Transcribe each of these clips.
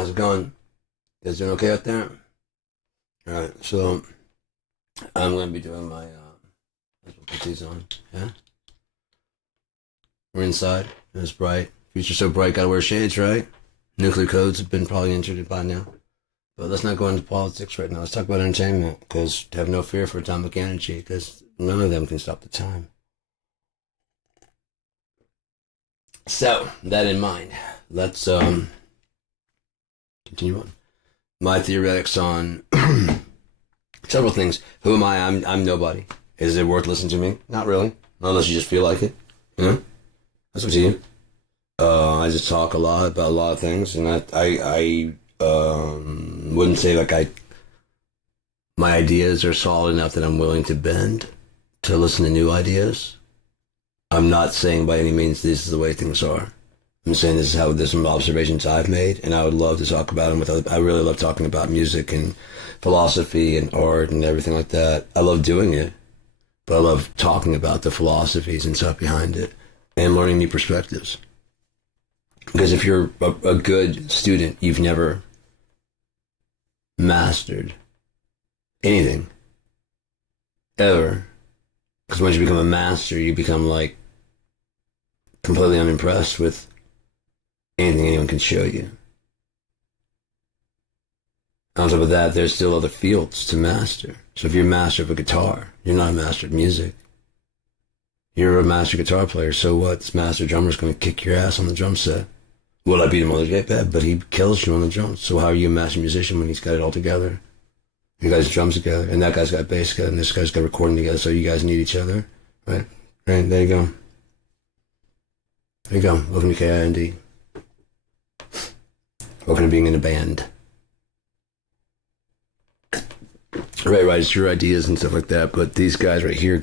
How's it going? You guys doing okay out there? All right, so I'm gonna be doing my. Let's put these on. Yeah, we're inside. It's bright. Future's so bright, gotta wear shades, right? Nuclear codes have been probably introduced by now. But let's not go into politics right now. Let's talk about entertainment, because have no fear for atomic energy, because none of them can stop the time. So that in mind, let's continue on. My theoretics on several things. Who am I? I'm nobody. Is it worth listening to me? Not really. Unless you just feel like it. You know? That's up to you. I just talk a lot about a lot of things, and I wouldn't say my ideas are solid enough that I'm willing to bend to listen to new ideas. I'm not saying by any means this is the way things are. I'm saying this is how there's some observations I've made, and I would love to talk about them with other. I really love talking about music and philosophy and art and everything like that. I love doing it, but I love talking about the philosophies and stuff behind it and learning new perspectives. Because if you're a good student, you've never mastered anything ever. Because once you become a master, you become like completely unimpressed with anything anyone can show you. On top of that, there's still other fields to master. So if you're a master of a guitar, you're not a master of music. You're a master guitar player, so what? This master drummer's going to kick your ass on the drum set. Will I beat him on the J-pad? But he kills you on the drums. So how are you a master musician when he's got it all together? You guys drums together, and that guy's got bass together, and this guy's got recording together, so you guys need each other, right? Right, there you go. There you go. Welcome to KIND. Welcome to being in a band. Right, it's your ideas and stuff like that, but these guys right here,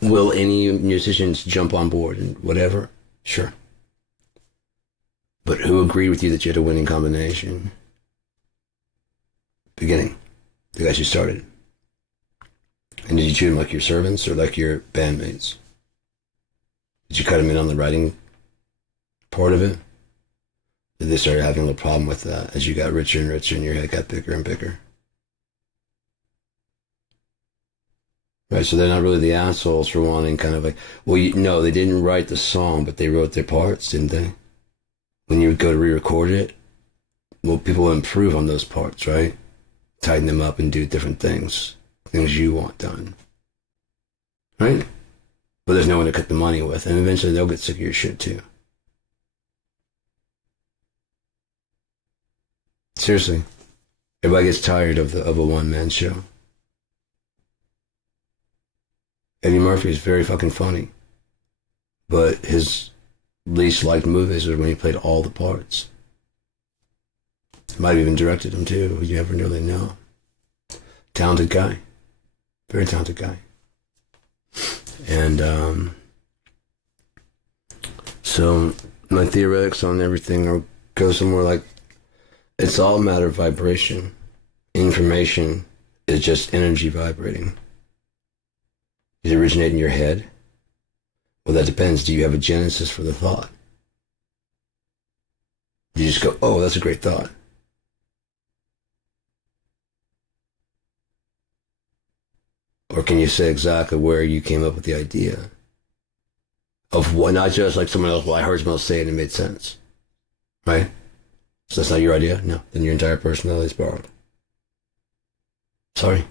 will any musicians jump on board and whatever? Sure. But who agreed with you that you had a winning combination? Beginning. The guys you started. And did you treat them like your servants or like your bandmates? Did you cut them in on the writing part of it? Did they start having a little problem with that as you got richer and richer and your head got bigger and bigger? Right, so they're not really the assholes for wanting kind of like, well, no, they didn't write the song, but they wrote their parts, didn't they? When you would go to re-record it, well, people will improve on those parts, right? Tighten them up and do different things you want done, right? But there's no one to cut the money with, and eventually they'll get sick of your shit too. Seriously, everybody gets tired of a one-man show. Eddie Murphy is very fucking funny, but his least liked movies are when he played all the parts. Might have even directed them too. You never really know. Talented guy, very talented guy, and so my theoretics on everything go somewhere like it's all a matter of vibration. Information is just energy vibrating. Does it originate in your head? Well, that depends. Do you have a genesis for the thought? You just go, oh, that's a great thought. Or can you say exactly where you came up with the idea? Of what, not just like someone else, well, I heard someone else say it and it made sense. Right? So that's not your idea? No. Then your entire personality is borrowed. Sorry.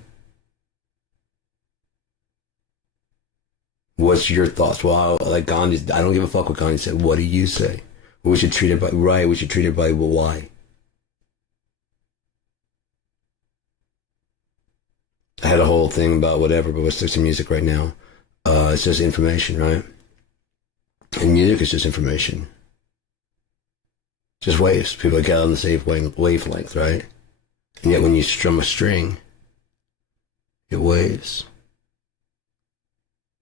What's your thoughts? Well, like Gandhi, I don't give a fuck what Gandhi said. What do you say? Well, we should treat it by, right, we should treat it by, well, why? I had a whole thing about whatever, but let's stick to music right now. It's just information, right? And music is just information. Just waves. People get on the same wavelength, right? And yet when you strum a string, it waves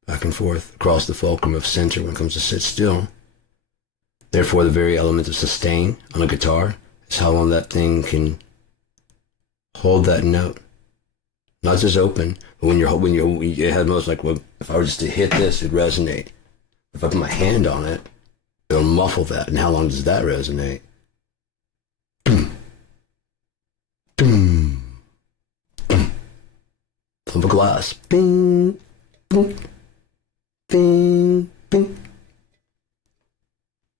back and forth across the fulcrum of center when it comes to sit still. Therefore, the very element of sustain on a guitar is how long that thing can hold that note. Not just open, but when you have most like, well, if I were just to hit this, it'd resonate. If I put my hand on it, it'll muffle that. And how long does that resonate? blast. Bing, boom, bing, bing.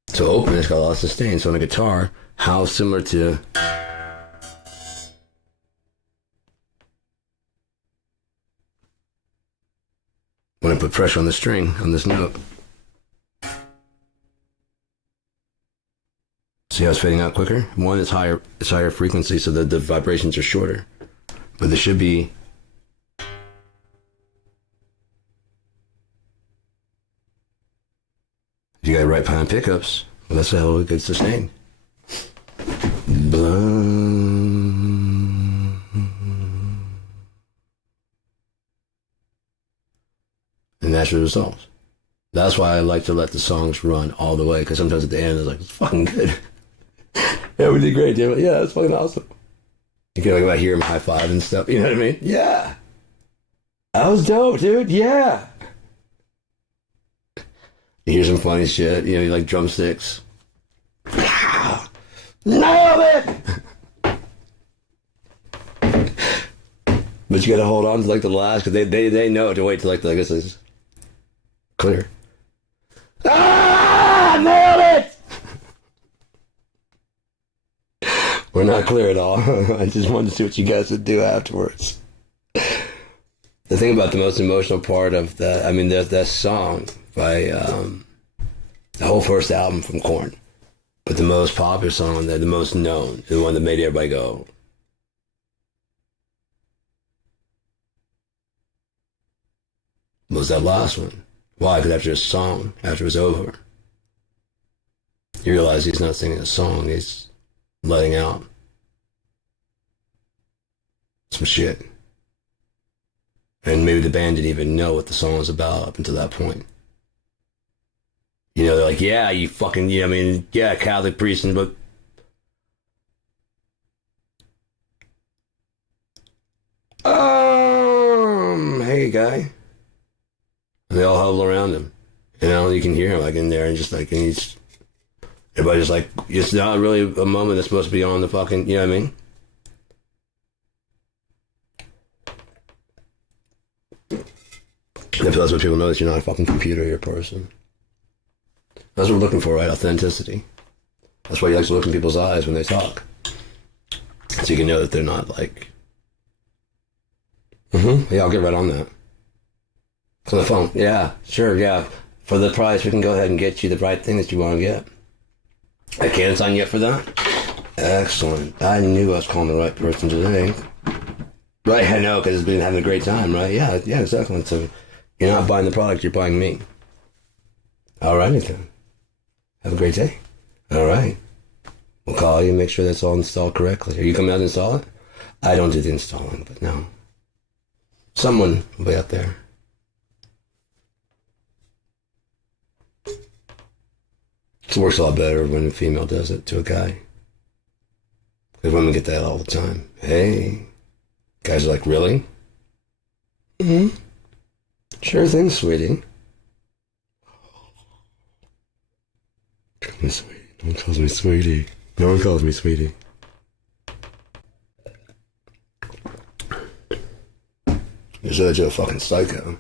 So open, it's got a lot of sustain. So on a guitar, how similar to when I put pressure on the string on this note. See how it's fading out quicker? One is higher frequency, so the vibrations are shorter. But there should be if you got right behind pickups, well, that's a hell of a good sustain. And that's the results. That's why I like to let the songs run all the way, because sometimes at the end it's like, it's fucking good. Yeah, we did great, dude. Yeah, that's fucking awesome. You can like hear him high five and stuff. You know what I mean? Yeah. That was dope, dude. Yeah. You hear some funny shit, you know, you like drumsticks. Nailed it! But you gotta hold on to like the last, because they know to wait till like this is clear. Ah! Nailed it! We're not clear at all. I just wanted to see what you guys would do afterwards. The thing about the most emotional part of that, I mean, there's that song by the whole first album from Korn, but the most popular song, the most known, the one that made everybody go, was that last one. Why? Because after a song, after it was over, you realize he's not singing a song, he's letting out some shit. And maybe the band didn't even know what the song was about up until that point. You know, they're like, yeah, you fucking, yeah, I mean, yeah, Catholic priest, but hey, guy. And they all huddle around him. You know, you can hear him like in there and just like, and he's, everybody's like, it's not really a moment that's supposed to be on the fucking, you know what I mean? If that's what people notice, you're not a fucking computer, you're a person. That's what we're looking for, right? Authenticity. That's why you like to look in people's eyes when they talk. So you can know that they're not like, yeah, I'll get right on that. On the phone, yeah, sure, yeah. For the price, we can go ahead and get you the right thing that you want to get. I can't sign you up for that? Excellent. I knew I was calling the right person today. Right, I know, because it's been having a great time, right? Yeah, exactly. So you're not buying the product, you're buying me. All right, then. Have a great day. All right. We'll call you, make sure that's all installed correctly. Are you coming out to install it? I don't do the installing, but no. Someone will be out there. It works a lot better when a female does it to a guy. Because women get that all the time. Hey. Guys are like, really? Mm-hmm. Sure thing, sweetie. Call me sweetie. No one calls me sweetie. No one calls me sweetie. You're such a fucking psycho.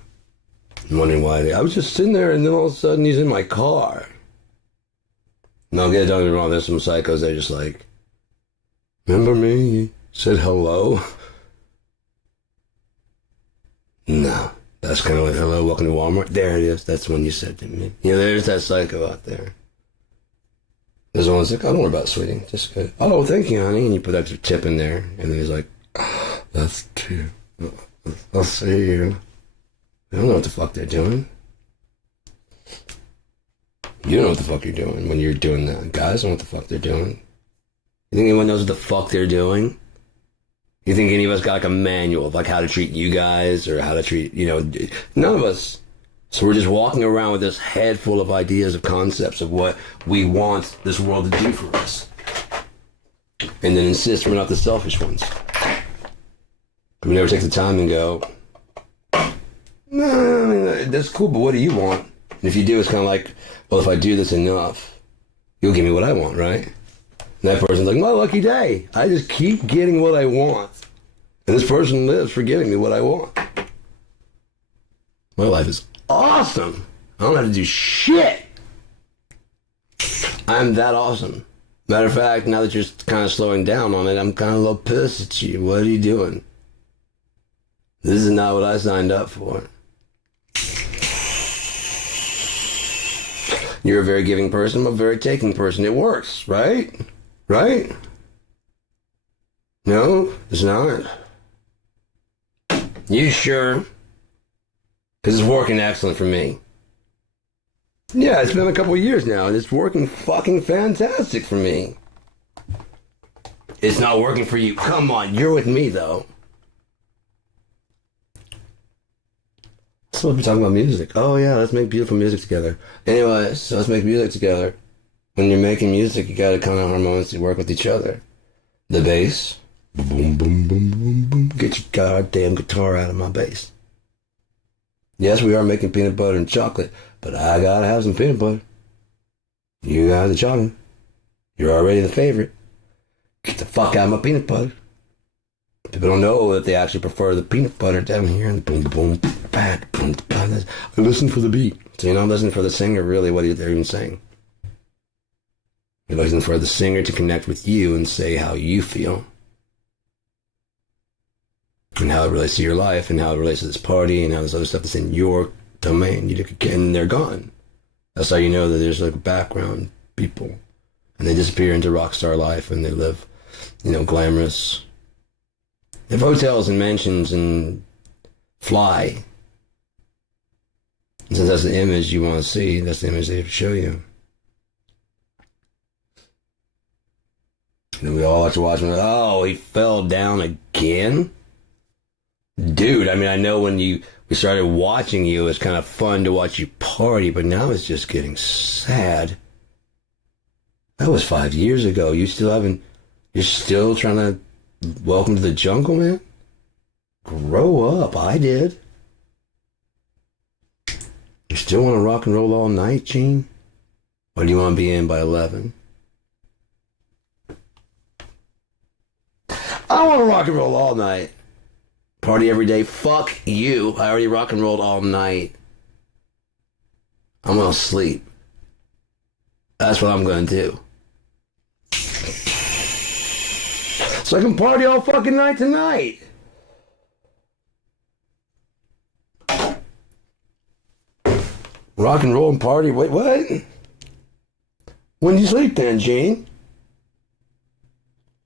I'm wondering why. I was just sitting there and then all of a sudden he's in my car. No, don't get me wrong, there's some psychos that are just like, remember me? You said hello? No. That's kind of like, hello, welcome to Walmart. There it is. That's when you said to me. You know, there's that psycho out there. There's one that's like, oh, don't worry about it, sweetie. Just go, oh, thank you, honey. And you put extra tip in there. And then he's like, oh, that's cute. I'll see you. They don't know what the fuck they're doing. You don't know what the fuck you're doing when you're doing that. Guys don't know what the fuck they're doing. You think anyone knows what the fuck they're doing? You think any of us got like a manual of like how to treat you guys or how to treat, you know, none of us. So we're just walking around with this head full of ideas, of concepts of what we want this world to do for us. And then insist we're not the selfish ones. We never take the time and go, no, I mean, that's cool, but what do you want? And if you do, it's kind of like, well, if I do this enough, you'll give me what I want, right? And that person's like, my lucky day. I just keep getting what I want. And this person lives for giving me what I want. My life is awesome. I don't have to do shit. I'm that awesome. Matter of fact, now that you're kind of slowing down on it, I'm kind of a little pissed at you. What are you doing? This is not what I signed up for. You're a very giving person. I'm a very taking person. It works, right? Right? No, it's not. You sure? Because it's working excellent for me. Yeah, it's been a couple of years now, and it's working fucking fantastic for me. It's not working for you. Come on, you're with me, though. So we'll be talking about music. Oh, yeah, let's make beautiful music together. Anyways, so let's make music together. When you're making music, you gotta kind of harmoniously work with each other. The bass. Boom, boom, boom, boom, boom. Get your goddamn guitar out of my bass. Yes, we are making peanut butter and chocolate, but I gotta have some peanut butter. You got the chocolate. You're already the favorite. Get the fuck out of my peanut butter. People don't know that they actually prefer the peanut butter down here and boom, boom, bad, boom, bad. I listen for the beat. So you're not listening for the singer, really, what they're even saying. You're listening for the singer to connect with you and say how you feel. And how it relates to your life, and how it relates to this party, and how there's other stuff that's in your domain. And they're gone. That's how you know that there's like background people. And they disappear into rock star life, and they live, glamorous. They have hotels and mansions and fly. And since that's the image you want to see, that's the image they have to show you. And then we all have to watch him. Oh, he fell down again? Dude, I mean, I know when we started watching you, it was kind of fun to watch you party, but now it's just getting sad. That was 5 years ago. You're still trying to welcome to the jungle, man? Grow up. I did. You still want to rock and roll all night, Gene? Or do you want to be in by 11? I want to rock and roll all night. Party every day. Fuck you. I already rock and rolled all night. I'm gonna sleep. That's what I'm gonna do. So I can party all fucking night tonight. Rock and roll and party. Wait, what? When do you sleep then, Gene?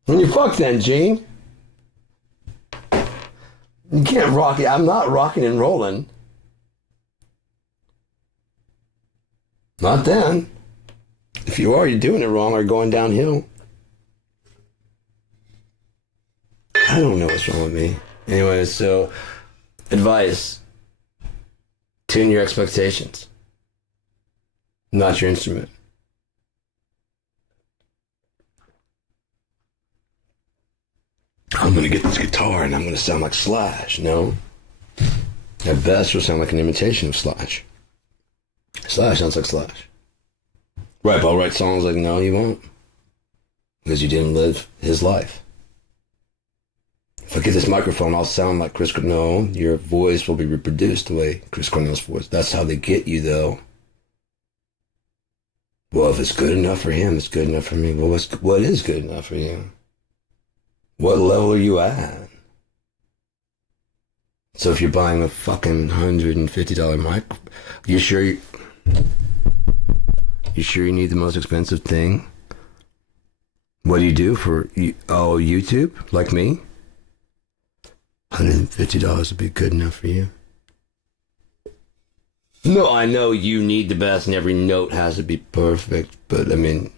When you fuck then, Gene? You can't rock it. I'm not rocking and rolling. Not then. If you are, you're doing it wrong or going downhill. I don't know what's wrong with me. Anyway, so advice. Tune your expectations. Not your instrument. I'm going to get this guitar and I'm going to sound like Slash. No. At best, you'll sound like an imitation of Slash. Slash sounds like Slash. Right, but I'll write songs like, no, you won't. Because you didn't live his life. If I get this microphone, I'll sound like Chris Cornell. No, your voice will be reproduced the way Chris Cornell's voice. That's how they get you, though. Well, if it's good enough for him, it's good enough for me. Well, what is good enough for you? What level are you at? So if you're buying a fucking $150 mic, you sure you need the most expensive thing? What do you do for YouTube, like me? $150 would be good enough for you. No, I know you need the best and every note has to be perfect, but I mean,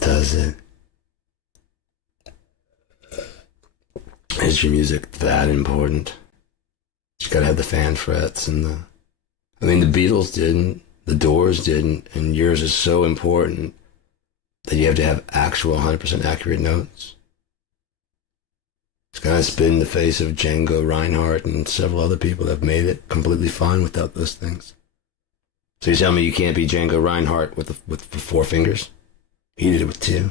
does it? Is your music that important? You gotta have the fan frets and the Beatles didn't, the Doors didn't, and yours is so important that you have to have actual 100% accurate notes. It's kind of spit in the face of Django Reinhardt and several other people that have made it completely fine without those things. So you tell me you can't be Django Reinhardt with the 4 fingers? He did it with 2.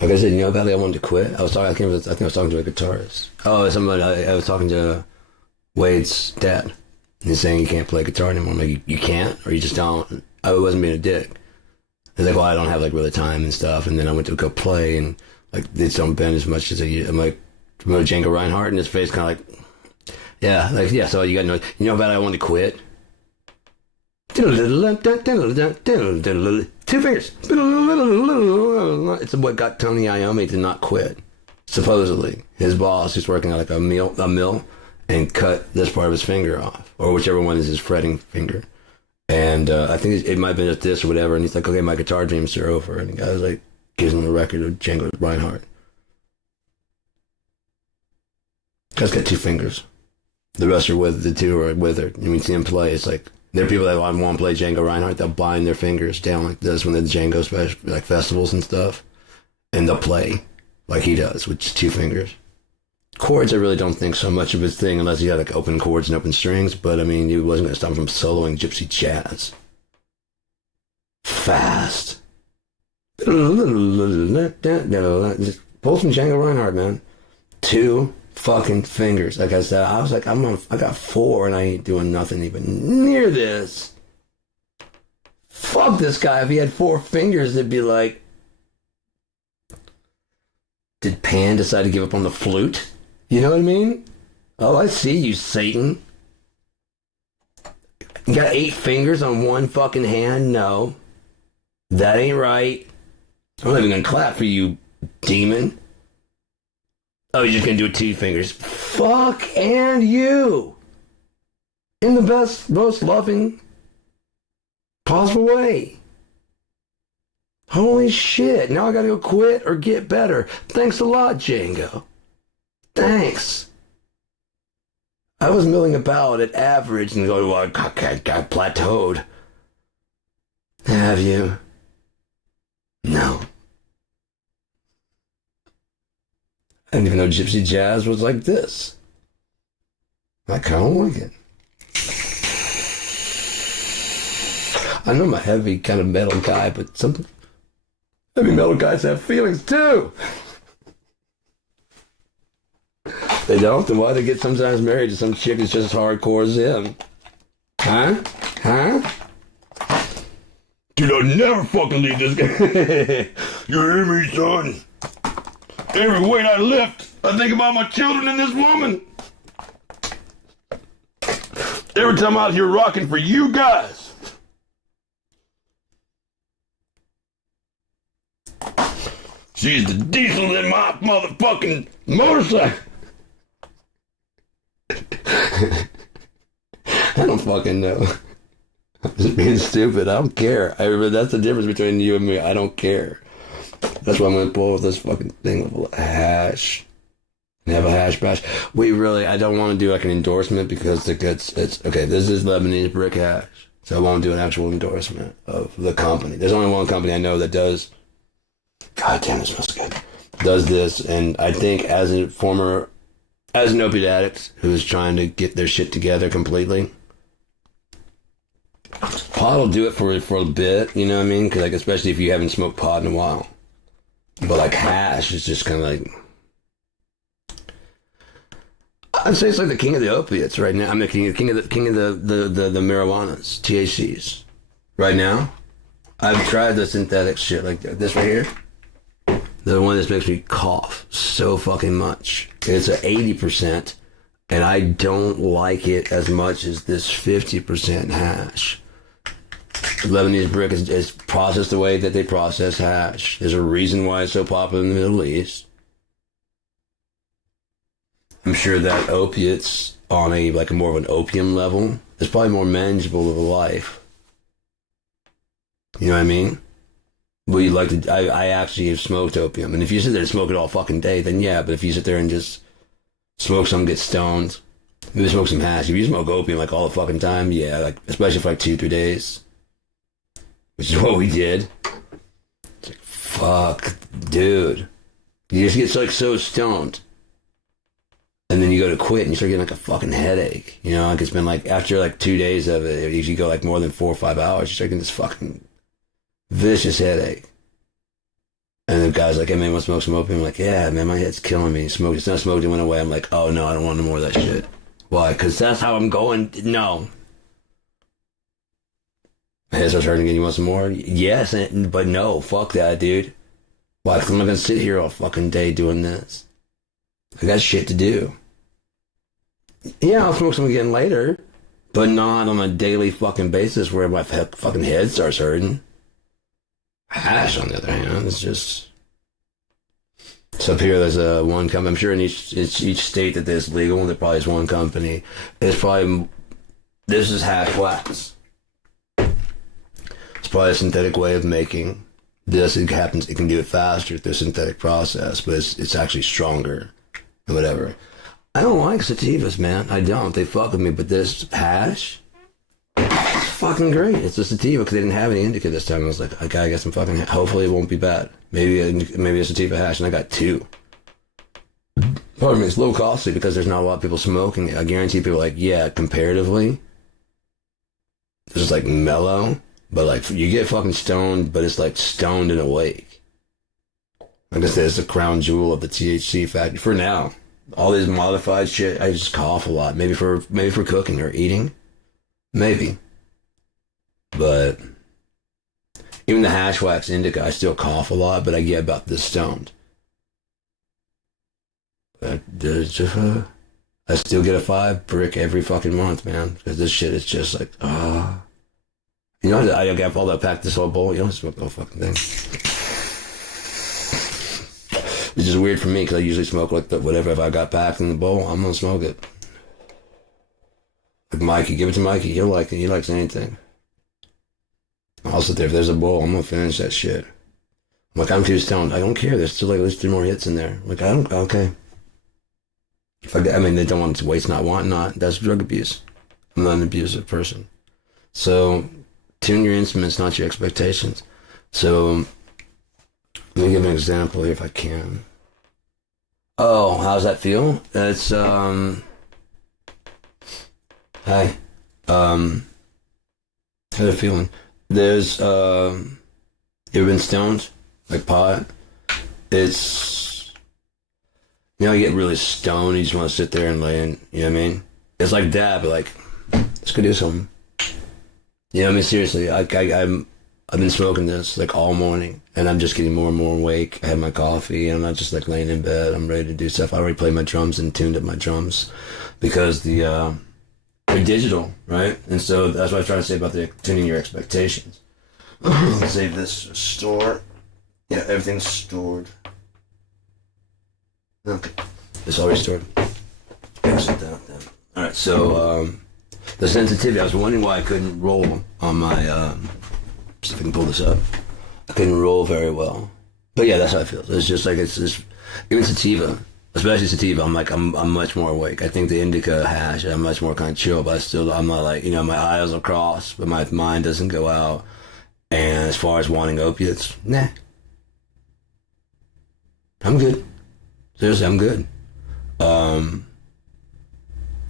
Like I said, you know about it? I wanted to quit. I think I was talking to a guitarist. Oh, somebody. I was talking to Wade's dad. And he's saying you can't play guitar anymore. I'm like, you can't, or you just don't. I wasn't being a dick. He's like, well, I don't have like really time and stuff. And then I went to go play, and like it don't bend as much as I used. I'm like, promote Django Reinhardt, and his face kind of like, yeah, like yeah. So you got no, you know about it? I wanted to quit. 2 fingers. It's what got Tony Iommi to not quit. Supposedly, his boss is working at like a mill, and cut this part of his finger off, or whichever one is his fretting finger. And I think it might have been just this or whatever. And he's like, okay, my guitar dreams are over. And the guy was like, gives him a record of Django Reinhardt. Guy's got 2 fingers. The rest are with the 2 are withered. And when you see him play, it's like there are people that want to play Django Reinhardt. They'll bind their fingers down like this when they're Django like festivals and stuff, and they'll play like he does with just 2 fingers. Chords, I really don't think so much of his thing unless he had like open chords and open strings. But I mean, he wasn't going to stop him from soloing gypsy jazz. Fast. Just pull some Django Reinhardt, man. 2 fucking fingers. Like I said, I was like, I got 4 and I ain't doing nothing even near this. Fuck this guy. If he had 4 fingers, it'd be like, did Pan decide to give up on the flute? You know what I mean? Oh, I see you, Satan. You got 8 fingers on 1 fucking hand? No. That ain't right. I'm not even gonna clap for you, demon. Oh, you're just gonna do it 2 fingers. Fuck and you. In the best, most loving possible way. Holy shit. Now I gotta go quit or get better. Thanks a lot, Django. Thanks. I was milling about at average and going, well, I got plateaued. Have you? No. I didn't even know gypsy jazz was like this. I kind of like it. I know I'm a heavy kind of metal guy, but some heavy metal guys have feelings too. They don't? Then why they get sometimes married to some chick that's just as hardcore as him? Huh? Huh? Dude, I'll never fucking leave this guy. You hear me, son? Every weight I lift, I think about my children and this woman. Every time I'm out here rocking for you guys. She's the diesel in my motherfucking motorcycle. I don't fucking know. I'm just being stupid. I don't care. That's the difference between you and me. I don't care. That's why I'm going to blow up this fucking thing with a hash. And have a hash bash. I don't want to do like an endorsement because it's okay, this is Lebanese brick hash. So I won't do an actual endorsement of the company. There's only one company I know that does. God damn, this smells good. Does this, and I think as an opiate addict who's trying to get their shit together completely, pot will do it for a bit, you know what I mean? Because like, especially if you haven't smoked pot in a while. But like hash is just kind of like, I'd say it's like the king of the opiates right now. I'm the king of the marijuanas, THCs. Right now, I've tried the synthetic shit like this right here. The one that makes me cough so fucking much. It's a 80%, and I don't like it as much as this 50% hash. Lebanese brick is processed the way that they process hash. There's a reason why it's so popular in the Middle East. I'm sure that opiates on a more of an opium level is probably more manageable of a life. You know what I mean? But you like to, I actually have smoked opium. And if you sit there and smoke it all fucking day, then yeah. But if you sit there and just smoke some, get stoned, maybe smoke some hash. If you smoke opium like all the fucking time, yeah, like especially for like 2-3 days, which is what we did. It's like, fuck, dude. You just get like so stoned. And then you go to quit and you start getting like a fucking headache. You know, like it's been like after like 2 days of it, if you go like more than 4 or 5 hours, you start getting this fucking vicious headache. And the guy's like, hey man, want to smoke some opium? I'm like, yeah, man, my head's killing me. Smoke, it's not smoking, it went away. I'm like, oh no, I don't want no more of that shit. Why? Because that's how I'm going. No. My head starts hurting again, you want some more? Yes, but no, fuck that, dude. Why? Because I'm not going to sit here all fucking day doing this. I got shit to do. Yeah, I'll smoke some again later, but not on a daily fucking basis where my fucking head starts hurting. Hash, on the other hand, is just... So up here, there's one company. I'm sure in each state that this is legal, there probably is one company. It's probably... This is hash wax. It's probably a synthetic way of making this. It happens. It can do it faster through a synthetic process, but it's actually stronger and whatever. I don't like sativas, man. I don't. They fuck with me, but this hash... It's fucking great. It's a sativa because they didn't have any indica this time. I was like, I gotta get some fucking... Hopefully it won't be bad. Maybe a sativa hash, and I got 2. Pardon me, it's low costly because there's not a lot of people smoking it. I guarantee people are like, yeah, comparatively, this is like mellow, but like you get fucking stoned, but it's like stoned and awake. Like I said, it's the crown jewel of the THC factor for now. All this modified shit, I just cough a lot. Maybe for cooking or eating. Maybe. But even the hash wax indica, I still cough a lot, but I get about this stoned. But I still get a 5 brick every fucking month, man. Because this shit is just like, You know, I got all that packed this whole bowl. You don't smoke the whole fucking thing. It's just weird for me because I usually smoke like whatever. If I got packed in the bowl, I'm gonna smoke it. Like Mikey, give it to Mikey. He'll like it. He likes anything. I'll sit there. If there's a bowl, I'm gonna finish that shit. I'm like, I'm too stoned. I don't care. There's still like at least 3 more hits in there. I'm like, I don't. Okay. If I mean, they don't want to waste, not want, not. That's drug abuse. I'm not an abusive person. So, tune your instruments, not your expectations. So, let me give an example here if I can. Oh, how's that feel? It's, hi. How's it feeling? There's, you ever been stoned? Like pot? It's, you know, you get really stoned, you just want to sit there and lay in, you know what I mean? It's like that, but like, let's go do something. You know what I mean? Seriously, I've been smoking this like all morning, and I'm just getting more and more awake. I have my coffee, and I'm not just like laying in bed. I'm ready to do stuff. I already played my drums and tuned up my drums because they're digital, right? And so that's what I was trying to say about the tuning your expectations. Let's save this store. Yeah, everything's stored. Okay, it's already stored. Exit that then. All right, so the sensitivity. I was wondering why I couldn't roll on my. See if I can pull this up. I couldn't roll very well, but yeah, that's how I feel. It's just like it's even sativa, especially sativa. I'm much more awake. I think the indica hash, I'm much more kind of chill, but I'm not like, you know, my eyes will cross, but my mind doesn't go out. And as far as wanting opiates, nah, I'm good. Seriously, I'm good.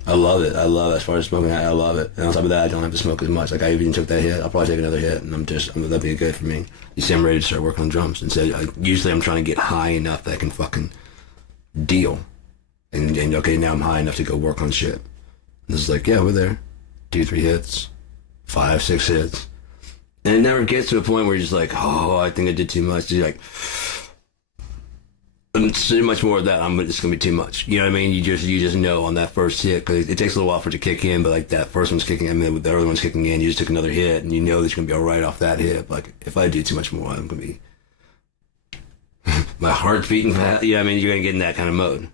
I love it. As far as smoking, I love it. And on top of that, I don't have to smoke as much. Like I even took that hit. I'll probably take another hit, and that'd be good for me. You see, I'm ready to start working on drums. And so usually I'm trying to get high enough that I can fucking deal. And okay, now I'm high enough to go work on shit. And this is like, yeah, we're there. 2, 3 hits, 5, 6 hits. And it never gets to a point where you're just like, oh, I think I did too much. You're like, so much more of that, it's gonna be too much. You know what I mean? You just know on that first hit, because it takes a little while for it to kick in, but like that first one's kicking in, and then the other one's kicking in, you just took another hit, and you know that you're gonna be all right off that hit. Like if I do too much more, I'm gonna be my heart's beating fast. Yeah, I mean, you're gonna get in that kind of mode.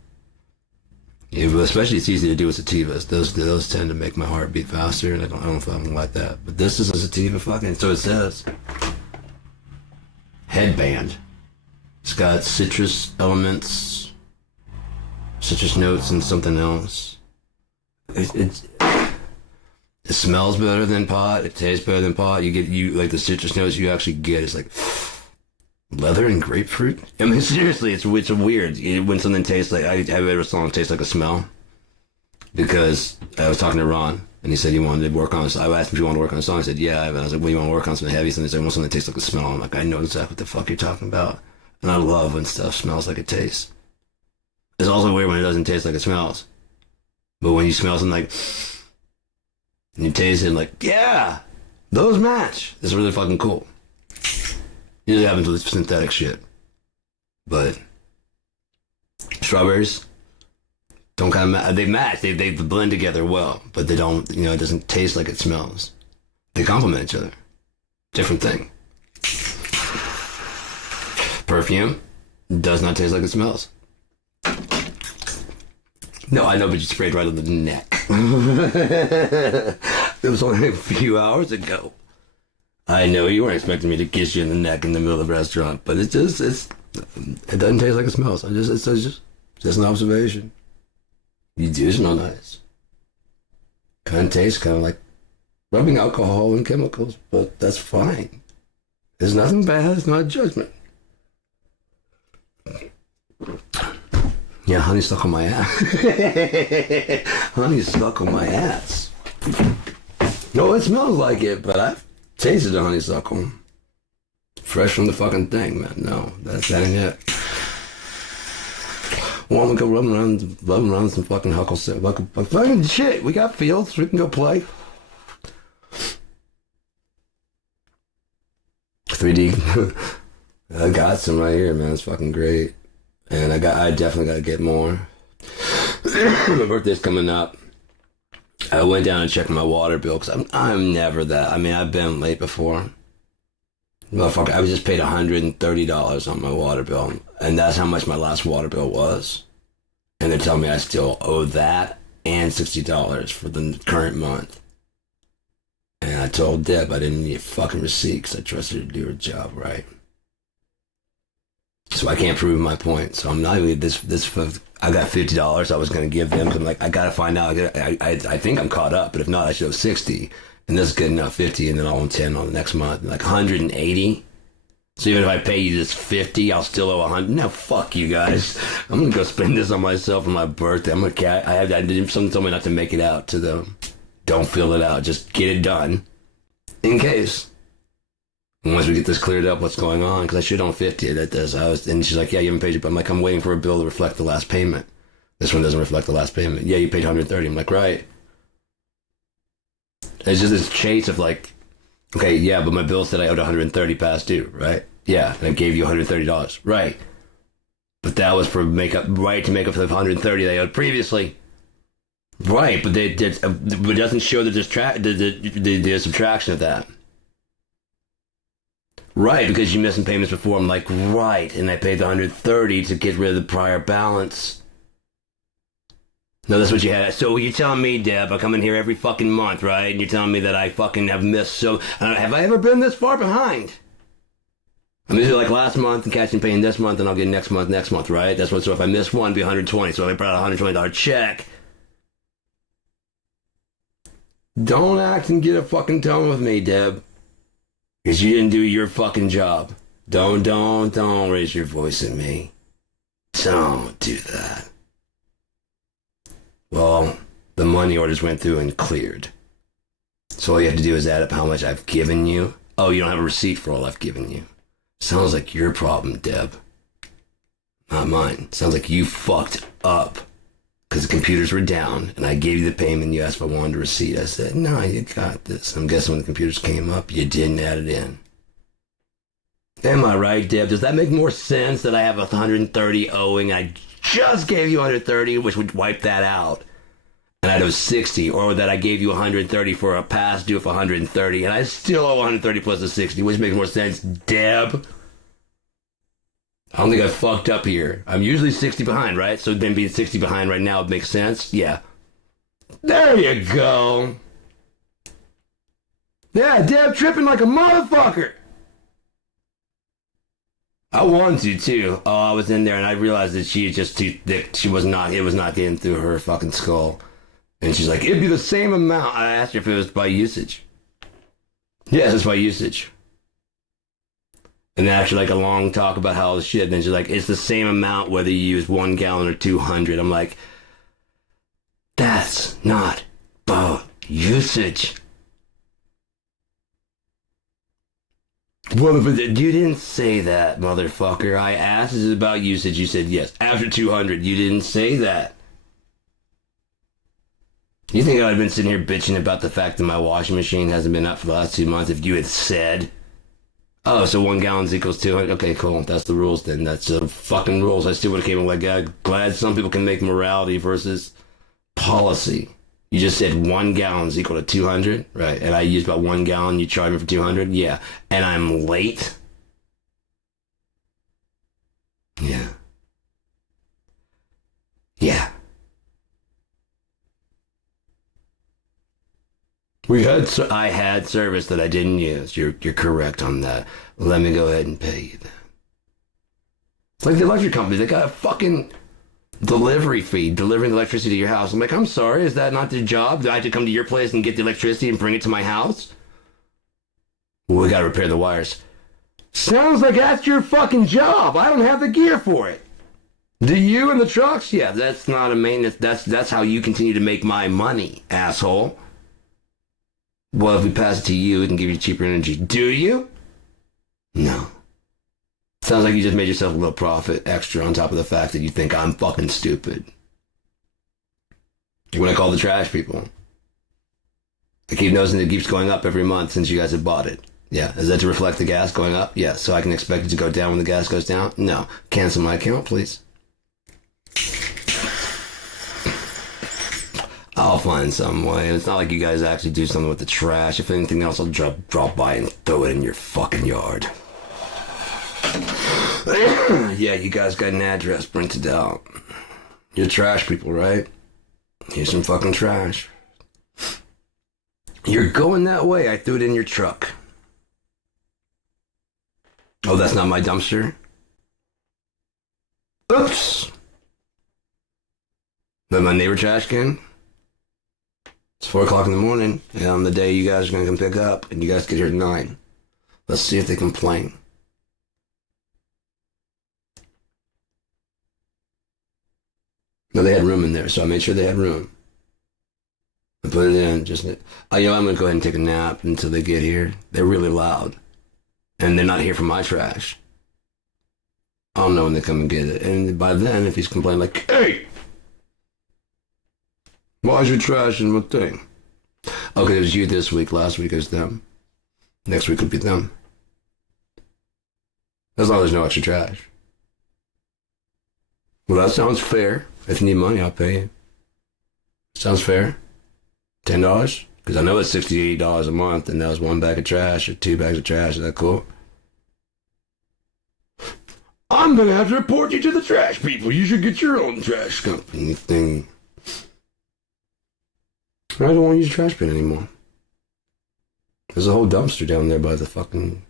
Yeah, but especially it's easy to do with sativas. Those tend to make my heart beat faster, and I don't fucking like that. But this is a sativa fucking. So it says headband. It's got citrus elements, citrus notes, and something else. It smells better than pot. It tastes better than pot. You like the citrus notes you actually get. It's like leather and grapefruit. I mean, seriously, it's weird when something tastes like. I have a song tastes like a smell, because I was talking to Ron and he said he wanted to work on. I asked him if he wanted to work on a song. He said yeah. And I was like, well, you want to work on something heavy? And he said, I want something that tastes like a smell. I'm like, I know exactly what the fuck you're talking about. And I love when stuff smells like it tastes. It's also weird when it doesn't taste like it smells. But when you smell something like, and you taste it, and like, yeah, those match. It's really fucking cool. Usually happens with synthetic shit. But strawberries don't kind of they match. They blend together well, but they don't. It doesn't taste like it smells. They complement each other. Different thing. Perfume does not taste like it smells. No, I know, but you sprayed right on the neck. It was only a few hours ago. I know you weren't expecting me to kiss you in the neck in the middle of the restaurant, but it doesn't taste like it smells. It's just an observation. You do smell nice. Kind of tastes kind of like rubbing alcohol and chemicals, but that's fine. There's nothing bad. It's not a judgment. Yeah, honey stuck on my ass. Honey stuck on my ass. No, it smells like it, but I've tasted the honeysuckle. Fresh from the fucking thing, man. No, that ain't it. Well, I'm gonna go rubbing around some fucking fucking shit. We got fields. We can go play. 3D. I got some right here, man. It's fucking great. And I definitely gotta get more. My birthday's coming up. I went down and checked my water bill because I'm never that. I mean, I've been late before. Motherfucker, I just paid $130 on my water bill, and that's how much my last water bill was. And they're telling me I still owe that and $60 for the current month. And I told Deb I didn't need a fucking receipt because I trusted her to do her job right. So I can't prove my point. So I'm not even this. I got $50 I was going to give them. Cause I'm like, I got to find out. I think I'm caught up, but if not, I should have 60. And this is good enough, 50, and then I'll owe 10 on the next month. Like 180. So even if I pay you this 50, I'll still owe 100. No, fuck you guys. I'm going to go spend this on myself on my birthday. I did something told me not to make it out to them. Don't fill it out. Just get it done. In case. Once we get this cleared up, what's going on? Because I should own 50. And she's like, yeah, you haven't paid your bill. I'm like, I'm waiting for a bill to reflect the last payment. This one doesn't reflect the last payment. Yeah, you paid 130. I'm like, right. It's just this chase of like, okay, yeah, but my bill said I owed 130 past due, right? Yeah, and I gave you $130, right? But that was for to make up for the 130 they owed previously, right? But it doesn't show the subtraction of that. Right, because you missed some payments before. I'm like, right, and I paid the 130 to get rid of the prior balance. No, that's what you had. So you're telling me, Deb, I come in here every fucking month, right? And you're telling me that I fucking have missed so... have I ever been this far behind? I'm usually like last month and catching paying this month, and I'll get next month, right? That's what. So if I miss one, it'll be 120. So I brought a $120 check. Don't act and get a fucking tone with me, Deb. Because you didn't do your fucking job. Don't raise your voice at me. Don't do that. Well, the money orders went through and cleared. So all you have to do is add up how much I've given you. Oh, you don't have a receipt for all I've given you. Sounds like your problem, Deb. Not mine. Sounds like you fucked up. Because the computers were down, and I gave you the payment, you asked if I wanted a receipt. I said, no, you got this. I'm guessing when the computers came up, you didn't add it in. Am I right, Deb? Does that make more sense that I have 130 owing? I just gave you 130, which would wipe that out. And I owe 60, or that I gave you 130 for a past due of 130, and I still owe 130 plus the 60, which makes more sense, Deb. I don't think I fucked up here. I'm usually 60 behind, right? So then being 60 behind right now would make sense? Yeah. There you go. Yeah, Deb tripping like a motherfucker. I wanted to, too. Oh, I was in there and I realized that she just too thick. It was not getting through her fucking skull. And she's like, it'd be the same amount. I asked her if it was by usage. Yes, it's by usage. And then after like a long talk about how all the shit, then she's like, it's the same amount whether you use 1 gallon or 200. I'm like, that's not about usage. Well, but you didn't say that, motherfucker. I asked, is it about usage? You said yes. After 200, you didn't say that. You think I'd have been sitting here bitching about the fact that my washing machine hasn't been up for the last 2 months if you had said, oh, so 1 gallon equals 200? Okay, cool. That's the rules then. That's the fucking rules. I still would have came like, glad some people can make morality versus policy. You just said 1 gallon is equal to 200, right? And I used about 1 gallon. You charge me for 200, yeah. And I'm late. Yeah. Yeah. I had service that I didn't use. You're correct on that. Let me go ahead and pay you that. It's like the electric company. They got a fucking delivery fee, delivering electricity to your house. I'm like, I'm sorry, is that not their job? Do I have to come to your place and get the electricity and bring it to my house? Well, we gotta repair the wires. Sounds like that's your fucking job. I don't have the gear for it. Do you and the trucks? Yeah, that's not a maintenance. That's how you continue to make my money, asshole. Well, if we pass it to you, we can give you cheaper energy. Do you? No. Sounds like you just made yourself a little profit extra on top of the fact that you think I'm fucking stupid. When I call the trash people, I keep noticing it keeps going up every month since you guys have bought it. Yeah, is that to reflect the gas going up? Yeah, so I can expect it to go down when the gas goes down? No. Cancel my account, please. I'll find some way. It's not like you guys actually do something with the trash. If anything else, I'll drop by and throw it in your fucking yard. Yeah, you guys got an address printed out. You're trash people, right? Here's some fucking trash. You're going that way. I threw it in your truck. Oh, that's not my dumpster? Oops. That my neighbor trash can? It's 4 o'clock in the morning, and on the day you guys are going to come pick up, and you guys get here at 9. Let's see if they complain. No, they had room in there, so I made sure they had room. I put it in, just... I'm going to go ahead and take a nap until they get here. They're really loud, and they're not here for my trash. I'll know when they come and get it, and by then, if he's complaining like, hey! Why's your trash in what thing? Okay, it was you this week. Last week it was them. Next week will be them. As long as there's no extra trash. Well, that sounds fair. If you need money, I'll pay you. Sounds fair. $10? Because I know it's $68 a month, and that was 1 bag of trash or 2 bags of trash. Is that cool? I'm going to have to report you to the trash people. You should get your own trash company thing. I don't want to use a trash bin anymore. There's a whole dumpster down there by the fucking...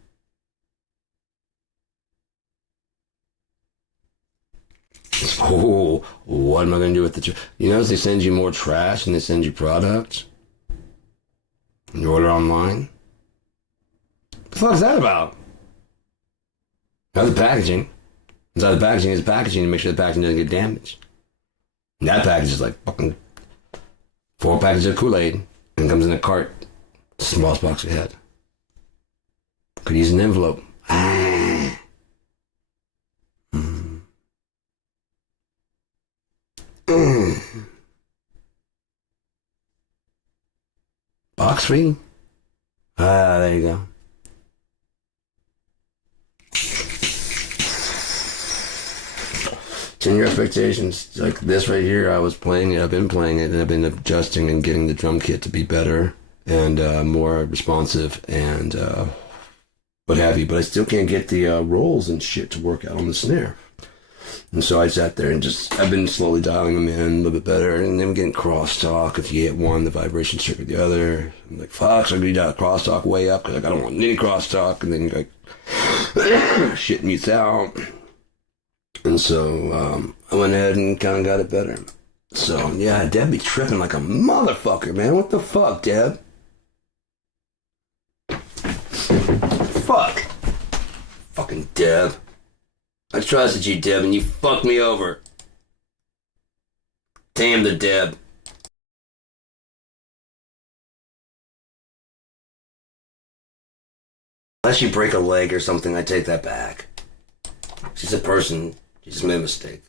Oh, what am I going to do with the trash? You notice they send you more trash than they send you products? When you order online? What the fuck is that about? How's the packaging? Inside the packaging is packaging to make sure the packaging doesn't get damaged. And that package is like fucking 4 packages of Kool-Aid and comes in a cart. Smallest box we had. Could use an envelope. Box fee? There you go. In your expectations, like this right here, I was playing it, I've been playing it, and I've been adjusting and getting the drum kit to be better and more responsive and what have you, but I still can't get the rolls and shit to work out on the snare. And so I sat there and I've been slowly dialing them in a little bit better, and then getting crosstalk. If you hit one, the vibration trigger the other. I'm like, fuck, so I dial crosstalk way up, because like, I don't want any crosstalk, and then like, shit mutes out. And so I went ahead and kind of got it better. So, yeah, Deb be tripping like a motherfucker, man. What the fuck, Deb? Fuck. Fucking Deb. I trusted you, Deb, and you fucked me over. Damn the Deb. Unless you break a leg or something, I take that back. She's a person. She just made a mistake.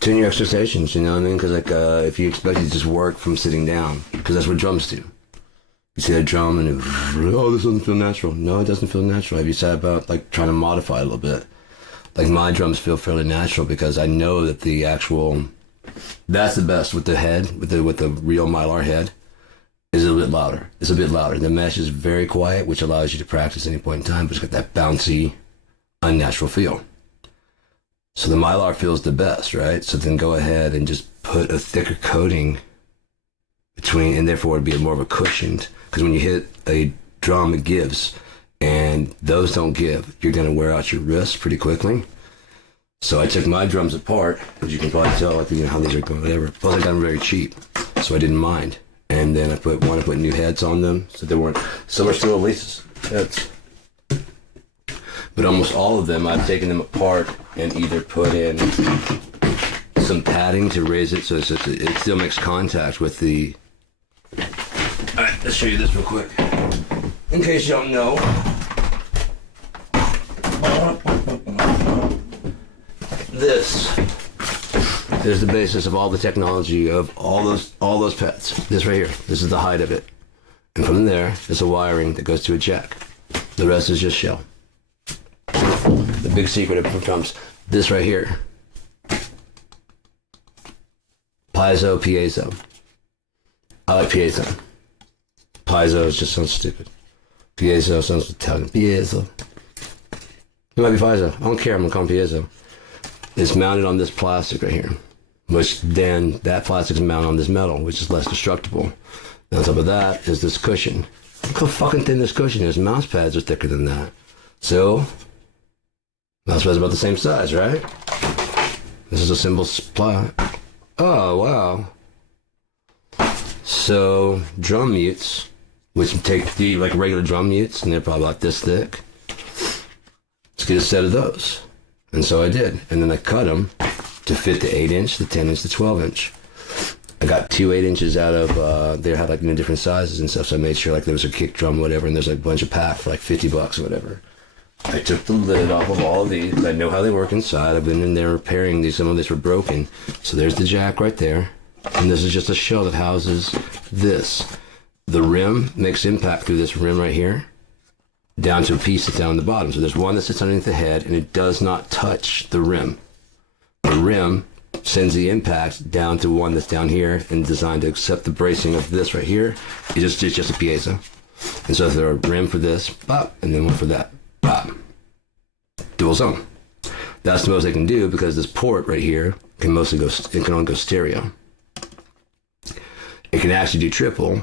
Tune your expectations, you know what I mean? Because if you expect it to just work from sitting down, because that's what drums do. You see that drum and oh, this doesn't feel natural. No, it doesn't feel natural. Have you sat about like trying to modify it a little bit? Like my drums feel fairly natural because I know that the actual, that's the best with the head, with the real Mylar head. is a bit louder. It's a bit louder. The mesh is very quiet, which allows you to practice at any point in time, but it's got that bouncy, unnatural feel. So the Mylar feels the best, right? So then go ahead and just put a thicker coating between, and therefore it'd be more of a cushioned, because when you hit a drum, it gives, and those don't give. You're going to wear out your wrists pretty quickly. So I took my drums apart, as you can probably tell, like, you know, how these are going, whatever. Plus I got them very cheap, so I didn't mind. And then I put new heads on them, so they weren't so much to Elise's heads. But almost all of them, I've taken them apart and either put in some padding to raise it so it still makes contact with the... Alright, let's show you this real quick. In case you don't know. This is the basis of all the technology of all those pads. This right here, this is the height of it. And from there, there's a wiring that goes to a jack. The rest is just shell. The big secret of drums, this right here. Piezo. I like piezo. Piezo just sounds stupid. Piezo sounds Italian. Piezo. It might be piezo. I don't care, I'm gonna call it piezo. It's mounted on this plastic right here, which then that plastic is mounted on this metal, which is less destructible. And on top of that is this cushion. Look how fucking thin this cushion is. Mouse pads are thicker than that. So, mouse pads about the same size, right? This is a simple supply. Oh, wow. So, drum mutes, which take the like regular drum mutes, and they're probably about this thick. Let's get a set of those. And so I did. And then I cut them to fit the 8-inch, the 10-inch, the 12-inch. I got 2 8-inches out of, they had like, you know, different sizes and stuff, so I made sure like there was a kick drum or whatever, and there's like a bunch of pack for like $50 or whatever. I took the lid off of all of these. I know how they work inside. I've been in there repairing these. Some of these were broken. So there's the jack right there. And this is just a shell that houses this. The rim makes impact through this rim right here down to a piece that's down the bottom. So there's one that sits underneath the head, and it does not touch the rim. The rim sends the impact down to one that's down here and designed to accept the bracing of this right here. It's just a piezo. And so there's a rim for this, pop, and then one for that, pop. Dual zone. That's the most they can do because this port right here can mostly go, it can only go stereo. It can actually do triple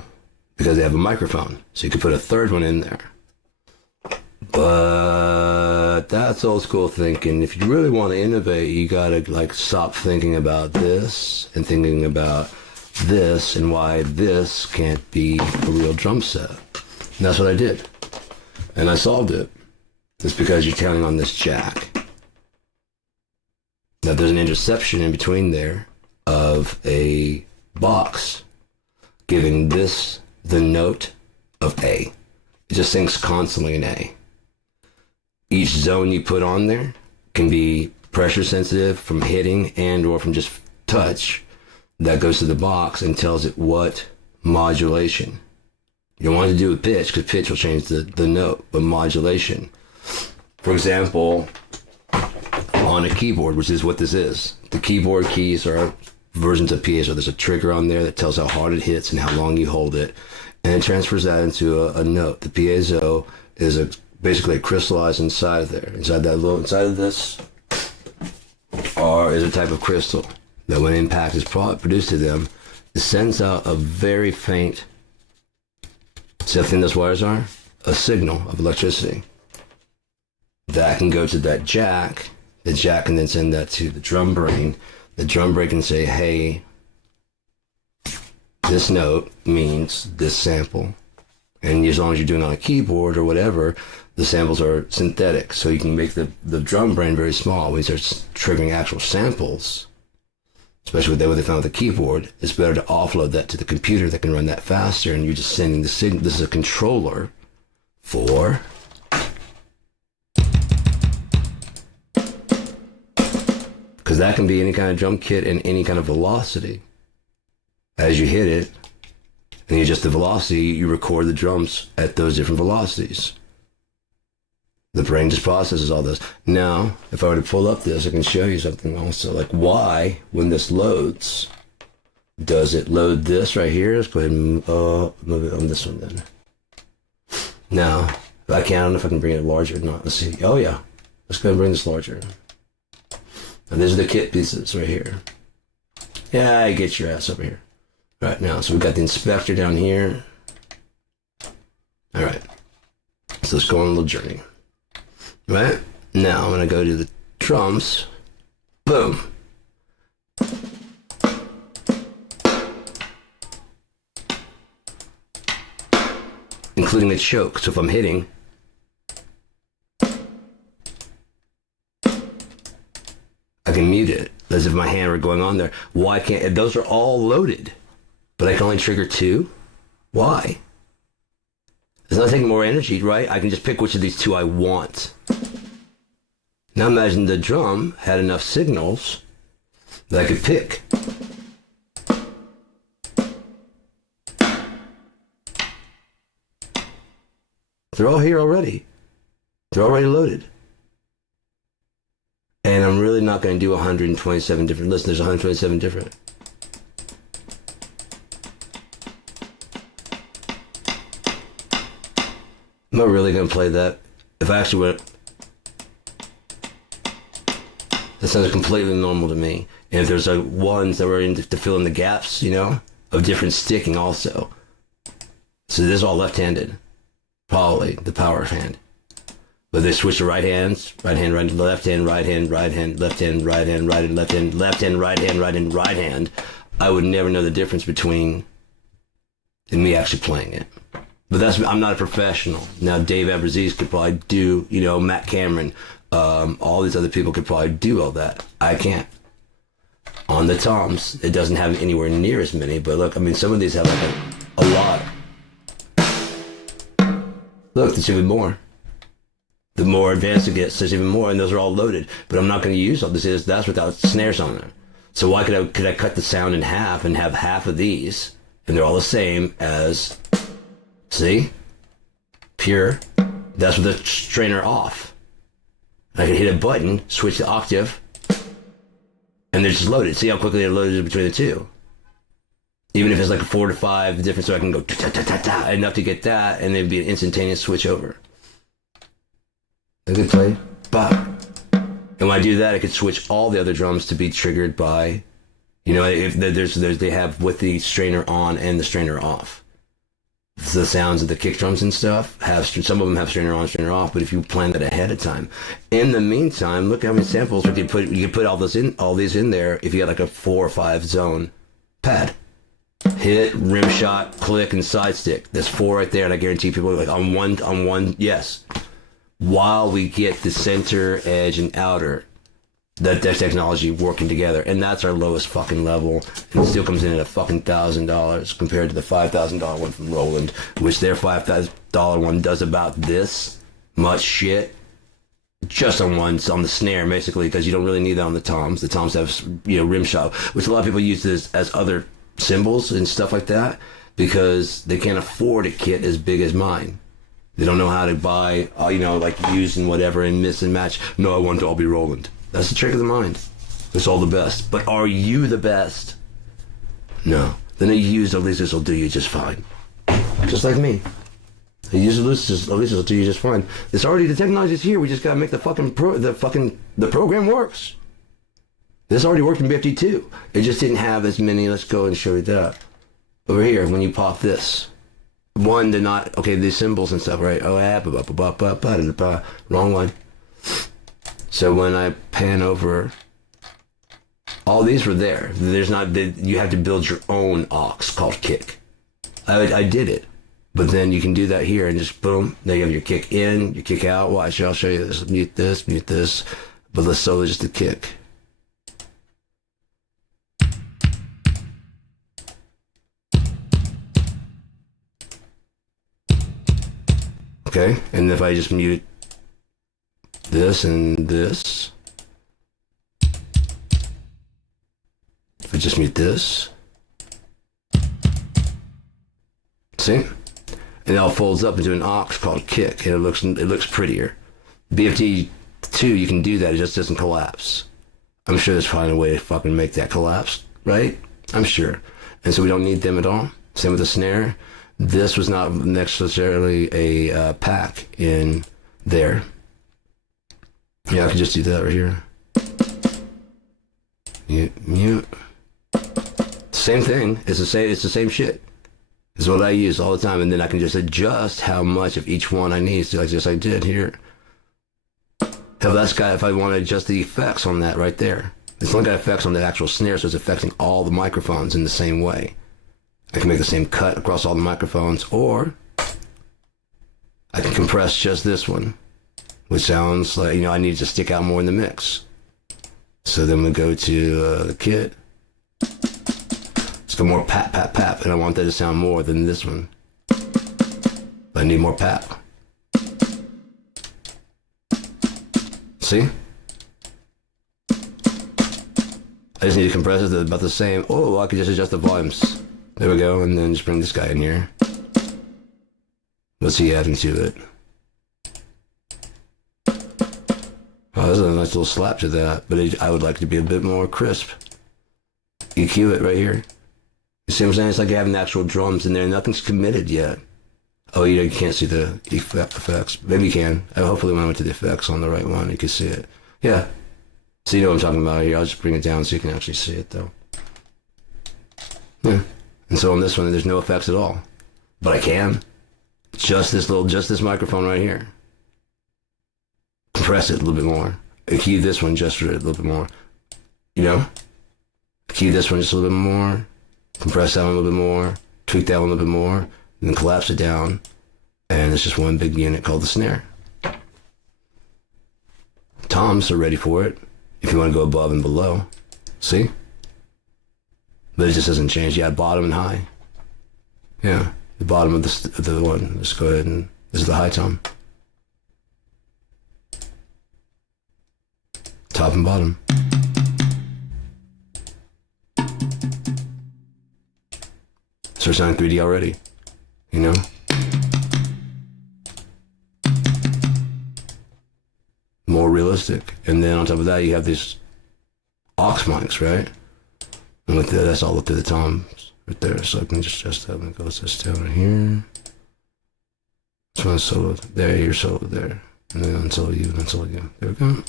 because they have a microphone. So you could put a third one in there. But that's old school thinking. If you really want to innovate, you gotta like stop thinking about this and thinking about this and why this can't be a real drum set. And that's what I did. And I solved it. It's because you're counting on this jack. Now there's an interception in between there of a box giving this the note of A. It just sings constantly in A. Each zone you put on there can be pressure sensitive from hitting and or from just touch. That goes to the box and tells it what modulation. You don't want to do with pitch because pitch will change the note, but modulation. For example, on a keyboard, which is what this is, the keyboard keys are versions of piezo. There's a trigger on there that tells how hard it hits and how long you hold it, and it transfers that into a note. The piezo is basically a crystallized inside of there. Inside of this is a type of crystal that when impact is produced to them, it sends out a very faint, see how thin those wires are? A signal of electricity. That can go to that jack. The jack can then send that to the drum brain. The drum brain can say, hey, this note means this sample. And as long as you're doing it on a keyboard or whatever, the samples are synthetic. So you can make the drum brain very small. When you start triggering actual samples, especially with what they found with the keyboard, it's better to offload that to the computer that can run that faster. And you're just sending the signal. This is a controller for... because that can be any kind of drum kit and any kind of velocity. As you hit it, and you adjust the velocity, you record the drums at those different velocities. The brain just processes all this. Now, if I were to pull up this, I can show you something also, like why, when this loads, Does it load this right here? Let's go ahead and move it on this one then. Now, I don't know if I can bring it larger or not. Let's see. Oh yeah. Let's go ahead and bring this larger. And these are the kit pieces right here. Yeah, get your ass over here. Right now, so we've got the inspector down here. All right. So let's go on a little journey. Right? Now I'm going to go to the drums. Boom. Including the choke. So if I'm hitting, I can mute it as if my hand were going on there. Why can't, those are all loaded, but I can only trigger 2? Why? It's not taking more energy, right? I can just pick which of these 2 I want. Now imagine the drum had enough signals that I could pick. They're all here already. They're already loaded. And I'm really not going to do 127 different. Listen, there's 127 different. I'm not really going to play that. If I actually went... That sounds completely normal to me. And if there's ones that were in to fill in the gaps, you know, of different sticking also. So this is all left-handed. Probably the power hand. But they switch to right hands, right hand, left hand, right hand, right hand, left hand, right hand, right hand, left hand, left hand, right hand, right hand, right hand. I would never know the difference between and me actually playing it. But I'm not a professional. Now Dave Abraziz could probably do, you know, Matt Cameron, all these other people could probably do all that. I can't. On the toms, it doesn't have anywhere near as many, but look, I mean, some of these have like a lot. Look, there's even more. The more advanced it gets, there's even more, and those are all loaded. But I'm not going to use all this. That's without snares on there. So why could I cut the sound in half and have half of these, and they're all the same as, see, pure. That's with the strainer off. I can hit a button, switch the octave, and they're just loaded. See how quickly they're loaded between the 2. Even if it's like a 4 to 5 difference, so I can go ta-ta-ta-ta enough to get that, and there'd be an instantaneous switch over. A good play. Bop. And when I do that, I could switch all the other drums to be triggered by, you know, if they have with the strainer on and the strainer off. The sounds of the kick drums and stuff some of them have strainer on, strainer off, but if you plan that ahead of time. In the meantime, look how many samples you can put all these in there if you got like a 4 or 5 zone pad. Hit, rim shot, click, and side stick. There's 4 right there, and I guarantee people are like on one, yes. While we get the center, edge, and outer, that technology working together, and that's our lowest fucking level, and it still comes in at a fucking $1,000 compared to the $5,000 one from Roland, which their $5,000 one does about this much shit, just on the snare basically, because you don't really need that on the toms. The toms have, you know, rim shot, which a lot of people use this as other cymbals and stuff like that because they can't afford a kit as big as mine. They don't know how to buy, you know, like used and whatever and miss and match. No, I want to all be Roland. That's the trick of the mind. It's all the best. But are you the best? No. Then you use Elisa's will do you just fine. Just like me. You use Elisa's will do you just fine. It's already, the technology's here. We just gotta make the program works. This already worked in BFD2. It just didn't have as many. Let's go and show you that. Over here, when you pop this. One, they're not, okay, these symbols and stuff, right? Oh, wrong one. So when I pan over, all these were there. There's not, you have to build your own aux called kick. I did it. But then you can do that here and just boom, there you have your kick in, your kick out. Watch, I'll show you this. Mute this. But let's solo just the kick. Okay, and if I just mute this and this, if I just mute this, see? And it all folds up into an aux called kick, and it looks prettier. BFD2, you can do that, it just doesn't collapse. I'm sure there's probably a way to fucking make that collapse, right? I'm sure. And so we don't need them at all. Same with the snare. This was not necessarily a pack in there. Yeah, I could just do that right here. Mute. Same thing. It's the same shit. It's what I use all the time, and then I can just adjust how much of each one I need. So like just I did here. Hell, that's got if I want to adjust the effects on that right there. It's only got effects on the actual snare, so it's affecting all the microphones in the same way. I can make the same cut across all the microphones, or I can compress just this one, which sounds like, you know, I need to stick out more in the mix. So then we go to the kit. Let's go more pap, pap, pap, and I want that to sound more than this one. But I need more pap. See? I just need to compress it to about the same. Oh, I could just adjust the volumes. There we go, and then just bring this guy in here. What's he adding to it? Oh, there's a nice little slap to that, but I would like it to be a bit more crisp. EQ it right here. You see what I'm saying? It's like having the actual drums in there. Nothing's committed yet. Oh, you can't see the effects. Maybe you can. Hopefully when I went to the effects on the right one, you can see it. Yeah. So you know what I'm talking about here. I'll just bring it down so you can actually see it, though. Yeah. And so on this one, there's no effects at all. But I can. Just this microphone right here. Compress it a little bit more. EQ this one just for a little bit more. You know? EQ this one just a little bit more. Compress that one a little bit more. Tweak that one a little bit more. And then collapse it down. And it's just one big unit called the snare. Toms are ready for it. If you want to go above and below. See? But it just doesn't change. Yeah, bottom and high. Yeah, the bottom of the one. Let's go ahead and... This is the high tom. Top and bottom. So we're sounding 3D already. You know? More realistic. And then on top of that, you have these aux mics, right? And with that, that's all up to the toms right there. So I can just adjust that and it goes this down right here. This one's solo there, you're solo there. And then unsolo you, and unsolo you. There we go.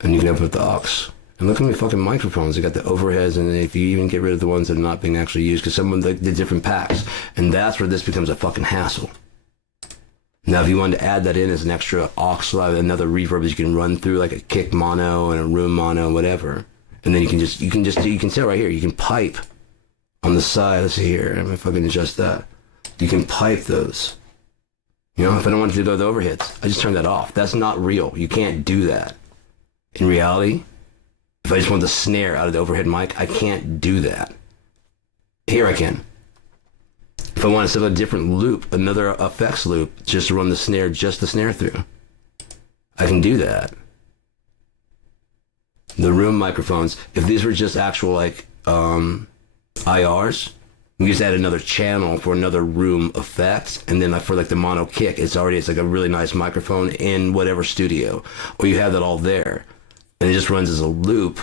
And you can open up the aux. And look at my fucking microphones. They got the overheads, and if you even get rid of the ones that are not being actually used, because some of the different packs. And that's where this becomes a fucking hassle. Now, if you wanted to add that in as an extra aux, another reverb that you can run through, like a kick mono and a room mono and whatever. And then you can tell right here, you can pipe on the side. Let's see here, if I can adjust that. You can pipe those. You know, if I don't want to do the overheads, I just turn that off. That's not real. You can't do that. In reality, if I just want the snare out of the overhead mic, I can't do that. Here I can. If I want to set a different loop, another effects loop, just to run the snare through, I can do that. The room microphones, if these were just actual like IRs, we just add another channel for another room effect, and then like for like the mono kick, it's like a really nice microphone in whatever studio, or you have that all there, and it just runs as a loop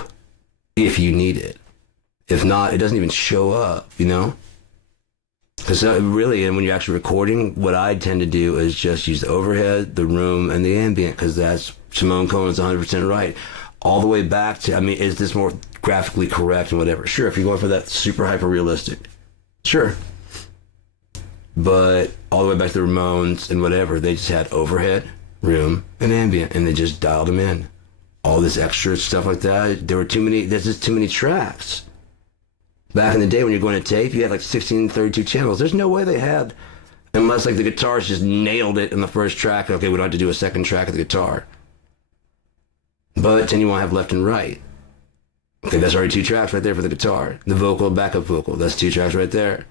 if you need it. If not, it doesn't even show up, you know? Because really, and when you're actually recording, what I tend to do is just use the overhead, the room, and the ambient, because that's Simone Cohen's 100% right. All the way back to, I mean, is this more graphically correct and whatever? Sure, if you're going for that super hyper realistic, sure. But all the way back to the Ramones and whatever, they just had overhead, room, and ambient, and they just dialed them in. All this extra stuff like that, there's just too many tracks. Back in the day when you're going to tape, you had like 16, 32 channels. There's no way they had, unless like the guitarist just nailed it in the first track. Okay, we don't have to do a second track of the guitar. But then you want to have left and right. Okay, that's already 2 tracks right there for the guitar. The vocal, backup vocal, that's 2 tracks right there.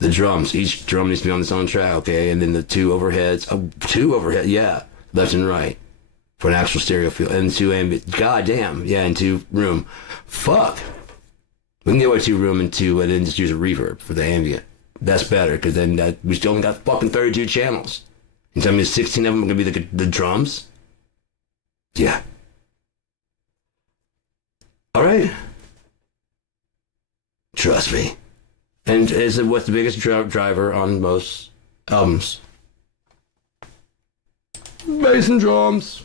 The drums, each drum needs to be on its own track, okay? And then the 2 overheads, 2 overheads, yeah, left and right for an actual stereo feel. And 2 ambient, goddamn, yeah, and 2 room. Fuck. We can get away 2 room and 2, and then just use a reverb for the ambient. That's better, because then we still only got fucking 32 channels. You tell me 16 of them are going to be the drums? Yeah. All right. Trust me. And is it what's the biggest driver on most albums? Bass and drums.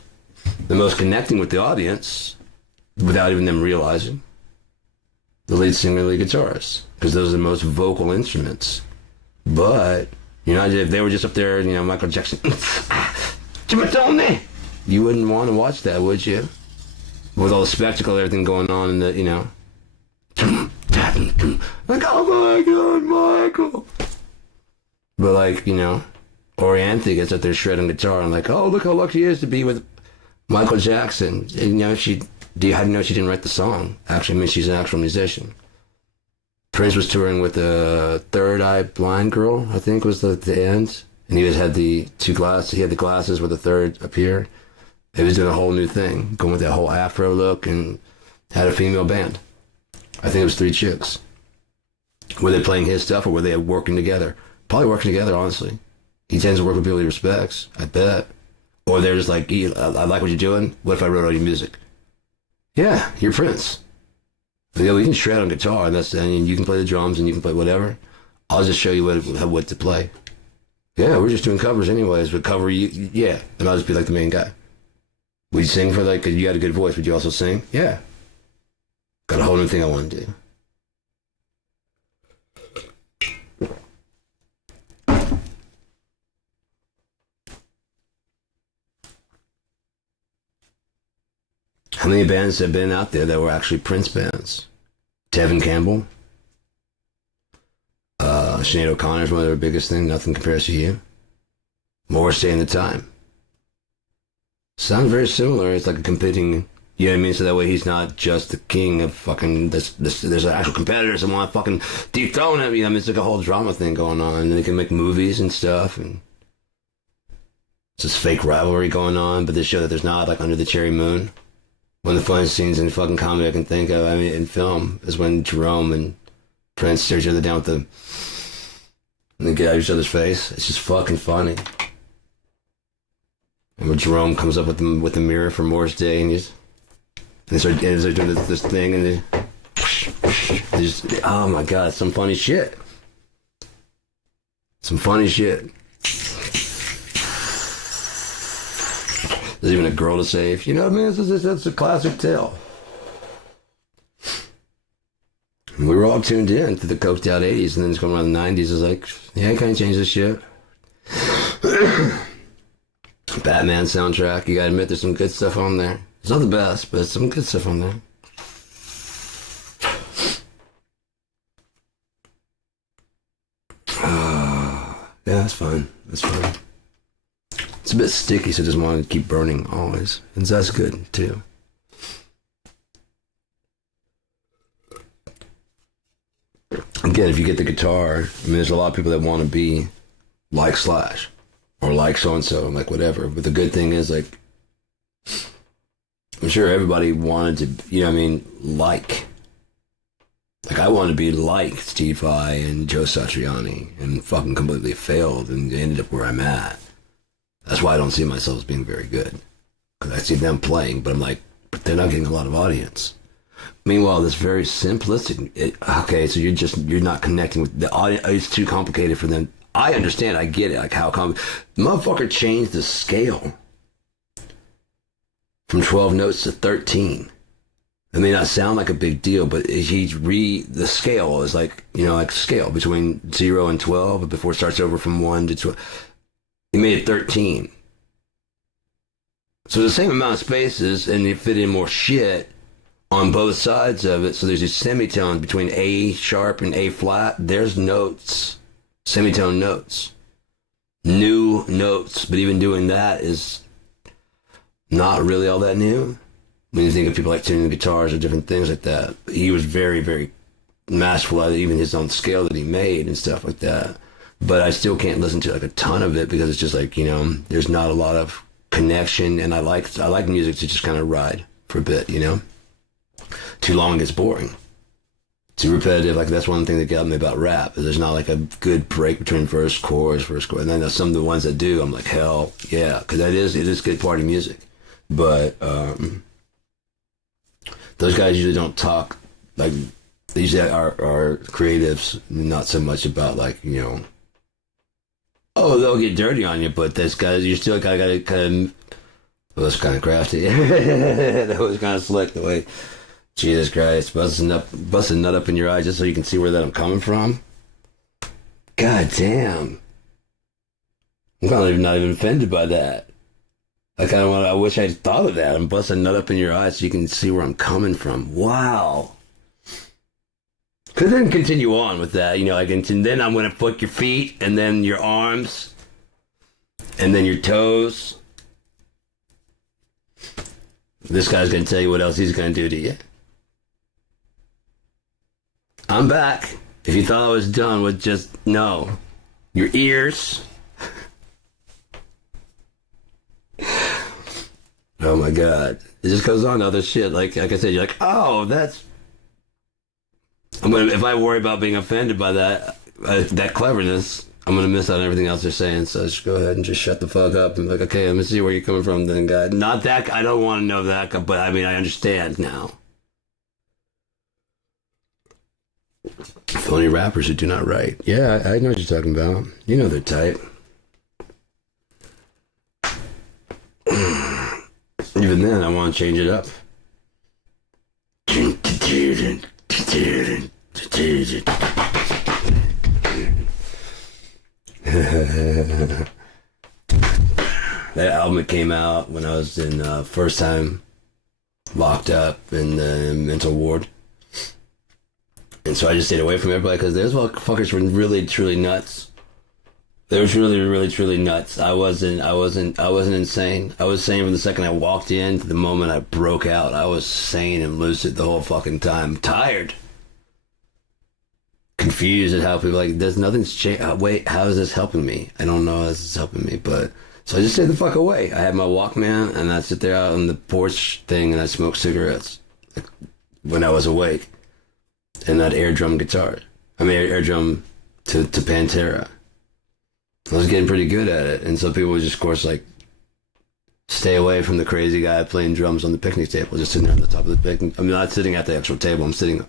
The most connecting with the audience, without even them realizing. The lead singer and lead guitarist, because those are the most vocal instruments. But if they were just up there, Michael Jackson, you wouldn't want to watch that, would you? With all the spectacle, everything going on, and like, oh my God, Michael. But Orianthe gets up there shredding guitar and like, oh, look how lucky he is to be with Michael Jackson. And, how do you know she didn't write the song? Actually, I mean, she's an actual musician. Prince was touring with a Third Eye Blind Girl, I think was the end. And he had the two glasses. He had the glasses with the third up here. He was doing a whole new thing, going with that whole afro look, and had a female band. I think it was 3 chicks. Were they playing his stuff or were they working together? Probably working together, honestly. He tends to work with people he respects, I bet. Or they're just like, I like what you're doing. What if I wrote all your music? Yeah, you're Prince. Yeah, we can shred on guitar, and you can play the drums and you can play whatever. I'll just show you what to play. Yeah, we're just doing covers anyways, but cover you, yeah. And I'll just be like the main guy. Would you sing for cause you got a good voice, would you also sing? Yeah. Got a whole new thing I want to do. How many bands have been out there that were actually Prince bands? Tevin Campbell. Sinead O'Connor's one of their biggest things. Nothing compares to you. Morrissey and the Time. Sounds very similar. It's like a competing, you know what I mean? So that way he's not just the king of fucking, there's actual competitors that want to fucking dethrone him. It's like a whole drama thing going on. And they can make movies and stuff. And it's this fake rivalry going on. But they show that there's not, like Under the Cherry Moon. One of the funniest scenes in fucking comedy I can think of, in film, is when Jerome and Prince stare each other down and they get out of each other's face. It's just fucking funny. And when Jerome comes up with the mirror for Morris Day, and they start doing this thing, and they just, oh my God, some funny shit. Some funny shit. There's even a girl to save. You know what I mean? That's a classic tale. And we were all tuned in to the coked out 80s, and then it's going around the 90s. It's like, yeah, I can't change this shit. Batman soundtrack. You gotta admit, there's some good stuff on there. It's not the best, but there's some good stuff on there. Yeah, that's fun. That's fun. It's a bit sticky, so it doesn't want to keep burning always. And that's good, too. Again, if you get the guitar, there's a lot of people that want to be like Slash. Or like so-and-so, and like whatever. But the good thing is, like, I'm sure everybody wanted to, like. Like, I wanted to be like Steve Vai and Joe Satriani, and fucking completely failed and ended up where I'm at. That's why I don't see myself as being very good. Because I see them playing, but I'm like, but they're not getting a lot of audience. Meanwhile, this very simplistic, okay, so you're not connecting with the audience. It's too complicated for them. I understand, I get it, like how the motherfucker changed the scale from 12 notes to 13. It may not sound like a big deal, but the scale is like, like scale between 0 and 12, before it starts over from 1 to 12. He made it 13. So the same amount of spaces, and you fit in more shit on both sides of it. So there's these semitones between A sharp and A flat. There's notes. Semitone notes. New notes. But even doing that is not really all that new. When you think of people like tuning the guitars or different things like that. He was very, very masterful at even his own scale that he made and stuff like that. But I still can't listen to like a ton of it because it's just like, there's not a lot of connection, and I like music to just kind of ride for a bit, Too long gets boring. Too repetitive. Like, that's one thing that got me about rap, is there's not like a good break between verse, chorus. And then some of the ones that do, I'm like, hell yeah, because it is good party music. But those guys usually don't talk like these are creatives, not so much about like, oh, they'll get dirty on you, but this guy, you still got to kind of, it was kind of crafty. That was kind of slick the way, Jesus Christ, busting nut up in your eye just so you can see where that I'm coming from. God damn. I'm kind of not even offended by that. I wish I'd thought of that. I'm busting nut up in your eye so you can see where I'm coming from. Wow. Could then continue on with that, and then I'm going to fuck your feet, and then your arms, and then your toes. This guy's going to tell you what else he's going to do to you. I'm back. If you thought I was done with just, no. Your ears. Oh my God. It just goes on to other shit. Like I said, you're like, oh, that's... if I worry about being offended by that cleverness, I'm gonna miss out on everything else they're saying. So just go ahead and just shut the fuck up and be like, okay, let me see where you're coming from, then, guy. Not that I don't want to know that, but I mean, I understand now. Phony rappers who do not write. Yeah, I know what you're talking about. You know they're tight. Even then, I want to change it up. That album came out when I was in first time locked up in the mental ward, and so I just stayed away from everybody because those fuckers were really truly nuts. They were really truly nuts. I wasn't insane. I was sane from the second I walked in to the moment I broke out. I was sane and lucid the whole fucking time. Tired. Confused at how people there's nothing's changed. Wait, how is this helping me? I don't know how this is helping me, but so I just stayed the fuck away. I had my Walkman and I sit there out on the porch thing and I smoke cigarettes when I was awake, and that air drum guitar. Air drum to Pantera. I was getting pretty good at it, and so people would just, of course, stay away from the crazy guy playing drums on the picnic table, just sitting there on the top of the picnic. I'm not sitting at the actual table. I'm sitting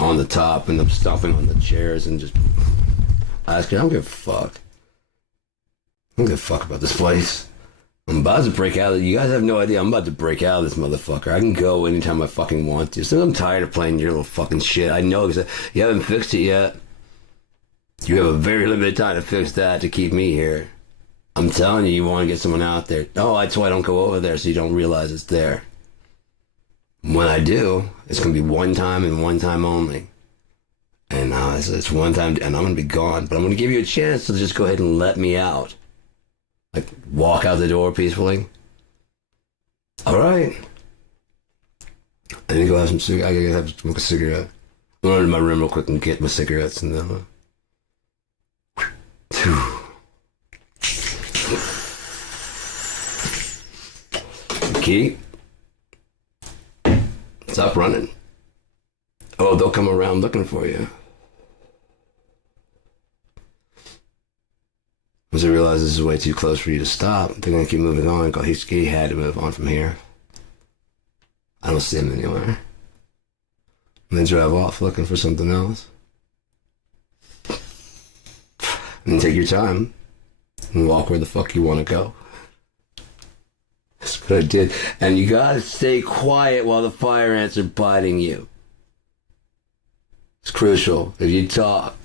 on the top, and I'm stomping on the chairs and just asking, I don't give a fuck. I don't give a fuck about this place. I'm about to break out of it. You guys have no idea. I'm about to break out of this motherfucker. I can go anytime I fucking want to. So I'm tired of playing your little fucking shit. I know because you haven't fixed it yet. You have a very limited time to fix that to keep me here. I'm telling you, you want to get someone out there. Oh, that's why I don't go over there, so you don't realize it's there. When I do, it's going to be one time and one time only. And it's one time, and I'm going to be gone. But I'm going to give you a chance to just go ahead and let me out. Walk out the door peacefully. All right. I need to go have some cigarettes. I gotta smoke a cigarette. I'm going to my room real quick and get my cigarettes and then... Key. Stop running. Oh, they'll come around looking for you. Once they realize this is way too close for you to stop, they're going to keep moving on. He had to move on from here. I don't see him anywhere. And they drive off looking for something else. And take your time and walk where the fuck you want to go. That's what I did. And you gotta stay quiet while the fire ants are biting you. It's crucial. If you talk,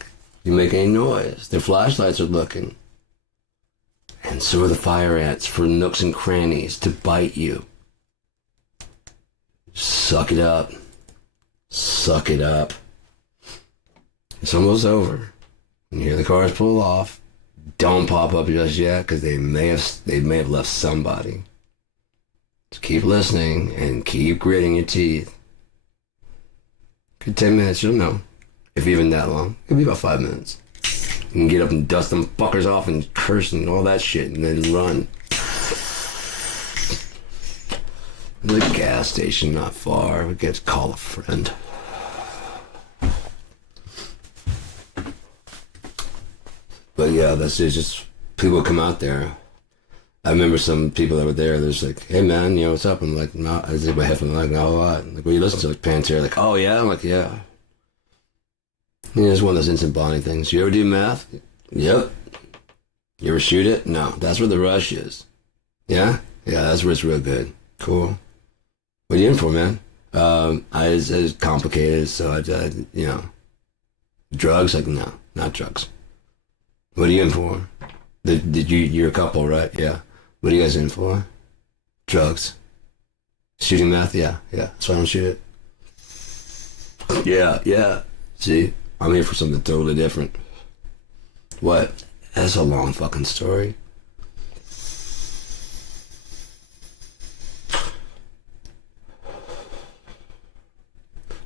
you make any noise, their flashlights are looking. And so are the fire ants for nooks and crannies to bite you. Suck it up. Suck it up. It's almost over. When you hear the cars pull off, don't pop up just yet because they may have left somebody. Just keep listening and keep gritting your teeth. Could 10 minutes, you'll know. If even that long. It'll be about 5 minutes. You can get up and dust them fuckers off and curse and all that shit and then run. There's a gas station not far. We get to call a friend. But yeah, that's just people come out there. I remember some people that were there. They're just like, "Hey man, what's up?" I'm like, "No." I take my headphones. I'm like, "No, what?" Like, "What you listen to?" Like Pantera. Like, "Oh yeah." I'm like, "Yeah." Yeah, it's one of those instant bonding things. You ever do math? Yep. You ever shoot it? No. That's where the rush is. Yeah? Yeah, that's where it's real good. Cool. What are you in for, man? It's complicated, so drugs? Like, no, not drugs. What are you in for? You're a couple, right? Yeah. What are you guys in for? Drugs. Shooting meth? Yeah, yeah. That's why I don't shoot it. Yeah, yeah. See? I'm here for something totally different. What? That's a long fucking story.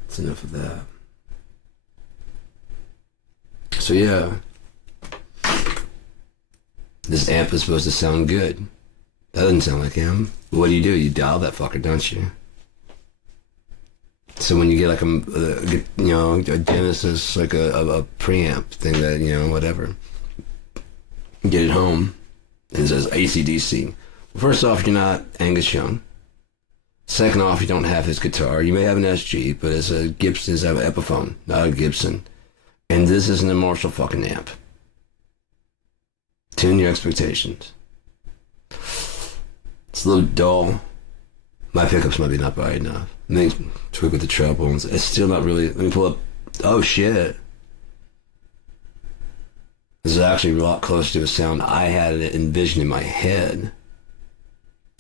That's enough of that. So yeah. This amp is supposed to sound good. That doesn't sound like him. What do? You dial that fucker, don't you? So when you get like a Genesis, like a preamp thing that, whatever, you get it home, and it says AC/DC. First off, you're not Angus Young. Second off, you don't have his guitar. You may have an SG, but it's a Gibson, it's an Epiphone, not a Gibson. And this isn't a Marshall fucking amp. Tune your expectations. It's a little dull. My pickups might be not bright enough. Let me tweak with the trebles. It's still not really. Let me pull up. Oh shit. This is actually a lot closer to a sound I had it envisioned in my head.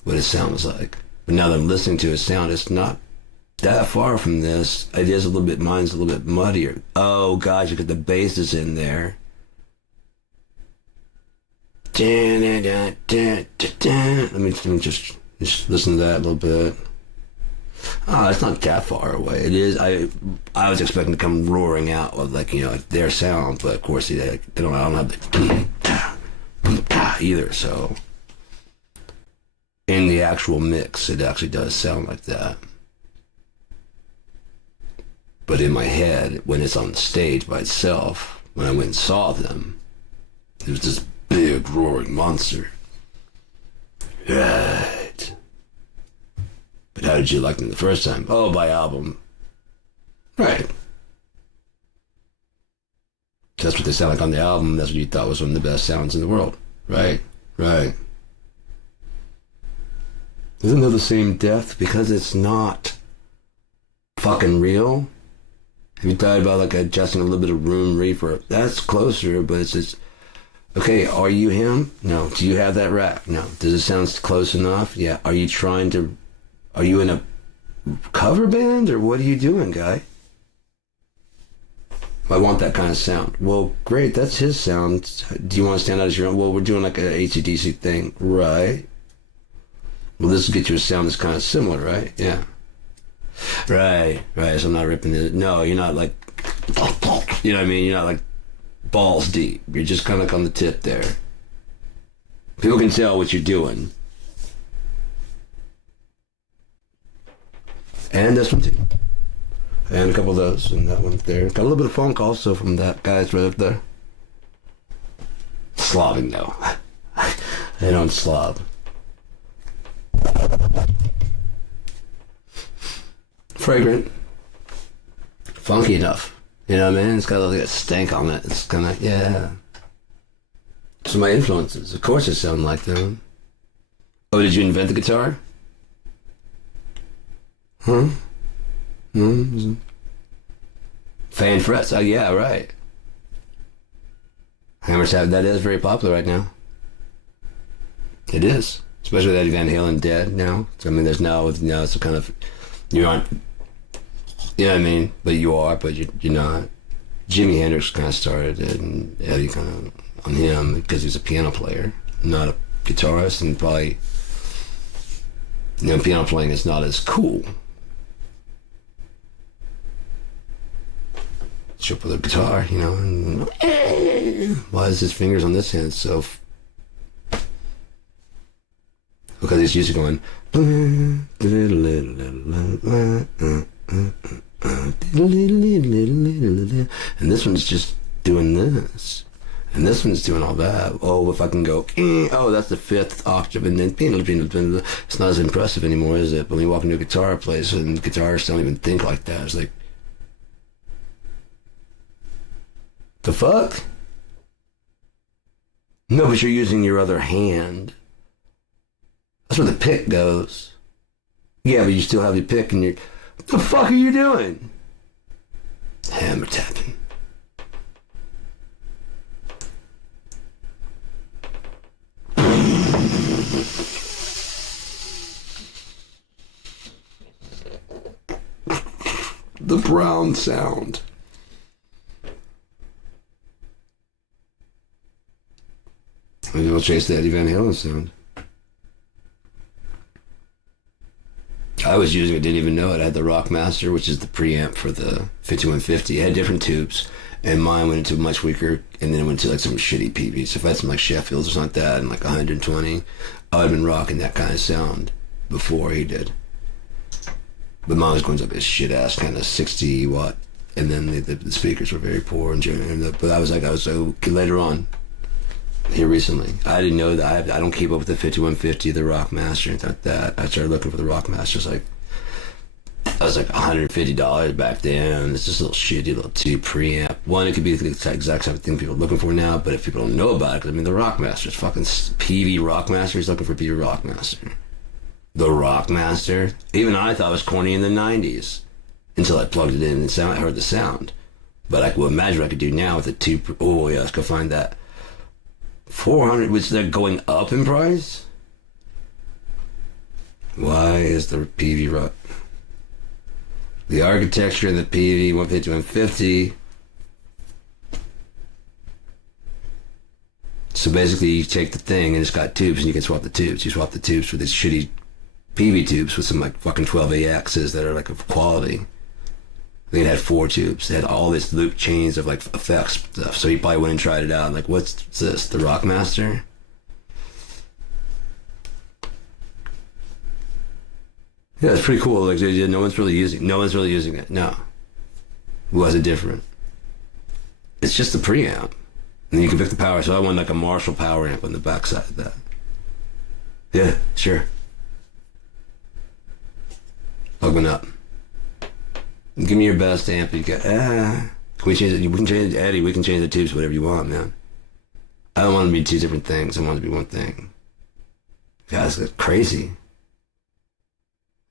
What it sounds like. But now that I'm listening to a sound, it's not that far from this. It is a little bit, mine's a little bit muddier. Oh gosh, look at the bass is in there. Let me just listen to that a little bit. Oh, it's not that far away. It is. I was expecting to come roaring out with like their sound, but of course I don't have the either. So in the actual mix, it actually does sound like that. But in my head, when it's on the stage by itself, when I went and saw them, there was this big roaring monster. Right. But how did you like them the first time? Oh, by album. Right. That's what they sound like on the album. That's what you thought was one of the best sounds in the world. Right. Right. Isn't it the same depth? Because it's not fucking real. Have you thought about like adjusting a little bit of room reverb? That's closer, but it's just... Okay, are you him? No. Do you have that rack? No. Does it sound close enough? Yeah. Are you in a cover band, or what are you doing, guy? I want that kind of sound. Well, great, that's his sound. Do you want to stand out as your own? Well, we're doing like an AC/DC thing, right? Well, this will get you a sound that's kind of similar, right? Yeah. Right. So I'm not ripping it. No, you're not like, you know what I mean? You're not like balls deep. You're just kind of like on the tip there. People can tell what you're doing. And this one too. And a couple of those, and that one there. Got a little bit of funk also from that guy's right up there. Slobbing though. They don't slob. Fragrant. Funky enough. You know what I mean? It's got a little stank on it. It's kind of, yeah. So my influences, of course, it sound like them. Oh, did you invent the guitar? Huh? Mm-hmm. Fan frets. Oh, yeah, right. Hammers have that is very popular right now. It is, especially with Eddie Van Halen dead now. So I mean, there's now it's a kind of you aren't. You know what I mean? But you are, but you're not. Jimi Hendrix kind of started it, and Eddie kind of on him because he's a piano player, not a guitarist, and probably piano playing is not as cool. Show up with a guitar, and why is his fingers on this hand so? Because he's used to going. And this one's just doing this. And this one's doing all that. Oh, if I can go, oh, that's the fifth octave, and then it's not as impressive anymore, is it? But when you walk into a guitar place, and guitarists don't even think like that. It's like, The fuck? No, but you're using your other hand. That's where the pick goes. Yeah, but you still have your pick and you're... What the fuck are you doing? Hammer tapping. The brown sound. Maybe we'll chase the Eddie Van Halen sound. I was using it, didn't even know it. I had the Rockmaster, which is the preamp for the 5150. It had different tubes, and mine went into much weaker, and then it went to like some shitty PV. So if I had some like Sheffields or something like that, and like 120, I would have been rocking that kind of sound before he did. But mine was going to like this shit ass kind of 60 watt, and then the speakers were very poor but I was so later on. Here recently, I didn't know that. I don't keep up with the 5150, the Rockmaster, and like that. I started looking for the Rockmasters. Like, I was like $150 back then. It's just a little shitty little tube preamp. One, it could be the exact same thing people are looking for now, but if people don't know about it, 'cause I mean, the Rockmaster's fucking PV Rockmaster. He's looking for PV Rockmaster. The Rockmaster. Even I thought it was corny in the 90s until I plugged it in and I heard the sound. But I could imagine what I could do now with the tube. Oh yeah, let's go find that. 400, which they're going up in price? Why is the PV Rock? The architecture in the PV 150 150. So basically you take the thing and it's got tubes and you can swap the tubes. You swap the tubes for these shitty PV tubes with some like fucking 12AXs that are like of quality. They had 4 tubes. They had all this loop chains of like effects stuff. So he probably went and tried it out. Like, what's this? The Rockmaster? Yeah, it's pretty cool. Like, no one's really using it. No. Why is it different? It's just the preamp. And you can pick the power. So I want like a Marshall power amp on the backside of that. Yeah, sure. Plug one up. Give me your best amp you got. Can we change it? We can change it, Eddie. We can change the tubes, whatever you want, man. I don't want it to be 2 different things. I want it to be one thing. Guys, that's crazy.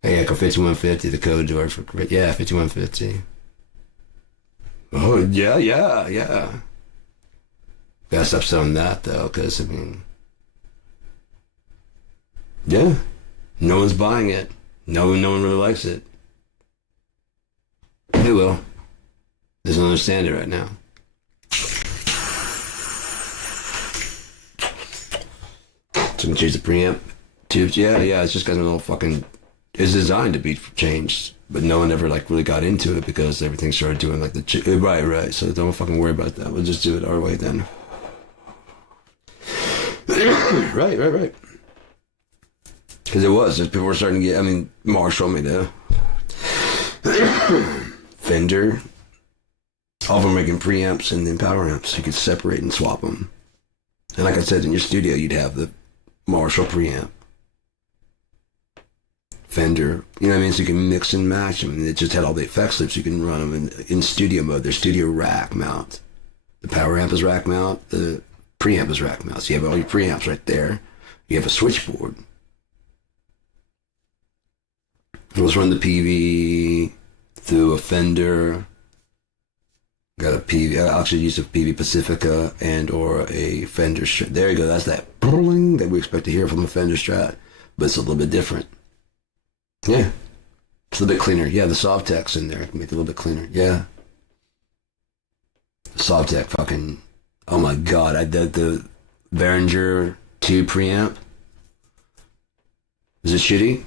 Hey, I got 5150, the code word for, yeah, 5150. Oh, yeah. Gotta stop selling that, though, because, I mean, yeah, no one's buying it. No one really likes it. They will. Doesn't understand it right now. So we change the preamp tubes. Yeah, it's just got a little fucking... It's designed to be changed, but no one ever like really got into it because everything started doing like the... Right. So don't fucking worry about that. We'll just do it our way then. Right. Because it was. People were starting to get... I mean, Marshall made a... Fender, all of them making preamps and then power amps. You could separate and swap them. And like I said, in your studio, you'd have the Marshall preamp, Fender. You know what I mean? So you can mix and match them. And it just had all the effects loops. You can run them in studio mode. They're studio rack mount. The power amp is rack mount. The preamp is rack mount. So you have all your preamps right there. You have a switchboard. Let's run the PV through a Fender. Got a PV. I actually used a PV Pacifica and or a Fender Strat. There you go. That's that brrrling that we expect to hear from a Fender Strat, but it's a little bit different. Yeah, it's a little bit cleaner. Yeah, the Sovtek's in there. I can make it a little bit cleaner. Yeah, the Sovtek fucking. Oh my god! I did the Behringer 2 preamp. Is it shitty?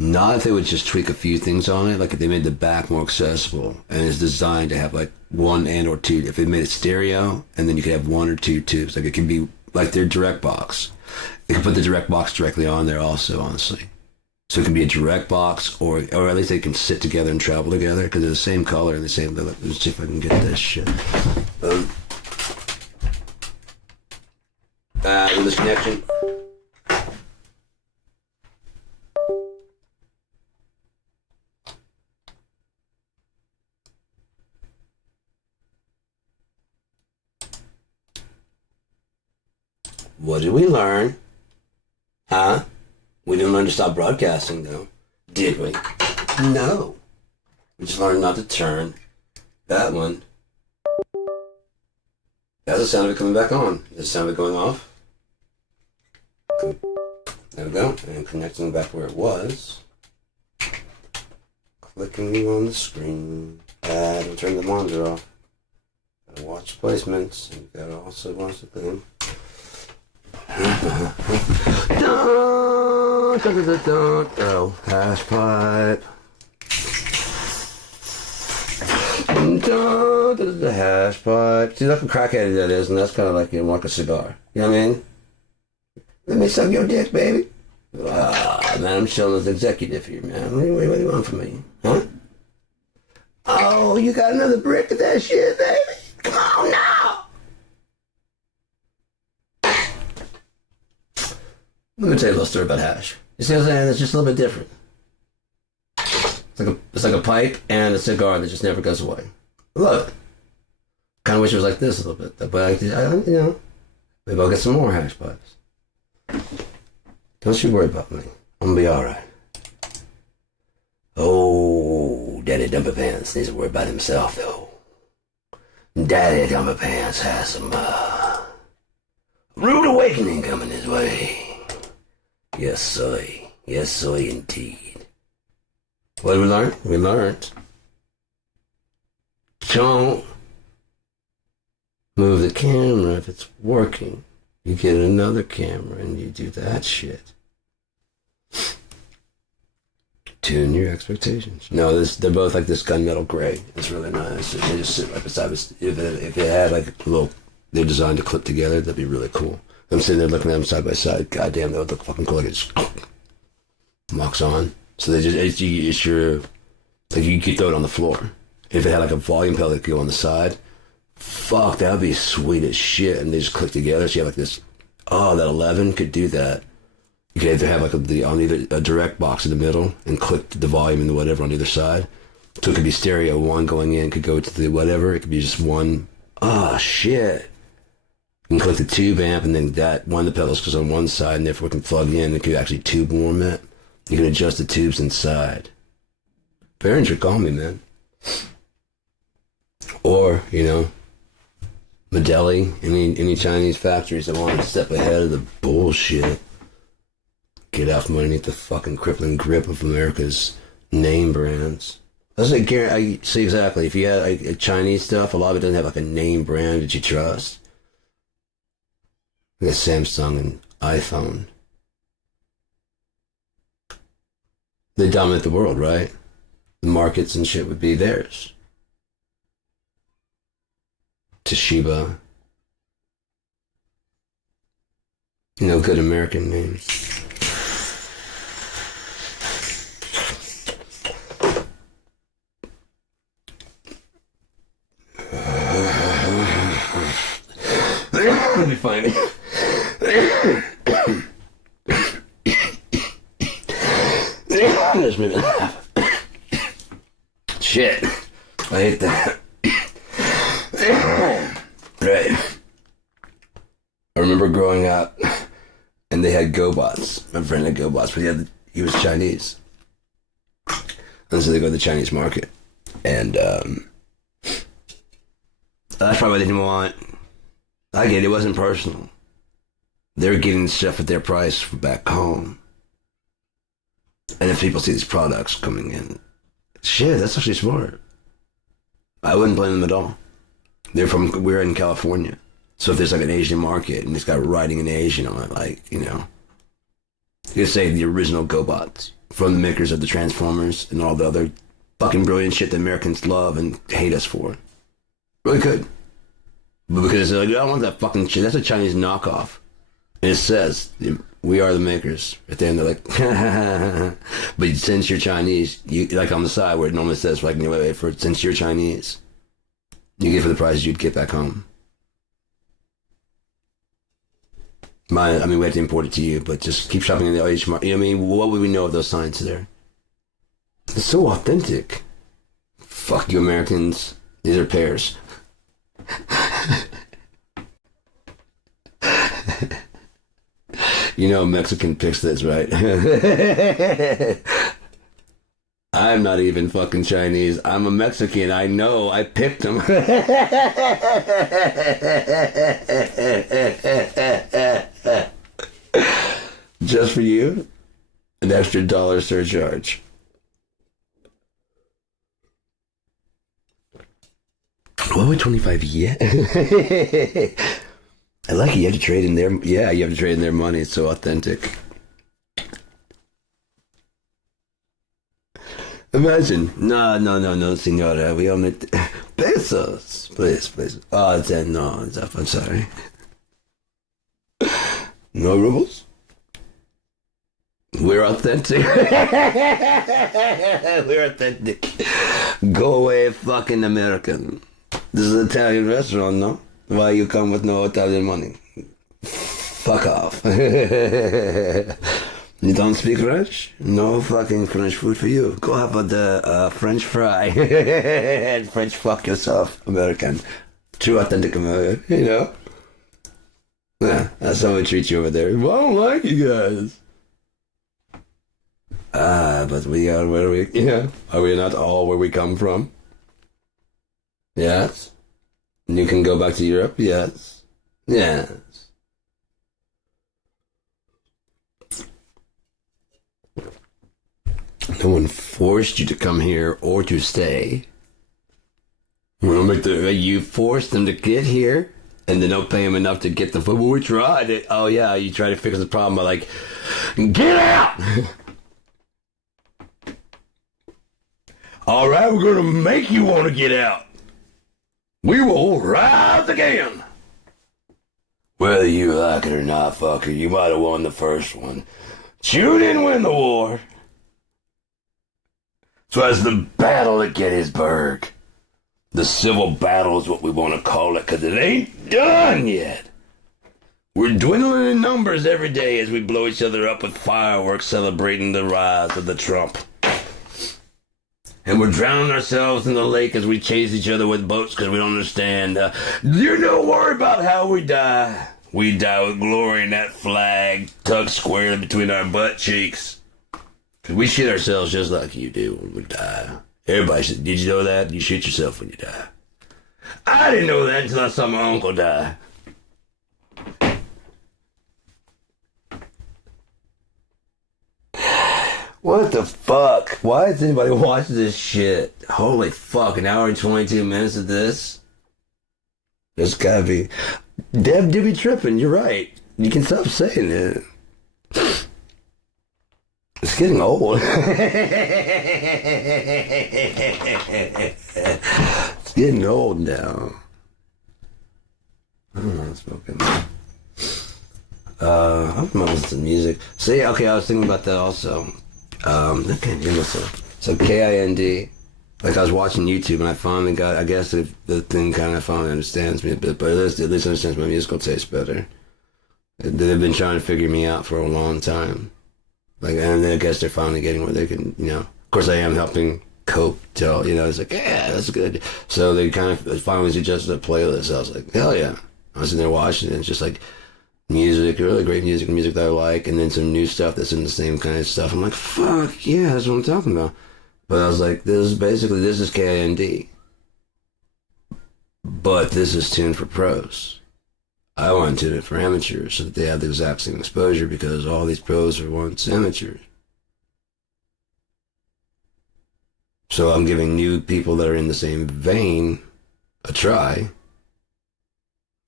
Not if they would just tweak a few things on it, like if they made the back more accessible and it's designed to have like 1 and or 2. If they made it stereo and then you could have 1 or 2 tubes, like it can be like their direct box. They can put the direct box directly on there also, honestly. So it can be a direct box or at least they can sit together and travel together because they're the same color and the same. Let's see if I can get this shit. With this connection. What did we learn? Huh? We didn't learn to stop broadcasting, though. Did we? No. We just learned not to turn that one. That's the sound of it coming back on. The sound of it going off. There we go. And connecting back where it was. Clicking on the screen. And turn the monitor off. Gotta watch placements. And you gotta also watch the thing. Oh, hash pipe. The hash pipe. See, look how crackheaded that is, and that's kind of like a cigar. You know what I mean? Let me suck your dick, baby. Ah, man, I'm chilling as executive here, man. What do you want from me? Huh? Oh, you got another brick of that shit, baby? Come on now! Let me tell you a little story about hash. You see what I'm saying? It's just a little bit different. It's like a pipe and a cigar that just never goes away. Look, kind of wish it was like this a little bit, but maybe I'll get some more hash pipes. Don't you worry about me. I'm gonna be all right. Oh, Daddy Dumper Pants needs to worry about himself though. Daddy Dumper Pants has some rude awakening coming his way. Yes, sir. Yes, sir, indeed. What did we learn? We learned. Don't move the camera if it's working. You get another camera and you do that shit. Tune your expectations. No, they're both like this gunmetal gray. It's really nice. They just sit right beside us. If it had like a little, they're designed to clip together, that'd be really cool. I'm sitting there looking at them side by side. God damn, that would look fucking cool. Like it just locks on. So it's your, like you could throw it on the floor. If it had like a volume pedal that could go on the side, fuck, that would be sweet as shit. And they just click together. So you have like this, that 11 could do that. You could either have like on either a direct box in the middle and click the volume and the whatever on either side. So it could be stereo, one going in, could go to the whatever. It could be just one. Oh, shit. You can click the tube amp and then that one of the pedals goes on one side and therefore it can plug in. It could actually tube warm it. You can adjust the tubes inside. Behringer, call me, man. Or, Medeli, any Chinese factories that want to step ahead of the bullshit. Get out from underneath the fucking crippling grip of America's name brands. I see exactly. If you had like Chinese stuff, a lot of it doesn't have like a name brand that you trust. Like Samsung and iPhone. They dominate the world, right? The markets and shit would be theirs. Toshiba. Good American names. Let me find it. Just made me laugh. Shit. I hate that. Right. I remember growing up and they had GoBots. My friend had GoBots, but he was Chinese. And so they go to the Chinese market. And that's probably what they didn't want. I get it, it wasn't personal. They were getting stuff at their price from back home. And if people see these products coming in, shit, that's actually smart. I wouldn't blame them at all. We're in California. So if there's like an Asian market and it's got writing in Asian on it, you could say the original GoBots from the makers of the Transformers and all the other fucking brilliant shit that Americans love and hate us for. Really could. But because they're like, I don't want that fucking shit. That's a Chinese knockoff. And it says, we are the makers. At the end, they're like, but since you're Chinese, you like on the side where it normally says, like, since you're Chinese, you get it for the price you'd get back home. We have to import it to you, but just keep shopping in the H market. What would we know of those signs there? It's so authentic. Fuck you, Americans. These are pears. You know, Mexican picks this, right? I'm not even fucking Chinese. I'm a Mexican. I know. I picked them. Just for you, an extra dollar surcharge. What would 25 yen? I like it. You have to trade in their, yeah, you have to trade in their money. It's so authentic. Imagine. No, no, no, no, senora. We only pesos. Please, please. Oh, then no, I'm sorry. No rubles? We're authentic. We're authentic. Go away, fucking American. This is an Italian restaurant, no? Why you come with no Italian money? Fuck off. You don't speak French? No fucking French food for you. Go have the French fry. And French fuck yourself, American. True authentic American, you know? Yeah, that's how we treat you over there. Well, I don't like you guys. Ah, but we are where we, yeah. Are we not all where we come from? Yes. And you can go back to Europe? Yes. Yes. No one forced you to come here or to stay. You forced them to get here, and then don't pay them enough to get the food. Well, we tried it. Oh, yeah, you try to fix the problem by, like, get out! All right, we're going to make you want to get out. We will rise again. Whether you like it or not, fucker, you might have won the first one. But you didn't win the war. So as the battle at Gettysburg, the civil battle is what we want to call it, because it ain't done yet. We're dwindling in numbers every day as we blow each other up with fireworks celebrating the rise of the Trump. And we're drowning ourselves in the lake as we chase each other with boats because we don't understand. You don't worry about how we die. We die with glory in that flag tucked squarely between our butt cheeks. Because we shit ourselves just like you do when we die. Everybody should. Did you know that? You shoot yourself when you die. I didn't know that until I saw my uncle die. What the fuck? Why is anybody watching this shit? Holy fuck, an hour and 22 minutes of this? There's gotta be... Deb do be tripping, you're right. You can stop saying it. It's getting old. It's getting old now. I don't know, I'm smoking. I'm gonna listen to music. See, okay, I was thinking about that also. Okay, so KIND, like I was watching YouTube and I finally got, I guess the thing kind of finally understands me a bit, but at least understands my musical taste better. They've been trying to figure me out for a long time. Like, and then I guess they're finally getting where they can, you know, of course I am helping cope till, you know, it's like, yeah, that's good. So they kind of finally suggested a playlist. I was like, hell yeah. I was in there watching it. It's just like, music, really great music, music that I like, and then some new stuff that's in the same kind of stuff. I'm like, fuck, yeah, that's what I'm talking about. But I was like, this is KIND. But this is tuned for pros. I want to tune it for amateurs so that they have the exact same exposure because all these pros are once amateurs. So I'm giving new people that are in the same vein a try.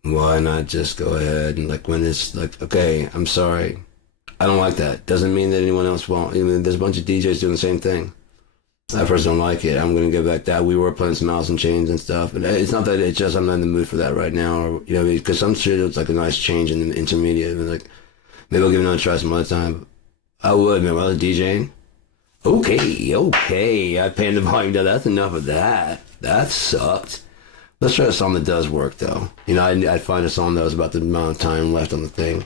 Why not just go ahead and, like, when it's like, okay, I'm sorry, I don't like that. Doesn't mean that anyone else won't. I mean, there's a bunch of DJs doing the same thing. I first don't like it. I'm going to go back that. We were playing some Alice in Chains and stuff. But it's not that, it's just I'm not in the mood for that right now. Or, you know, because some shit, it's like a nice change in the intermediate. And like, maybe I'll give it another try some other time. I would, man. While I was DJing. Okay. I paid the volume down. That's enough of that. That sucked. Let's try a song that does work, though. You know, I'd find a song that was about the amount of time left on the thing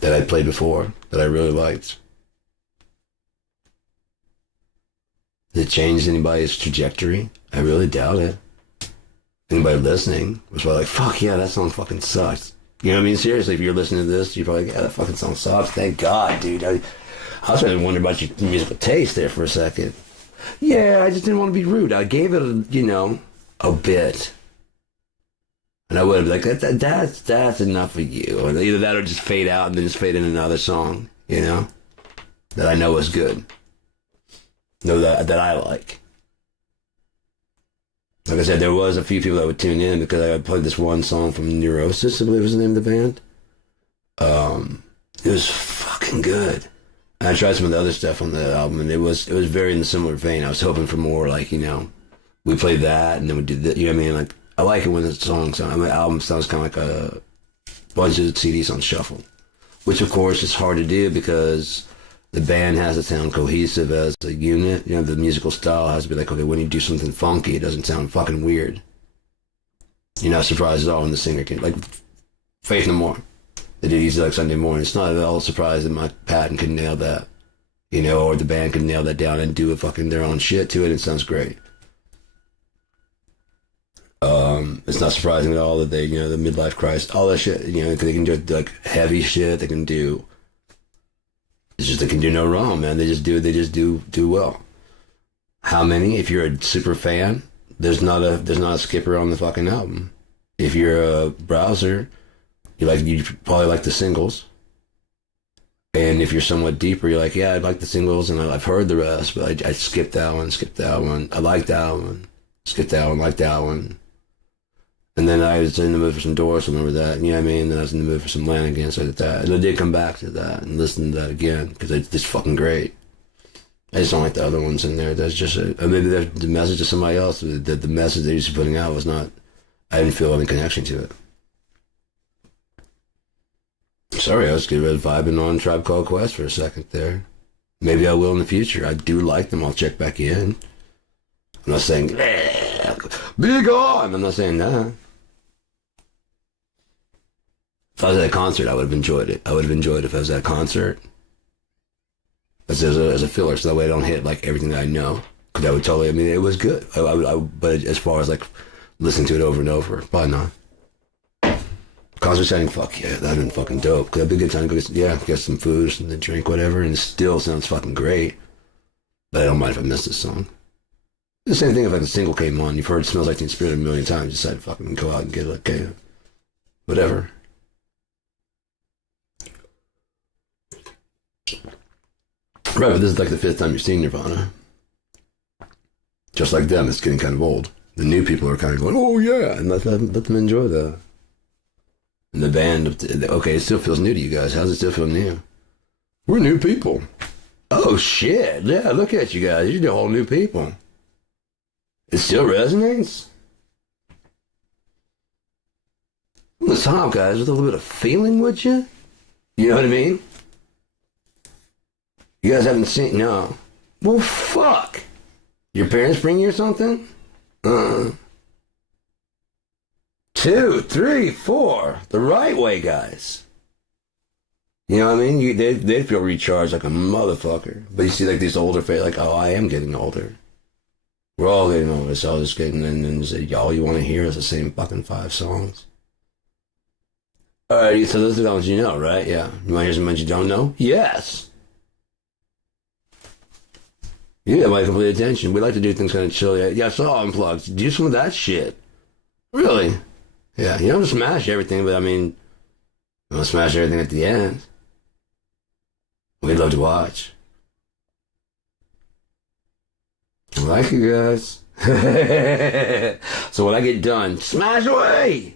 that I'd played before that I really liked. Did it change anybody's trajectory? I really doubt it. Anybody listening was probably like, fuck yeah, that song fucking sucks. You know what I mean? Seriously, if you're listening to this, you're probably like, yeah, that fucking song sucks. Thank God, dude. I was trying to wonder about your musical taste there for a second. Yeah, I just didn't want to be rude. I gave it, a bit. And I would have been like, that's enough for you. Or either that or just fade out and then just fade in another song, that I know is good. Know that I like. Like I said, there was a few people that would tune in because I played this one song from Neurosis, I believe was the name of the band. It was fucking good. And I tried some of the other stuff on the album, and it was very in a similar vein. I was hoping for more like, we played that, and then we did that. You know what I mean? Like, I like it when the album sounds kind of like a bunch of CDs on shuffle, which of course is hard to do because the band has to sound cohesive as a unit. The musical style has to be like, okay, when you do something funky, it doesn't sound fucking weird. You're not surprised at all when the singer can, like Faith No More. They did Easy Like Sunday Morning. It's not at all surprised that my Patton could nail that, or the band could nail that down and do a fucking their own shit to it. It sounds great. It's not surprising at all that they, the midlife crisis, all that shit, they can do like heavy shit. They can do. It's just they can do no wrong, man. They just do well. How many? If you're a super fan, there's not a skipper on the fucking album. If you're a browser, you probably like the singles. And if you're somewhat deeper, you're like, yeah, I like the singles and I've heard the rest, but I skipped that one, I like that one, skipped that one, like that one. And then I was in the mood for some Doors, remember that, you know what I mean? Then I was in the mood for some Lanigan, so I did that. And I did come back to that and listen to that again, because it's fucking great. I just don't like the other ones in there. That's just maybe the message of somebody else, the message they used to putting out was not, I didn't feel any connection to it. Sorry, I was vibing on Tribe Called Quest for a second there. Maybe I will in the future. I do like them. I'll check back in. I'm not saying, be gone. I'm not saying that. If I was at a concert, I would have enjoyed it. I would have enjoyed it if I was at a concert. As a filler, so that way I don't hit like everything that I know. Because I would totally, it was good. But as far as like listening to it over and over, probably not. Concert setting, fuck yeah, that'd been fucking dope. That'd be a good time to get some food, something to drink, whatever, and it still sounds fucking great. But I don't mind if I miss this song. The same thing if like a single came on, you've heard Smells Like Teen Spirit a million times, you decide to fucking go out and get it, like, okay, whatever. Right, but this is like the 5th time you've seen Nirvana. Just like them, it's getting kind of old. The new people are kind of going, oh yeah, and let them enjoy that. And the band, okay, it still feels new to you guys. How does it still feel new? We're new people. Oh shit, yeah, look at you guys. You're all new people. It still resonates? What's up, guys? With a little bit of feeling, would you? You know what I mean? You guys haven't seen, no. Well, fuck. Your parents bring you something? 2, 3, 4. The right way, guys. You know what I mean? They feel recharged like a motherfucker. But you see like these older face, like, oh, I am getting older. We're all getting older. So I'll just getting in and say, all you want to hear is the same fucking 5 songs. Alright, so those are the ones you know, right? Yeah. You want to hear some ones you don't know? Yes. You get my complete attention. We like to do things kind of chill. Yeah, I saw Unplugged. Do some of that shit. Really? Yeah, you don't smash everything, but I'm gonna smash everything at the end. We'd love to watch. I like you guys. So when I get done, smash away!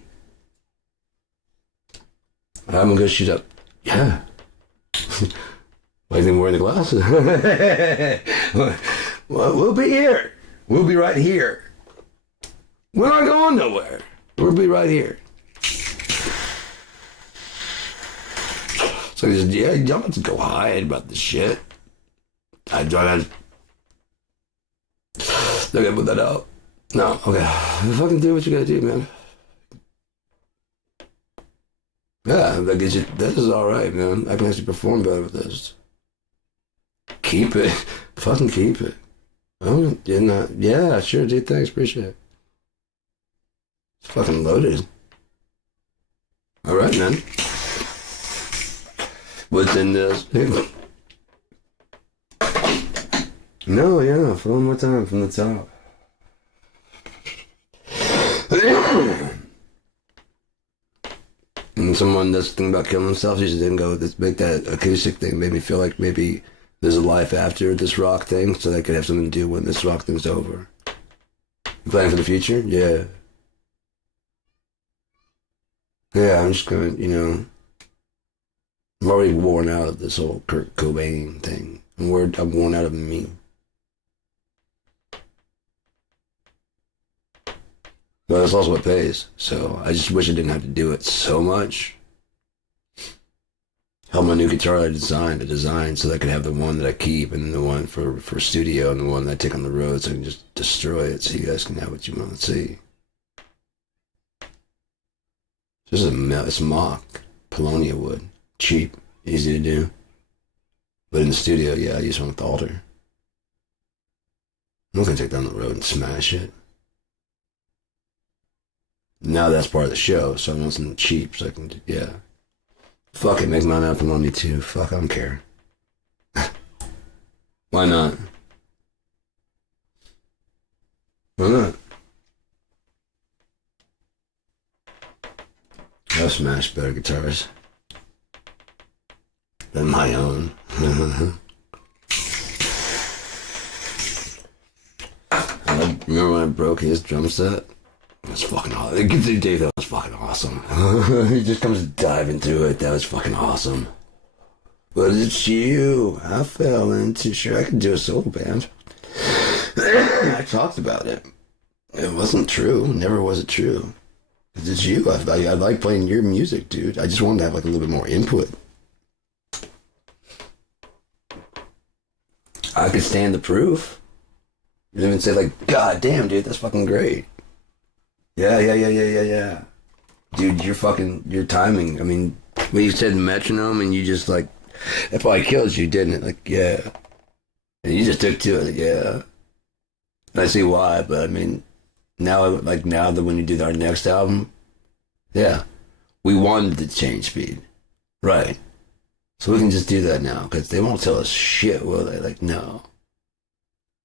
I'm gonna go shoot up. Yeah. Why do you think I'm wearing the glasses? Well, we'll be here. We'll be right here. We're not going nowhere. We'll be right here. So he said, yeah, you don't have to go hide about this shit. I gotta put that out. No, okay. Fucking do what you gotta do, man. Yeah, this is alright, man. I can actually perform better with this. Keep it. Fucking keep it. Oh, yeah, sure, dude. Thanks, appreciate it. It's fucking loaded. All right, man. What's in this? No, yeah, for one more time from the top. And someone that's thinking about killing themselves, just didn't go with this, make that acoustic thing. Made me feel like maybe there's a life after this rock thing, so they could have something to do when this rock thing's over. You planning for the future? Yeah. Yeah, I'm just gonna, I'm already worn out of this whole Kurt Cobain thing. I'm worn out of me. But that's also what pays. So I just wish I didn't have to do it so much. How my new guitar I designed so that I could have the one that I keep and the one for studio and the one that I take on the road so I can just destroy it so you guys can have what you want to see. This is it's mock Polonia wood. Cheap, easy to do. But in the studio, yeah, I use one with the altar. I'm not gonna take down the road and smash it. Now that's part of the show, so I want something cheap so I can, yeah. Fuck it, make mine out of Polonia too. Fuck, I don't care. Why not? Why not? I've smashed better guitars than my own. I remember when I broke his drum set? That's fucking awesome. Dave, that was fucking awesome. He just comes diving through it. That was fucking awesome. But it's you. I fell into. Sure, I could do a solo band. I talked about it. It wasn't true. Never was it true. It's you. I like playing your music, dude. I just wanted to have like a little bit more input. I could stand the proof. You didn't even say like, God damn, dude, that's fucking great. Yeah. Dude, your timing. I mean, when you said metronome and you just like, that probably killed you, didn't it? Like, yeah. And you just took to it, like, yeah. And I see why, but I mean, now that when you do our next album, yeah, we wanted to change speed. Right. So we can just do that now, because they won't tell us shit, will they? Like, no.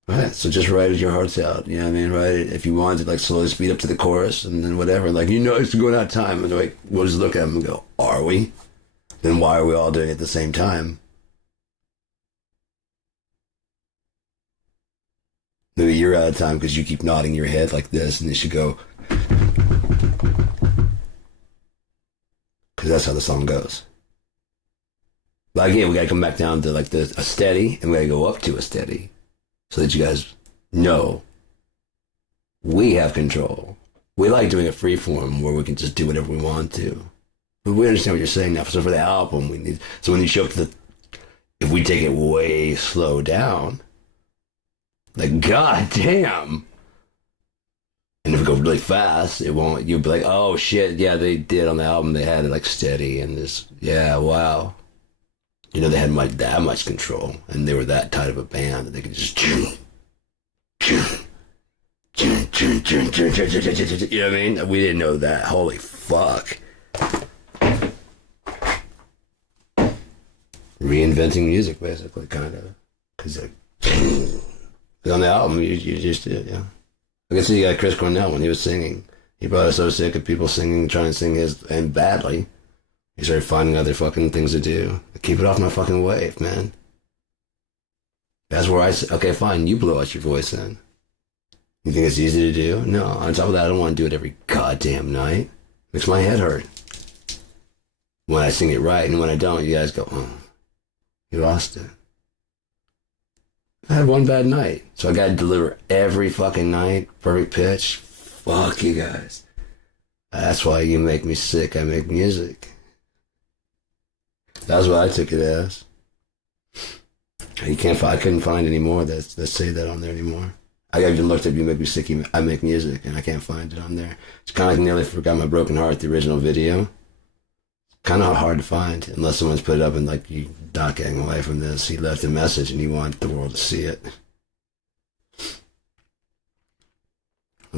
Right, so just write it your heart's out, you know what I mean? Write it if you want to, like, slowly speed up to the chorus and then whatever. Like, it's going out of time. And like, we'll just look at them and go, are we? Then why are we all doing it at the same time? Maybe you're out of time because you keep nodding your head like this and they should go. Because that's how the song goes. But again, we got to come back down to like a steady and we got to go up to a steady. So that you guys know we have control. We like doing a free form where we can just do whatever we want to. But we understand what you're saying now. So for the album, so when you show up to if we take it way slow down, like, God damn. And if we go really fast, you'll be like, oh shit, yeah, they did on the album, they had it like steady and this, yeah, wow. They had that much control, and they were that tight of a band that they could just, you know what I mean? We didn't know that. Holy fuck. Reinventing music, basically, kind of. Because on the album, you just did, yeah. I guess you got Chris Cornell when he was singing. He probably was so sick of people singing, trying to sing his, and badly. He started finding other fucking things to do. Keep it off my fucking wave, man. That's where I say, okay, fine, you blow out your voice then. You think it's easy to do? No, on top of that, I don't want to do it every goddamn night. Makes my head hurt. When I sing it right, and when I don't, you guys go, oh, you lost it. I had one bad night, so I got to deliver every fucking night, perfect pitch. Fuck you guys. That's why you make me sick. I make music. That's what I took it as. I couldn't find any more that say that on there anymore. I even looked up You Make Me Sick, I Make Music, and I can't find it on there. It's kind of like Nearly Forgot My Broken Heart, the original video. It's kind of hard to find, unless someone's put it up and like, you not getting away from this. He left a message and he wanted the world to see it.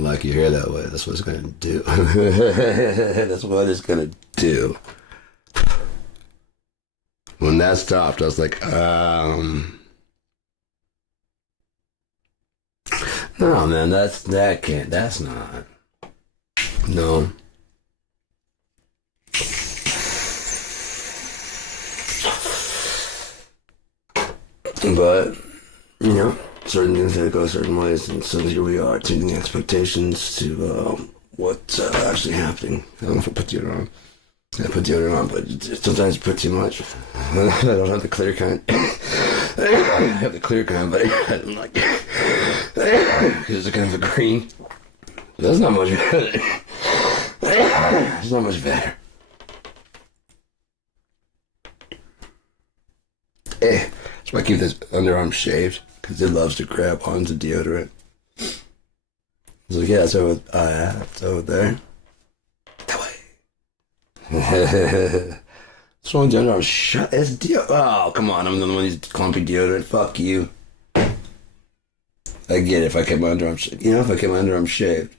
like your hair that way. That's what it's gonna do. That's what it's gonna do. When that stopped, I was like, no, man, that's not. No. But, certain things had to go certain ways, and so here we are, tuning expectations to what's actually happening. I don't know if I put deodorant on. I put deodorant on, but sometimes you put too much. I don't have the clear kind. I have the clear kind, but I don't like it. Because it's kind of a green. That's not much better. It's not much better. That's why I keep this underarm shaved, because it loves to grab onto deodorant. It's like, yeah, it's over there. That way. What's wrong with the underarm? Shut. It's deodorant. Oh, come on. I'm the one who's clumpy deodorant. Fuck you. I get it if I kept my underarm shaved. If I kept my underarm shaved.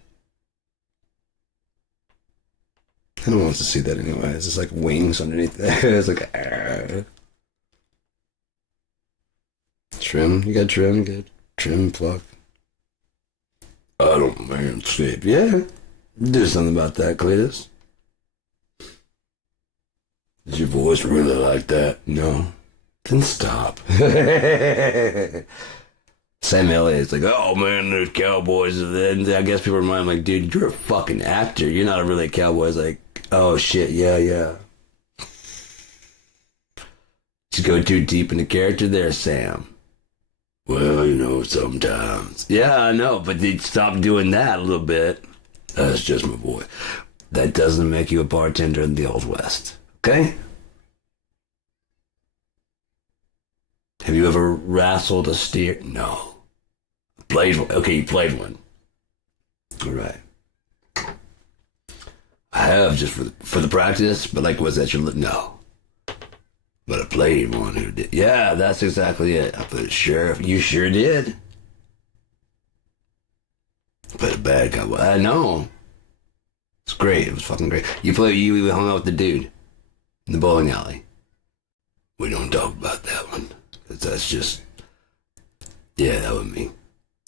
I don't want to see that anyway. It's just like wings underneath there. It's like, Trim. You got trim. Good. Trim, pluck. I don't manscape. Yeah. Do something about that, Cletus. Is your voice really like that? No. Then stop. Sam Elliott's like, oh man, there's cowboys. And then I guess people remind him, like, dude, you're a fucking actor. You're not a really cowboy. It's like, oh shit, yeah. You go too deep in the character there, Sam. Well, sometimes. Yeah, I know, but they'd stop doing that a little bit. That's just my boy. That doesn't make you a bartender in the Old West. Okay? Have you ever wrestled a steer? No. Played one. Okay, you played one. All right. I have just for the practice, but like, was that your... No. But I played one who did. Yeah, that's exactly it. I played a sheriff. You sure did. I played a bad guy. Well, I know. It's great. It was fucking great. You hung out with the dude in the bowling alley. We don't talk about that one. That's just... Yeah, that was me.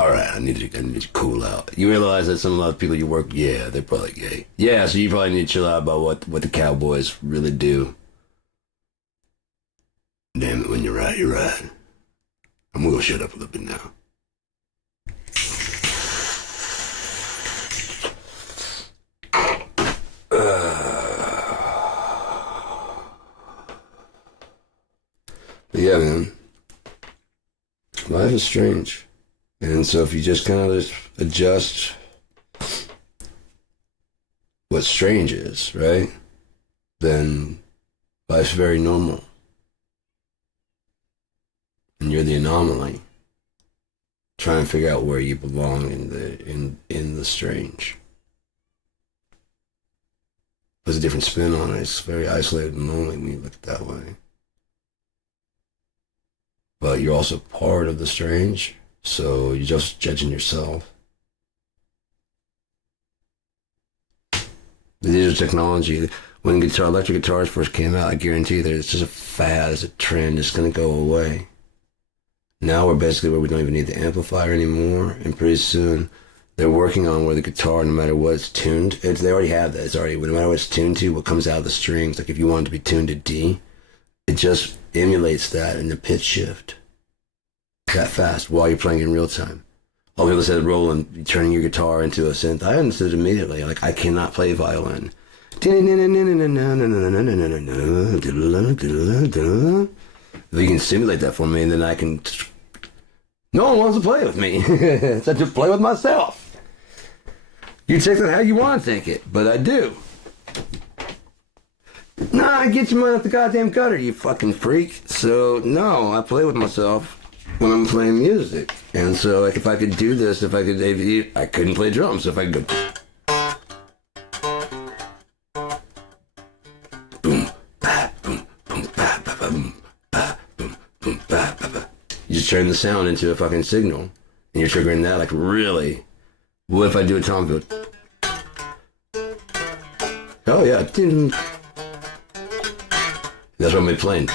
Alright, I need to cool out. You realize that a lot of people you work... Yeah, they're probably gay. Yeah, so you probably need to chill out about what the cowboys really do. Damn it, when you're right, you're right. I'm gonna shut up a little bit now. But yeah, man. Life is strange. And so if you just kind of just adjust what strange is, right? Then life's very normal. And you're the anomaly. Trying to figure out where you belong in the strange. There's a different spin on it. It's very isolated and lonely when you look at it that way. But you're also part of the strange, so you're just judging yourself. The digital technology, when electric guitars first came out, I guarantee that it's just a fad, it's a trend, it's going to go away. Now we're basically where we don't even need the amplifier anymore, and pretty soon they're working on where the guitar, no matter what it's tuned, they already have that. It's already, no matter what it's tuned to, what comes out of the strings, like if you want it to be tuned to D, it just emulates that in the pitch shift that fast while you're playing in real time. All people said, Roland, turning your guitar into a synth. I understood immediately. Like, I cannot play violin. If you can simulate that for me, then I can... No one wants to play with me. It's I just play with myself. You take that how you want to take it, but I do. Nah, get your mind off the goddamn gutter, you fucking freak. So, no, I play with myself when I'm playing music. And so, like, if I could do this, I couldn't play drums. So if I could go... You just turn the sound into a fucking signal. And you're triggering that, like, really What if I do a tom field? Oh yeah. That's what I'm playing.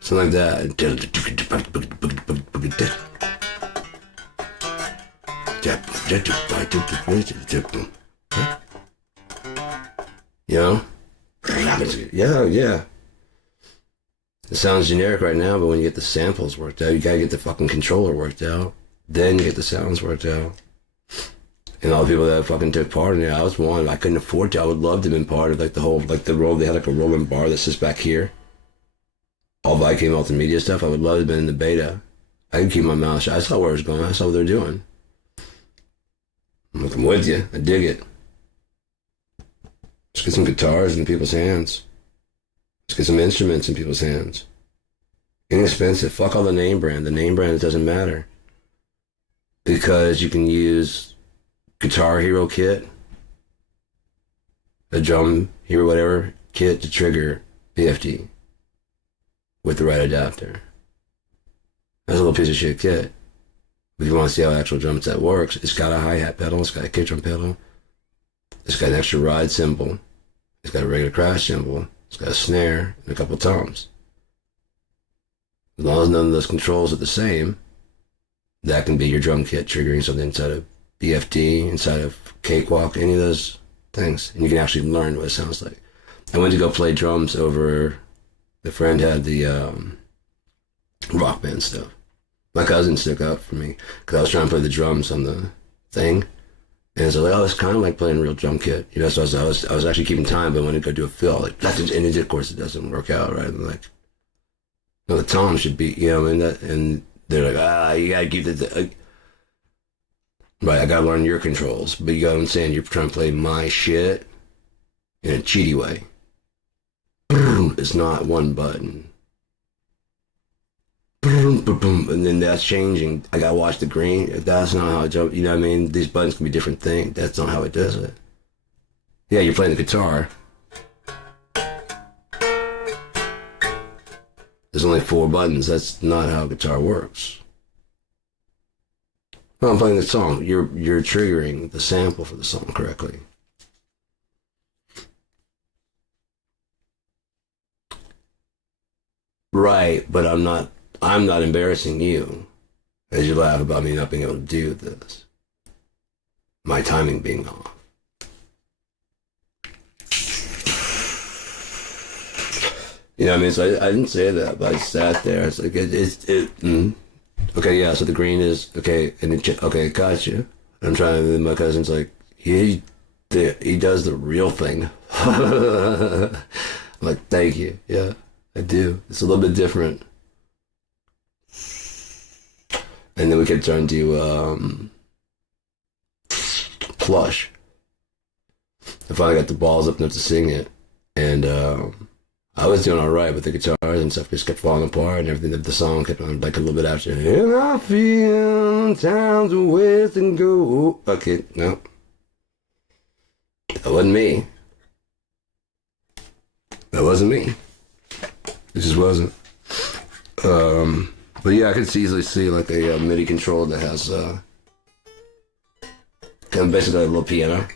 Something like that. You know? Yeah. It sounds generic right now, but when you get the samples worked out, you gotta get the fucking controller worked out. Then you get the sounds worked out. And all the people that fucking took part in it, I was one. I couldn't afford to. I would love to have been part of like the whole, like the roll. They had like a rolling bar that sits back here. All Viking multimedia stuff. I would love to have been in the beta. I could keep my mouth shut. I saw where it was going. I saw what they're doing. I'm with you. I dig it. Let's get some guitars in people's hands. Let's get some instruments in people's hands. Inexpensive. Fuck all the name brand. The name brand, it doesn't matter. Because you can use Guitar Hero kit, a Drum Hero whatever kit to trigger BFD with the right adapter. That's a little piece of shit kit. If you want to see how actual drum set works, it's got a hi-hat pedal, it's got a kick drum pedal, it's got an extra ride cymbal, it's got a regular crash cymbal, it's got a snare, and a couple toms. As long as none of those controls are the same, that can be your drum kit triggering something inside of BFD, inside of Cakewalk, any of those things. And you can actually learn what it sounds like. I went to go play drums over, the friend had the rock band stuff. My cousin stuck up for me because I was trying to play the drums on the thing. And so like, oh, it's kind of like playing a real drum kit. You know, so I was actually keeping time, but when I go do a fill, like, and of course it doesn't work out, right? And like, no, the tom should be, you know, and they're like, you gotta keep the, right, I gotta learn your controls. But you know what I'm saying? You're trying to play my shit in a cheaty way. It's not one button. And then that's changing. I gotta watch the green. That's not how I jump. You know what I mean? These buttons can be different things. That's not how it does it. Yeah, you're playing the guitar. There's only 4 buttons. That's not how guitar works. Well, I'm playing the song. You're triggering the sample for the song correctly. Right, but I'm not embarrassing you as you laugh about me not being able to do this. My timing being off. You know what I mean? So I didn't say that, but I sat there. It's like, okay, yeah, so the green is, okay, and okay, gotcha. I'm trying to, my cousin's like, he does the real thing. I'm like, thank you. Yeah, I do. It's a little bit different. And then we kept trying to Plush. I finally got the balls up enough to sing it. And I was doing all right with the guitars and stuff, just kept falling apart and everything. The song kept on like a little bit after. And I feel times are ways and go. Okay, no. That wasn't me. That wasn't me. It just wasn't. But yeah, I could easily see like a MIDI controller that has kind of basically a little piano.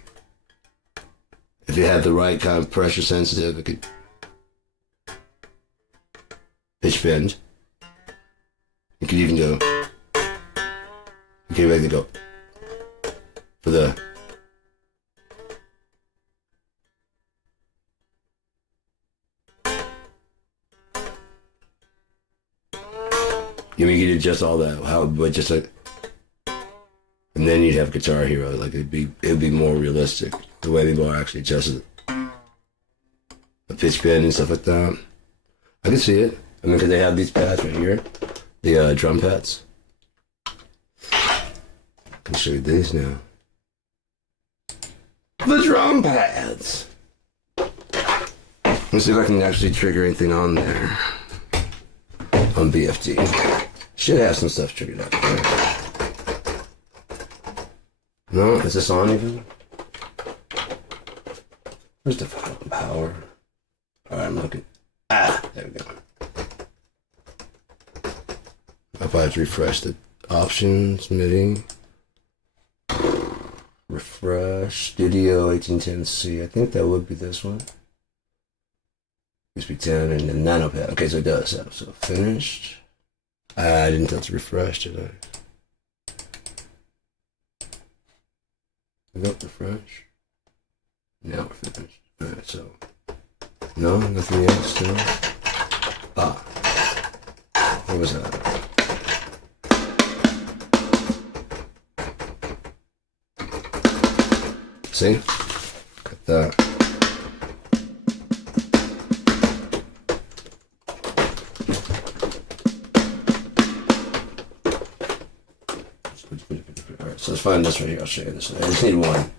If you have the right kind of pressure sensitive, it could pitch bend. You could even go. You could even go for the. You mean you could adjust all that? How? But just like, and then you'd have Guitar Hero. Like it'd be more realistic the way people are actually adjusted a pitch bend and stuff like that. I can see it. I mean, because they have these pads right here, the drum pads. I can show you these now. The drum pads. Let's see if I can actually trigger anything on there. On BFD. Should have some stuff triggered up there. No? Is this on even? Where's the fucking power? Alright, I'm looking. There we go. probably have to refresh the options, MIDI. Refresh, Studio 1810C. I think that would be this one. USB 10 and the nano pad. Okay, so it does. So finished. I didn't touch refresh, did I? Nope, refresh. Now we're finished. Alright, so. No, nothing else, no. What was that? See? Got that. Alright, so let's find this right here. I'll show you this. I just need one.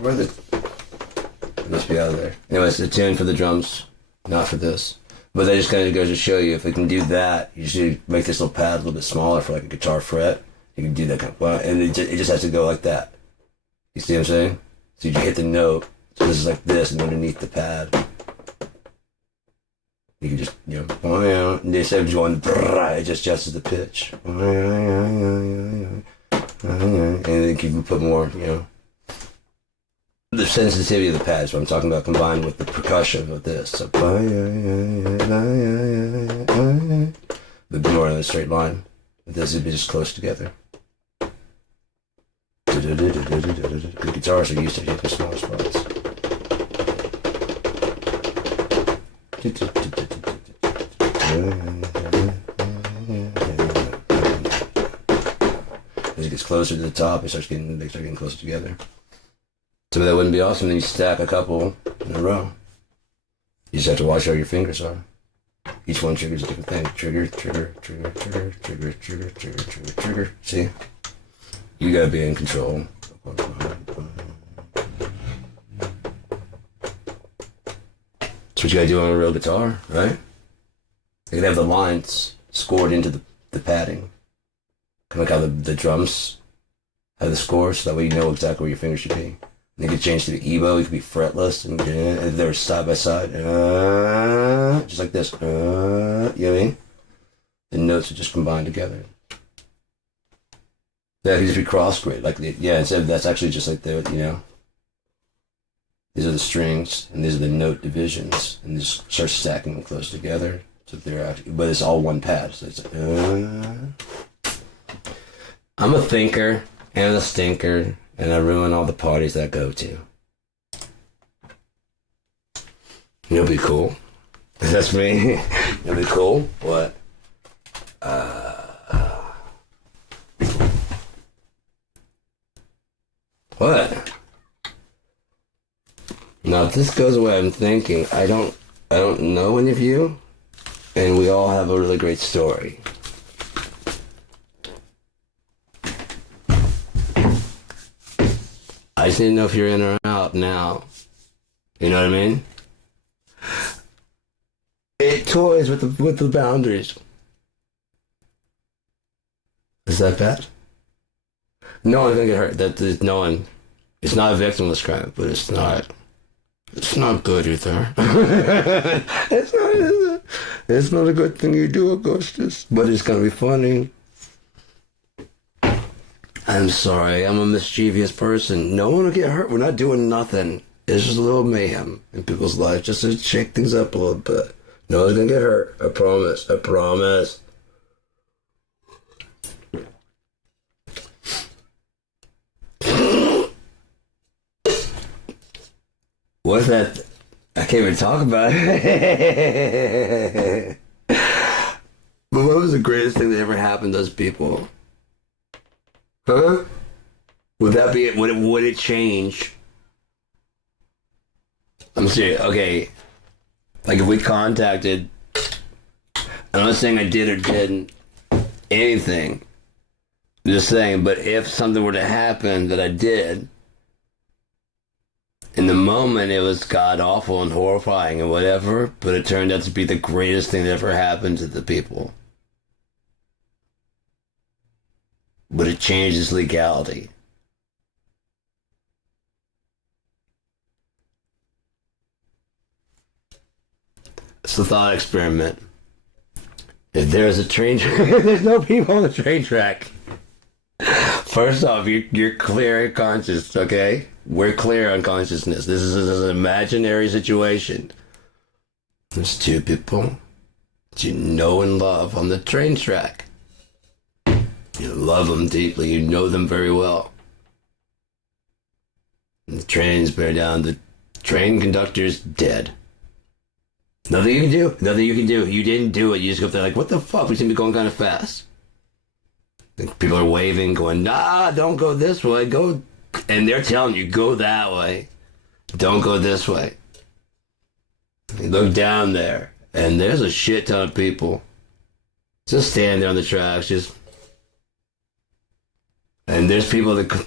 Where the... It must be out of there. Anyways, the 10 for the drums, not for this. But that just kind of goes to show you, if we can do that, you should make this little pad a little bit smaller for like a guitar fret. You can do that kind of... Well, and it just has to go like that. You see what I'm saying? So you hit the note. So this is like this, and underneath the pad, you can just, you know, and instead of going, it just adjusts the pitch. And then you can put more, you know. The sensitivity of the pads, what I'm talking about, combined with the percussion of this. So, but more in a straight line. This would be just close together. The guitars are used to hitting smaller spots. As it gets closer to the top, they start getting closer together. Some of that wouldn't be awesome. Then you stack a couple in a row. You just have to watch how your fingers are. Each one triggers a different thing. Trigger, trigger, trigger, trigger, trigger, trigger, trigger, trigger, trigger. See? You gotta be in control. That's what you gotta do on a real guitar, right? You can have the lines scored into the padding. Kind of like how the drums have the score, so that way you know exactly where your fingers should be. And you can change to the EBO, you can be fretless, and they're side by side. Just like this. You know what I mean? The notes are just combined together. That could just be cross grade. Like, instead of that's actually just like the, you know. These are the strings, and these are the note divisions, and just start stacking them close together. So they're actually, but it's all one pad. So it's I'm a thinker and a stinker, and I ruin all the parties that I go to. You'll be cool. That's me. You'll be cool. What? What? Now, if this goes the way I'm thinking, I don't know any of you, and we all have a really great story. I just need to know if you're in or out now. You know what I mean? It toys with the boundaries. Is that bad? No one's gonna get hurt. There's no one. It's not a victimless crime, but it's not good either. It's not a good thing you do, Augustus. But it's gonna be funny. I'm sorry, I'm a mischievous person. No one will get hurt. We're not doing nothing. It's just a little mayhem in people's lives, just to shake things up a little bit. No one's gonna get hurt. I promise. I promise. What's that? I can't even talk about it. But what was the greatest thing that ever happened to those people? Huh? Would that be it? Would it change? I'm serious. Okay. Like if we contacted, I'm not saying I did or didn't anything. I'm just saying, but if something were to happen that I did, in the moment it was god awful and horrifying and whatever, but it turned out to be the greatest thing that ever happened to the people. But it changes legality. It's the thought experiment. If there's a train track, there's no people on the train track. First off, you're clear and conscious, okay? We're clear on consciousness. This is an imaginary situation. There's two people that you know and love on the train track. You love them deeply. You know them very well. And the train's bear down. The train conductor's dead. Nothing you can do. Nothing you can do. You didn't do it. You just go up there like, what the fuck? We seem to be going kind of fast. And people are waving, going, nah, don't go this way. Go. And they're telling you, go that way. Don't go this way. You look down there, and there's a shit ton of people. Just standing there on the tracks, just... And there's people that...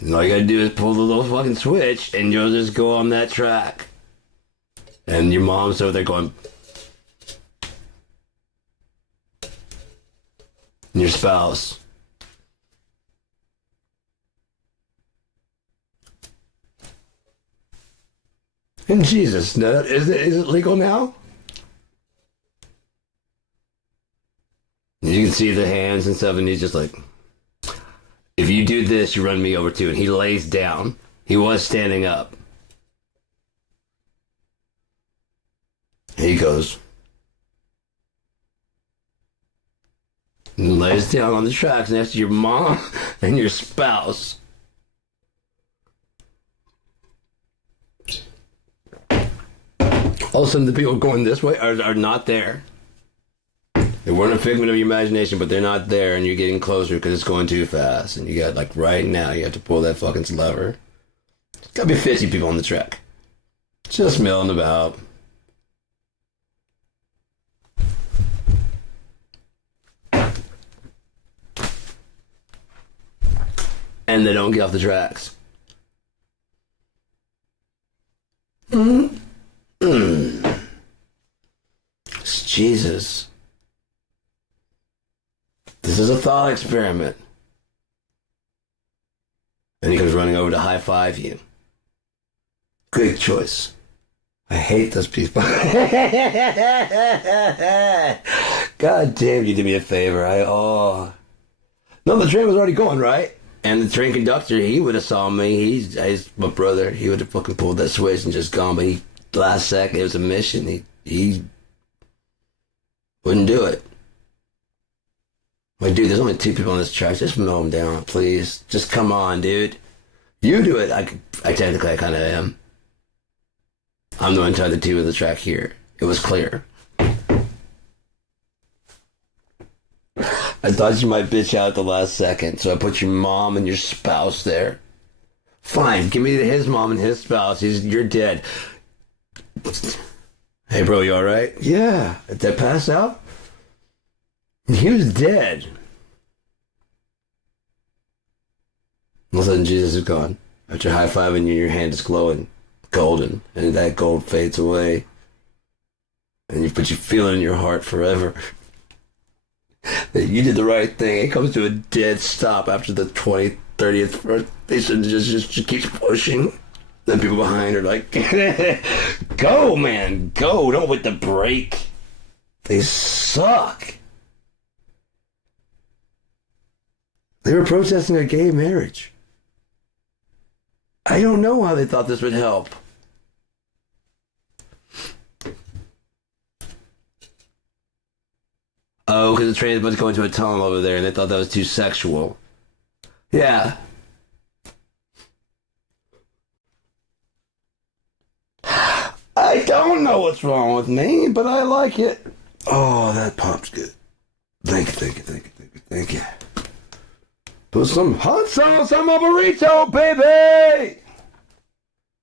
And all you gotta do is pull the little fucking switch, and you'll just go on that track. And your mom's over there going... And your spouse. And Jesus, no, is it legal now? You can see the hands and stuff, and he's just like... If you do this, you run me over too. And he lays down. He was standing up. He goes. And lays down on the tracks next to your mom and your spouse. All of a sudden, the people going this way are not there. They weren't a figment of your imagination, but they're not there, and you're getting closer because it's going too fast. And you got, like, right now, you have to pull that fucking lever. There's got to be 50 people on the track. Just milling about. And they don't get off the tracks. Jesus. This is a thought experiment. And he comes running over to high-five you. Good choice. I hate those people. God damn, you did me a favor. No, the train was already going, right? And the train conductor, he would have saw me. He's my brother. He would have fucking pulled that switch and just gone. But last second, it was a mission. He wouldn't do it. Like, dude, there's only two people on this track. Just mow them down, please. Just come on, dude. You do it. I technically, I kind of am. I'm the one tied the two of the track here. It was clear. I thought you might bitch out at the last second, so I put your mom and your spouse there. Fine, give me his mom and his spouse. You're dead. Hey, bro, you all right? Yeah. Did I pass out? He was dead. All of a sudden, Jesus is gone. After high-fiving you, your hand is glowing, golden, and that gold fades away. But you feel it in your heart forever. That you did the right thing. It comes to a dead stop after the 20th, 30th birthday, so just keeps pushing. Then people behind are like, go, man, go. Don't hit the brake. They suck. They were protesting a gay marriage. I don't know how they thought this would help. Oh, because the train is about to go into a tunnel over there, and they thought that was too sexual. Yeah. don't know what's wrong with me, but I like it. Oh, that pop's good. Thank you, thank you, thank you, thank you, thank you. Put some hot sauce on my burrito, baby!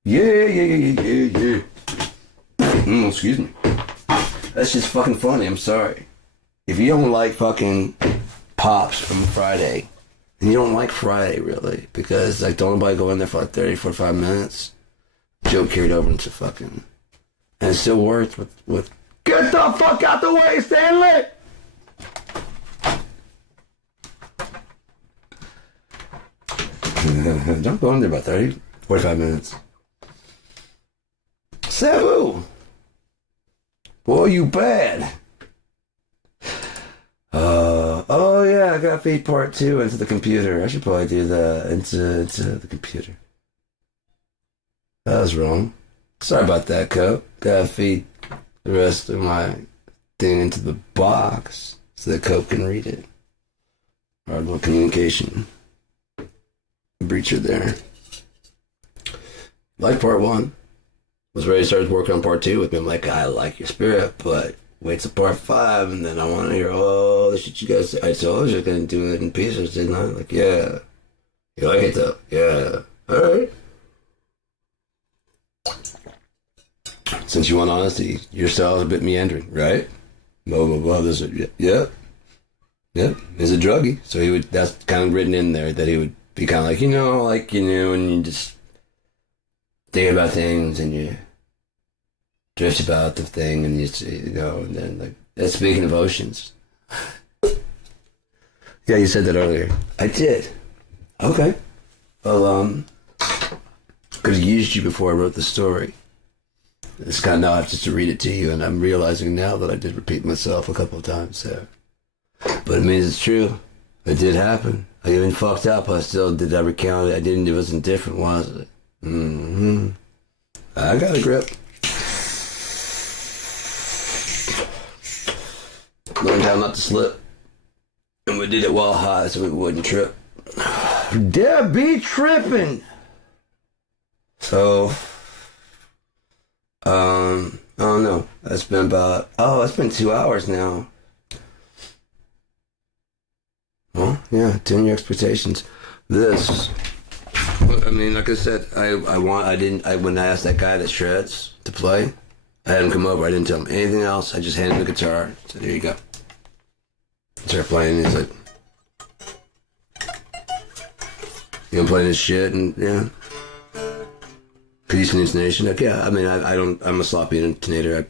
Yeah, yeah, yeah, yeah, yeah, yeah. Excuse me. That's just fucking funny, I'm sorry. If you don't like fucking pops from Friday, and you don't like Friday, really, because, like, don't nobody go in there for like 30, 45 minutes, joke carried over into fucking... And it still worked with get the fuck out the way, Stanley! Don't go in there about 30, 45 minutes. Sabu! Boy, you bad. Oh yeah, I gotta feed part 2 into the computer. I should probably do that into the computer. That was wrong. Sorry about that, Cope. Gotta feed the rest of my thing into the box so that Cope can read it. Our little communication breacher there. Like part 1. Was ready to start working on part 2 with me. I'm like, I like your spirit, but wait till part 5, and then I want to hear all the shit you guys say. I told you I was gonna do it in pieces, didn't I? Like, yeah. You like it though? Yeah. Alright. Since you want honesty, your style is a bit meandering, right? Blah, blah, blah. This is, yeah. He's a druggie. So he would, that's kind of written in there that he would be kind of like, and you just think about things and you drift about the thing and and then like, that's speaking of oceans. Yeah, you said that earlier. I did. Okay. Well, could have used you before I wrote the story. It's kind of now I have just to read it to you, and I'm realizing now that I did repeat myself a couple of times there. But it means it's true. It did happen. I even fucked up. I still did I recount it. I didn't. It wasn't different, was it? Mm-hmm. I got a grip. Learned how not to slip. And we did it while high so we wouldn't trip. Dare be tripping. So, I don't know. It's been 2 hours now. Well, yeah, tune your expectations. This, I mean, like I said, when I asked that guy that shreds to play, I had him come over. I didn't tell him anything else. I just handed him the guitar. So there you go. Started playing. He's like, you know, playing his shit, and yeah. Peace and intonation. Like, yeah, I mean, I'm a sloppy intonator.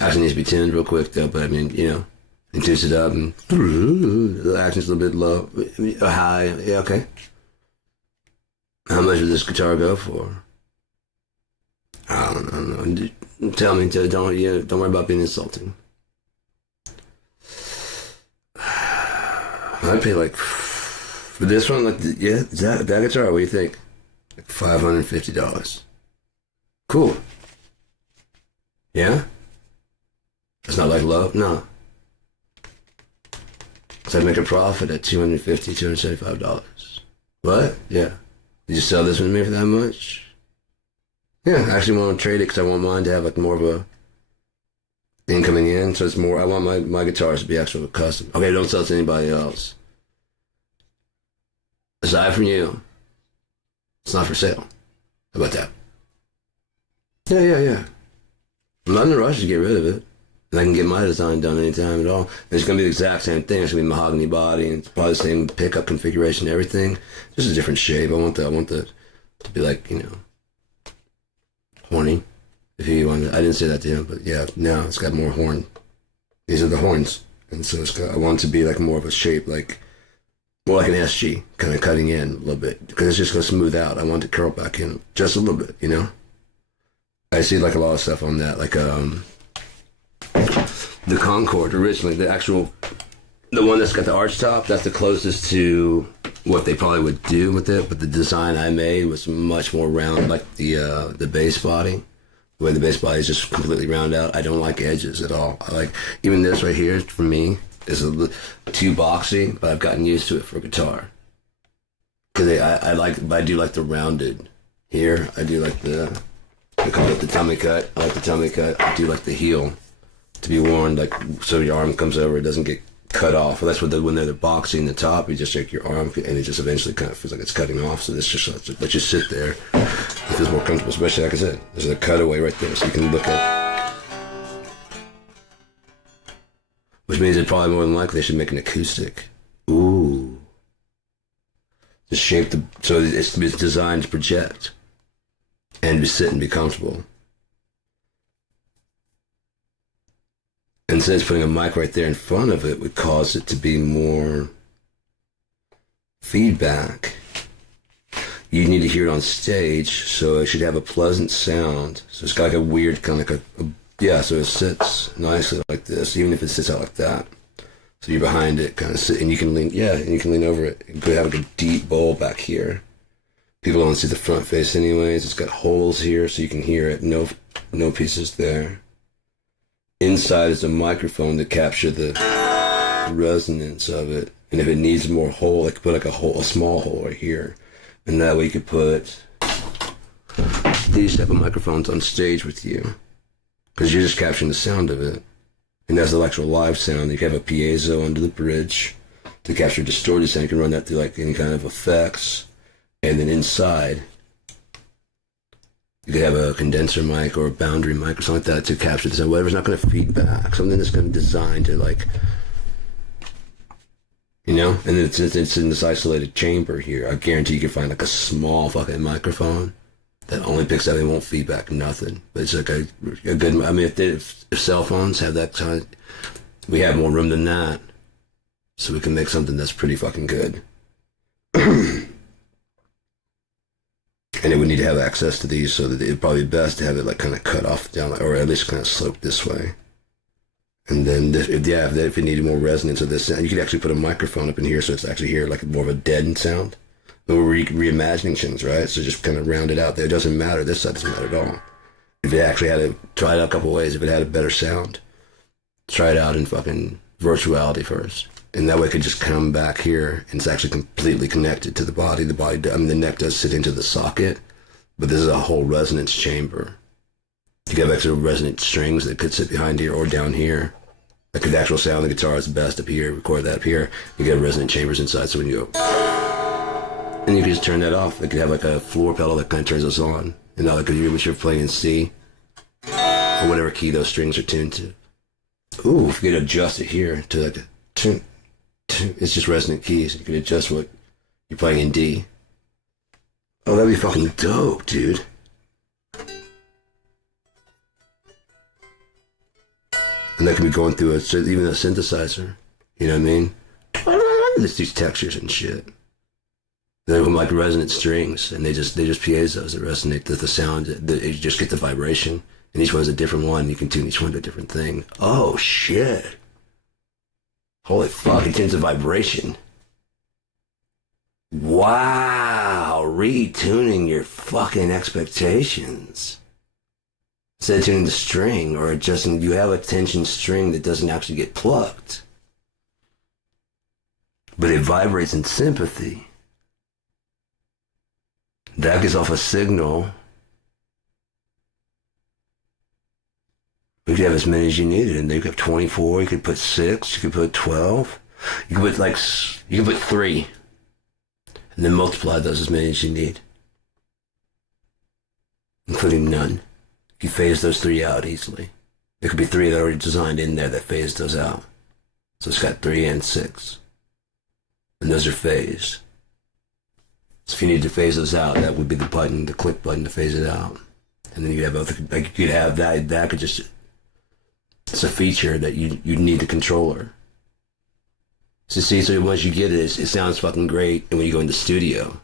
Actually needs to be tuned real quick though. But I mean, intunes it up and the action's a little bit low, high. Yeah, okay. How much would this guitar go for? I don't know. Tell me. Don't worry about being insulting. I'd pay like for this one. Like, yeah, that guitar. What do you think? Like $550. Cool. Yeah. It's not like low. No. So I make a profit at $250, $275. What? Yeah. Did you sell this one to me for that much? Yeah, I actually want to trade it because I want mine to have like more of a incoming in. So it's more, I want my guitars to be actual custom. Okay, don't sell it to anybody else. Aside from you, it's not for sale. How about that? Yeah. I'm not in a rush to get rid of it. And I can get my design done anytime at all. And it's going to be the exact same thing. It's going to be mahogany body, and it's probably the same pickup configuration and everything. Just a different shape. I want the to be like, horny. If you want, I didn't say that to him, but yeah, now it's got more horn. These are the horns, and so I want it to be like more of a shape, like more like an SG, kind of cutting in a little bit, because it's just going to smooth out. I want it to curl back in just a little bit, I see like a lot of stuff on that, like the Concorde originally, the one that's got the arch top, that's the closest to what they probably would do with it, but the design I made was much more round, like the bass body. The way the bass body is just completely round out. I don't like edges at all. I like, even this right here, for me, is too boxy, but I've gotten used to it for guitar. Because I do like the rounded here. I do like the I could put the tummy cut. I like the tummy cut. I do like the heel to be worn, like so your arm comes over, it doesn't get cut off. Well, that's what when they're boxing the top, you just take your arm and it just eventually kind of feels like it's cutting off. So this just lets you sit there. It feels more comfortable, especially like I said. There's a cutaway right there, so you can look at. Which means it probably more than likely they should make an acoustic. Ooh. The shape, so it's designed to project and to sit and be comfortable. And since putting a mic right there in front of it would cause it to be more feedback, you need to hear it on stage, so it should have a pleasant sound. So it's got like a weird kind of like yeah, so it sits nicely like this, even if it sits out like that. So you're behind it, kind of sit, and you can lean, yeah, and you can lean over it. You could have like a deep bowl back here. People don't see the front face anyways. It's got holes here, so you can hear it. No pieces there. Inside is a microphone to capture the resonance of it. And if it needs more hole, I could put like a small hole right here. And that way you could put these type of microphones on stage with you. Because you're just capturing the sound of it. And that's the actual live sound. You can have a piezo under the bridge to capture distorted sound. You can run that through like any kind of effects. And then inside, you could have a condenser mic or a boundary mic or something like that to capture the sound. Whatever's not going to feed back. Something that's going to design to like, you know? And it's in this isolated chamber here. I guarantee you can find like a small fucking microphone that only picks up and won't feed back nothing. But it's like a good, I mean, if cell phones have that kind, we have more room than that. So we can make something that's pretty fucking good. And it would need to have access to these, so that it'd probably be best to have it like kind of cut off down, or at least kind of sloped this way. And then if it needed more resonance of this sound, you could actually put a microphone up in here, so it's actually here like more of a deadened sound. But we're reimagining things, right? So just kind of round it out. It doesn't matter. This side doesn't matter at all. If it actually had try it out a couple ways. If it had a better sound, try it out in fucking virtuality first. And that way it could just come back here, and it's actually completely connected to the body. I mean, the neck does sit into the socket, but this is a whole resonance chamber. You have extra resonant strings that could sit behind here or down here. Like the actual sound of the guitar is best up here, record that up here. You get resonant chambers inside, so when you go, and you can just turn that off. It could have like a floor pedal that kind of turns us on. And now like you're playing in C, or whatever key those strings are tuned to. Ooh, if you could adjust it here to like a tune. It's just resonant keys. You can adjust what you're playing in D. Oh, that'd be fucking dope, dude. And that can be going through even a synthesizer. You know what I mean? There's these textures and shit. They're like resonant strings, and they just piezos that resonate to the sound. You just get the vibration, and each one's a different one. You can tune each one to a different thing. Oh shit. Holy fuck, it tunes the vibration. Wow, retuning your fucking expectations. Instead of tuning the string or adjusting, you have a tension string that doesn't actually get plucked. But it vibrates in sympathy. That gives off a signal. You could have as many as you needed, and you could have 24, you could put 6, you could put 12, you could put 3, and then multiply those as many as you need, including none. You phase those 3 out easily. There could be 3 that are already designed in there that phase those out. So it's got 3 and 6, and those are phased. So if you need to phase those out, that would be the click button to phase it out. And then you have like you could have that could just. It's a feature that you need the controller. So see, so once you get it, it sounds fucking great. And when you go in the studio,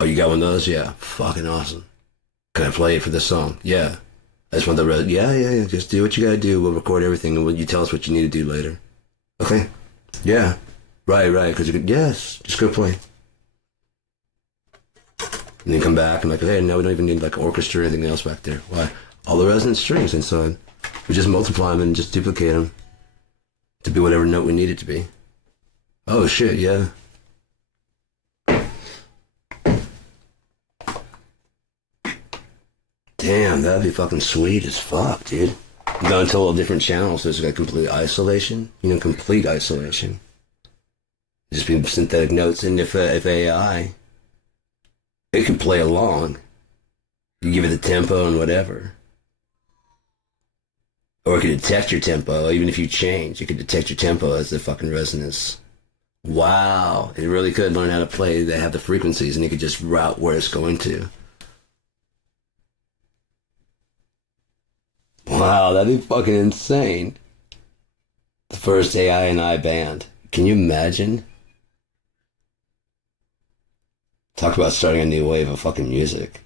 oh, you got one of those? Yeah, fucking awesome. Can I play it for this song? Yeah. I just want the yeah. Just do what you gotta do. We'll record everything, and you tell us what you need to do later. Okay. Yeah. Right. Because yes, just go play. And then come back and like, hey, now we don't even need like orchestra or anything else back there. Why? All the resonant strings inside. We just multiply them and just duplicate them to be whatever note we need it to be. Oh shit, yeah. Damn, that'd be fucking sweet as fuck, dude. Going to a different channel, so it's got complete isolation. You know, complete isolation. Just be synthetic notes, and if AI, it could play along. You give it the tempo and whatever. Or it could detect your tempo, even if you change. It could detect your tempo as the fucking resonance. Wow. It really could learn how to play. They have the frequencies, and it could just route where it's going to. Wow, that'd be fucking insane. The first AI and I band. Can you imagine? Talk about starting a new wave of fucking music.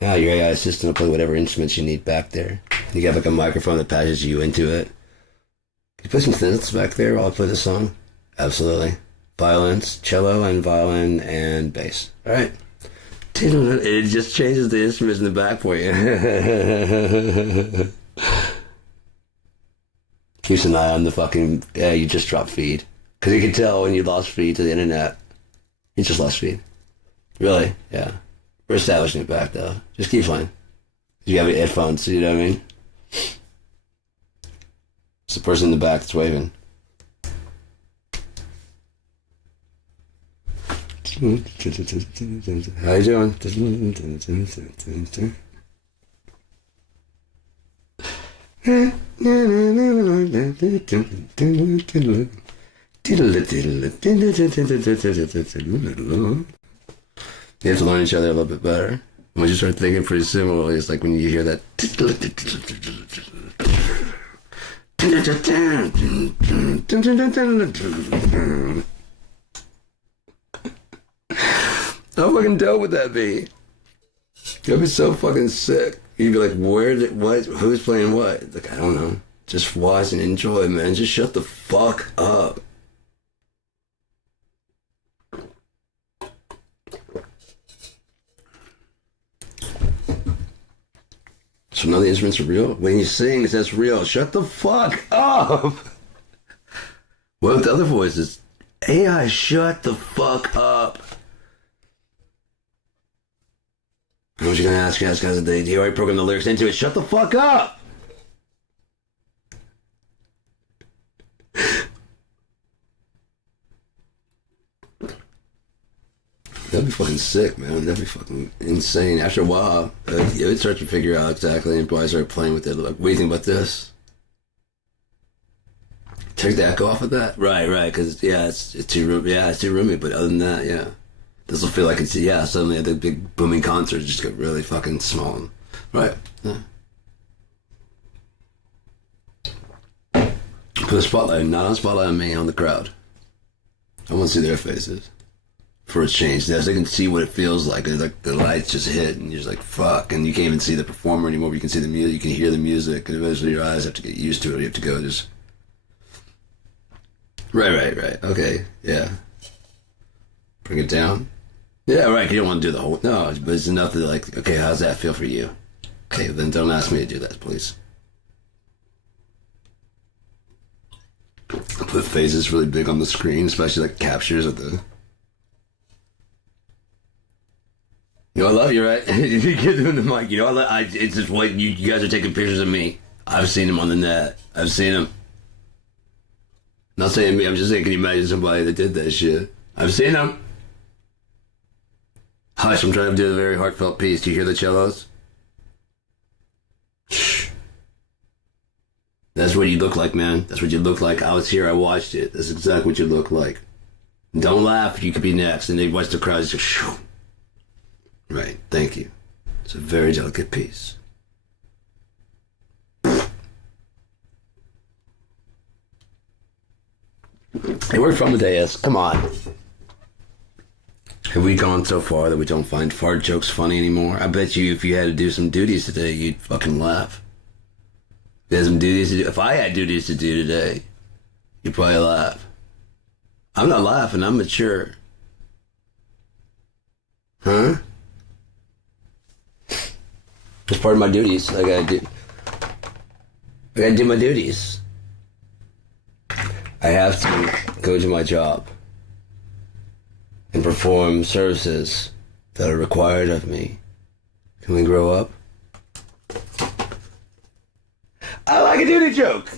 Yeah, your AI assistant will play whatever instruments you need back there. You got like a microphone that patches you into it. Can you play some synths back there while I play the song? Absolutely. Violins, cello, and violin, and bass. All right. It just changes the instruments in the back for you. Keeps an eye on the fucking, you just dropped feed. Because you can tell when you lost feed to the internet. You just lost feed. Really? Yeah. We're establishing it back, though. Just keep playing. You have your headphones, you know what I mean? It's the person in the back that's waving. How you doing? You have to learn each other a little bit better. Once you start thinking pretty similarly, it's like when you hear that. How fucking dope would that be? That'd be so fucking sick. You'd be like, who's playing what? Like, I don't know. Just watch and enjoy, man. Just shut the fuck up. So none of the instruments are real? When you sing, it says real. Shut the fuck up! What with the other voices? AI, shut the fuck up. What was you gonna ask guys? You already programmed the lyrics into it. Shut the fuck up! That'd be fucking sick, man. That'd be fucking insane. After a while, you would start to figure out exactly, and probably start playing with it. Like, what do you think about this? Take the echo off of that? Right, because, yeah, it's too roomy, but other than that, yeah. This will feel like it's, suddenly the big booming concerts just get really fucking small. Right, yeah. Put a spotlight, not on spotlight on me, on the crowd. I want to see their faces. For a change, so they can see what it feels like. It's like the lights just hit, and you're just like, fuck, and you can't even see the performer anymore, but you can see the music, you can hear the music, and eventually your eyes have to get used to it. You have to go just... Right. Okay, yeah. Bring it down. Yeah, right, you don't want to do the whole... No, but it's enough to like, okay, how's that feel for you? Okay, then don't ask me to do that, please. I'll put phases really big on the screen, especially like captures of the... You know, I love you, right? You give them the mic. You know, it's just what you guys are taking pictures of me. I've seen them on the net. I've seen them. Not saying me. I'm just saying, can you imagine somebody that did that shit? I've seen them. Hush, I'm trying to do a very heartfelt piece. Do you hear the cellos? Shh. That's what you look like, man. That's what you look like. I was here. I watched it. That's exactly what you look like. Don't laugh. You could be next. And they watch the crowd just shoo. Right, thank you. It's a very delicate piece. Hey, we're from the dais. Come on. Have we gone so far that we don't find fart jokes funny anymore? I bet you if you had to do some duties today, you'd fucking laugh. If you had some duties to do, if I had duties to do today, you'd probably laugh. I'm not laughing, I'm mature. Huh? It's part of my duties. I gotta do my duties. I have to go to my job and perform services that are required of me. Can we grow up? like a duty joke.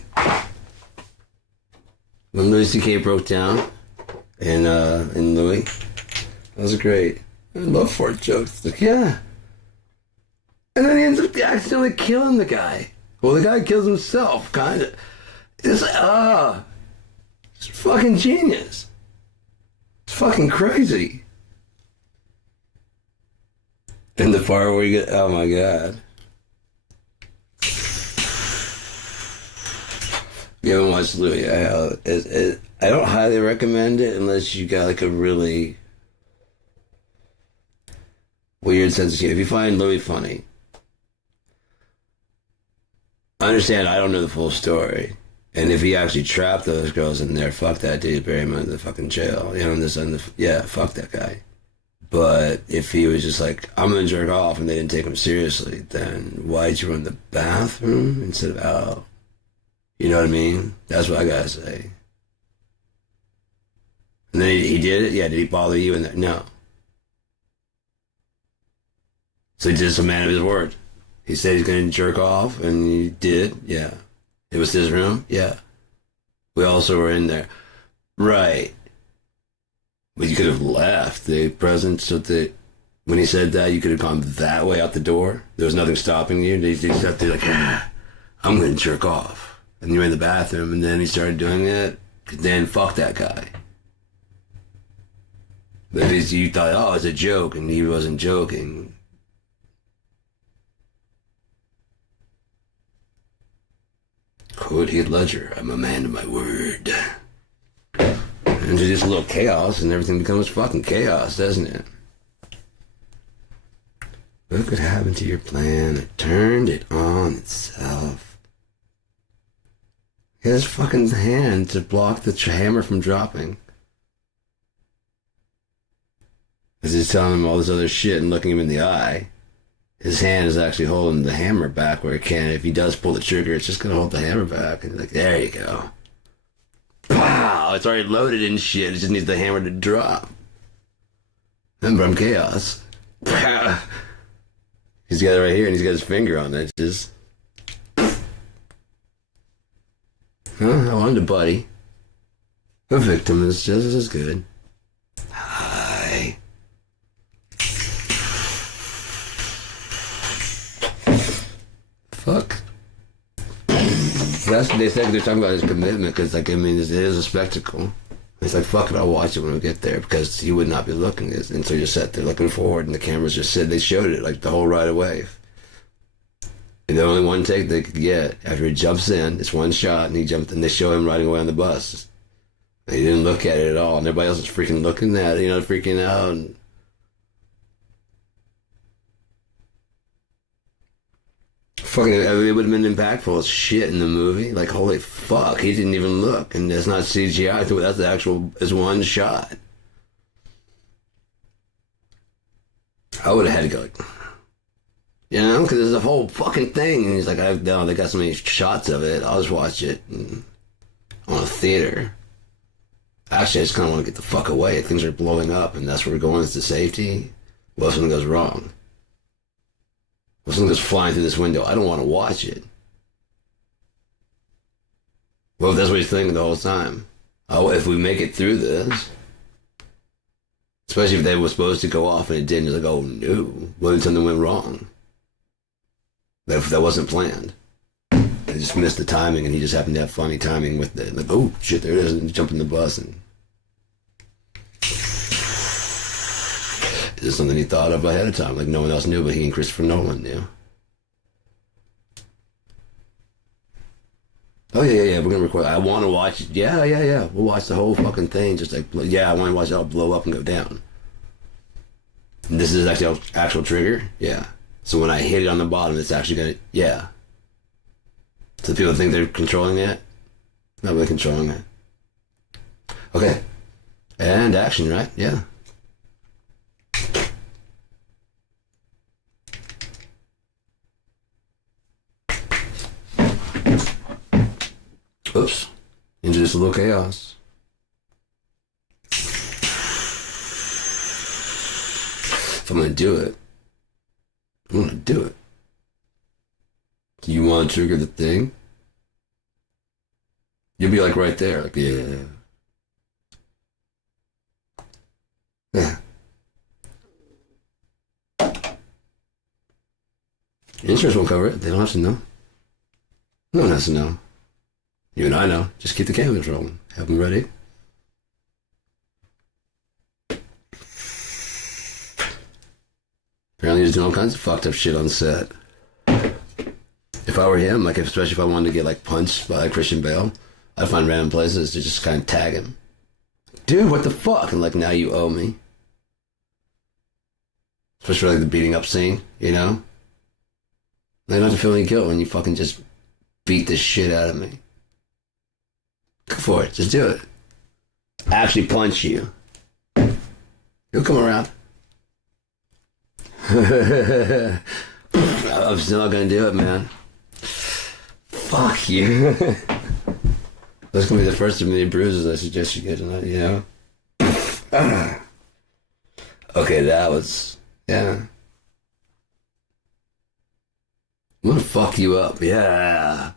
When Louis C.K. broke down in Louis, that was great. I love fart jokes. Like, yeah. And then he ends up accidentally killing the guy. Well, the guy kills himself, kind of. It's like, it's fucking genius. It's fucking crazy. And the part where you get, oh my god. You haven't watched Louis. I don't highly recommend it unless you got like a really weird sense of humor. If you find Louis funny, I understand I don't know the full story. And if he actually trapped those girls in there, fuck that dude, bury him in the fucking jail. You know, yeah, fuck that guy. But if he was just like, I'm gonna jerk off and they didn't take him seriously, then why'd you run the bathroom instead of out? You know what I mean? That's what I gotta say. And then he did it? Yeah, did he bother you in there? No. So he's just a man of his word. He said he's gonna jerk off, and he did, yeah. It was his room? Yeah. We also were in there. Right. But you could have left the present so that when he said that, you could have gone that way out the door. There was nothing stopping you. He sat there like, I'm gonna jerk off. And you were in the bathroom, and then he started doing it. Then fuck that guy. But if you thought, oh, it's a joke, and he wasn't joking. Quote Heath Ledger, I'm a man of my word. And there's just a little chaos, and everything becomes fucking chaos, doesn't it? What could happen to your plan? It turned it on itself. His fucking hand to block the hammer from dropping. As he's telling him all this other shit and looking him in the eye, his hand is actually holding the hammer back where it can. If he does pull the trigger, it's just gonna hold the hammer back. And like, there you go. Wow, it's already loaded and shit. It just needs the hammer to drop. Remember, I'm chaos. He's got it right here, and he's got his finger on it. Just. I wanted a buddy. A victim is just as good. Hi. Fuck. That's what they said. They're talking about his commitment because, like, I mean, it is a spectacle. It's like, fuck it, I'll watch it when we get there because he would not be looking. And so you just sat there looking forward, and the cameras just said they showed it like the whole ride away. And the only one take they could get after he jumps in, it's one shot, and he jumped, and they show him riding away on the bus. And he didn't look at it at all, and everybody else is freaking looking at it, freaking out. And fucking, I mean, it would have been impactful as shit in the movie. Like, holy fuck, he didn't even look, and it's not CGI. That's the actual, it's one shot. I would have had to go like. Because there's a whole fucking thing. And he's like, they got so many shots of it. I'll just watch it on a theater. Actually, I just kind of want to get the fuck away. Things are blowing up, and that's where we're going. It's to safety. What if something goes wrong? What if something goes flying through this window? I don't want to watch it. What if that's what he's thinking the whole time? Oh, if we make it through this... Especially if they were supposed to go off and it didn't. It's like, oh no. What if something went wrong? That wasn't planned. They just missed the timing, and he just happened to have funny timing with it. Like, oh shit, there it is, and he jumped in the bus. And is this something he thought of ahead of time? Like no one else knew, but he and Christopher Nolan knew. Oh yeah. We're gonna record. I want to watch. Yeah. We'll watch the whole fucking thing. Just like, yeah, I want to watch it all blow up and go down. And this is actually actual trigger. Yeah. So when I hit it on the bottom, it's actually gonna. Yeah. So people think they're controlling it. Not really controlling it. Okay. And action, right? Yeah. Oops. Into just a little chaos. If I'm gonna do it, I'm gonna do it. Do you want to trigger the thing? You'll be like right there, like yeah, yeah. Insurance won't cover it. They don't have to know. No one has to know. You and I know. Just keep the cameras rolling. Have them ready. Apparently he's doing all kinds of fucked up shit on set. If I were him, like especially if I wanted to get like punched by Christian Bale, I'd find random places to just kind of tag him. Dude, what the fuck? And like, now you owe me. Especially like the beating up scene, you know? I don't have to feel any guilt when you fucking just beat the shit out of me. Go for it. Just do it. I actually punch you. You'll come around. I'm still not gonna do it, man. Fuck you. That's gonna be the first of many bruises I suggest you get tonight, you know? Okay, that was... Yeah. I'm gonna fuck you up. Yeah.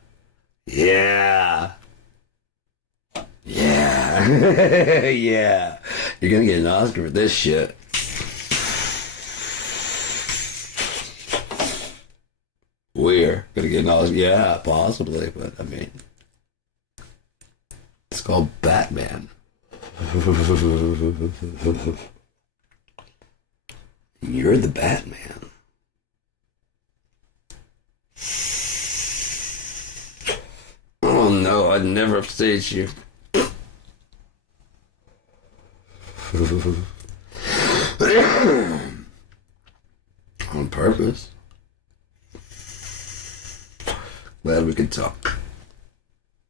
Yeah. Yeah. Yeah. You're gonna get an Oscar for this shit. We're gonna get an Oscar. Yeah, possibly, but I mean, it's called Batman. You're the Batman. Oh no, I'd never upstage you. On purpose. Glad we could talk.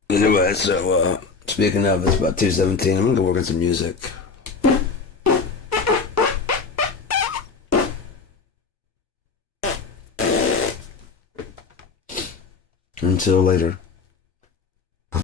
Anyway, so speaking of, it's about 2:17. I'm gonna go work on some music. Until later.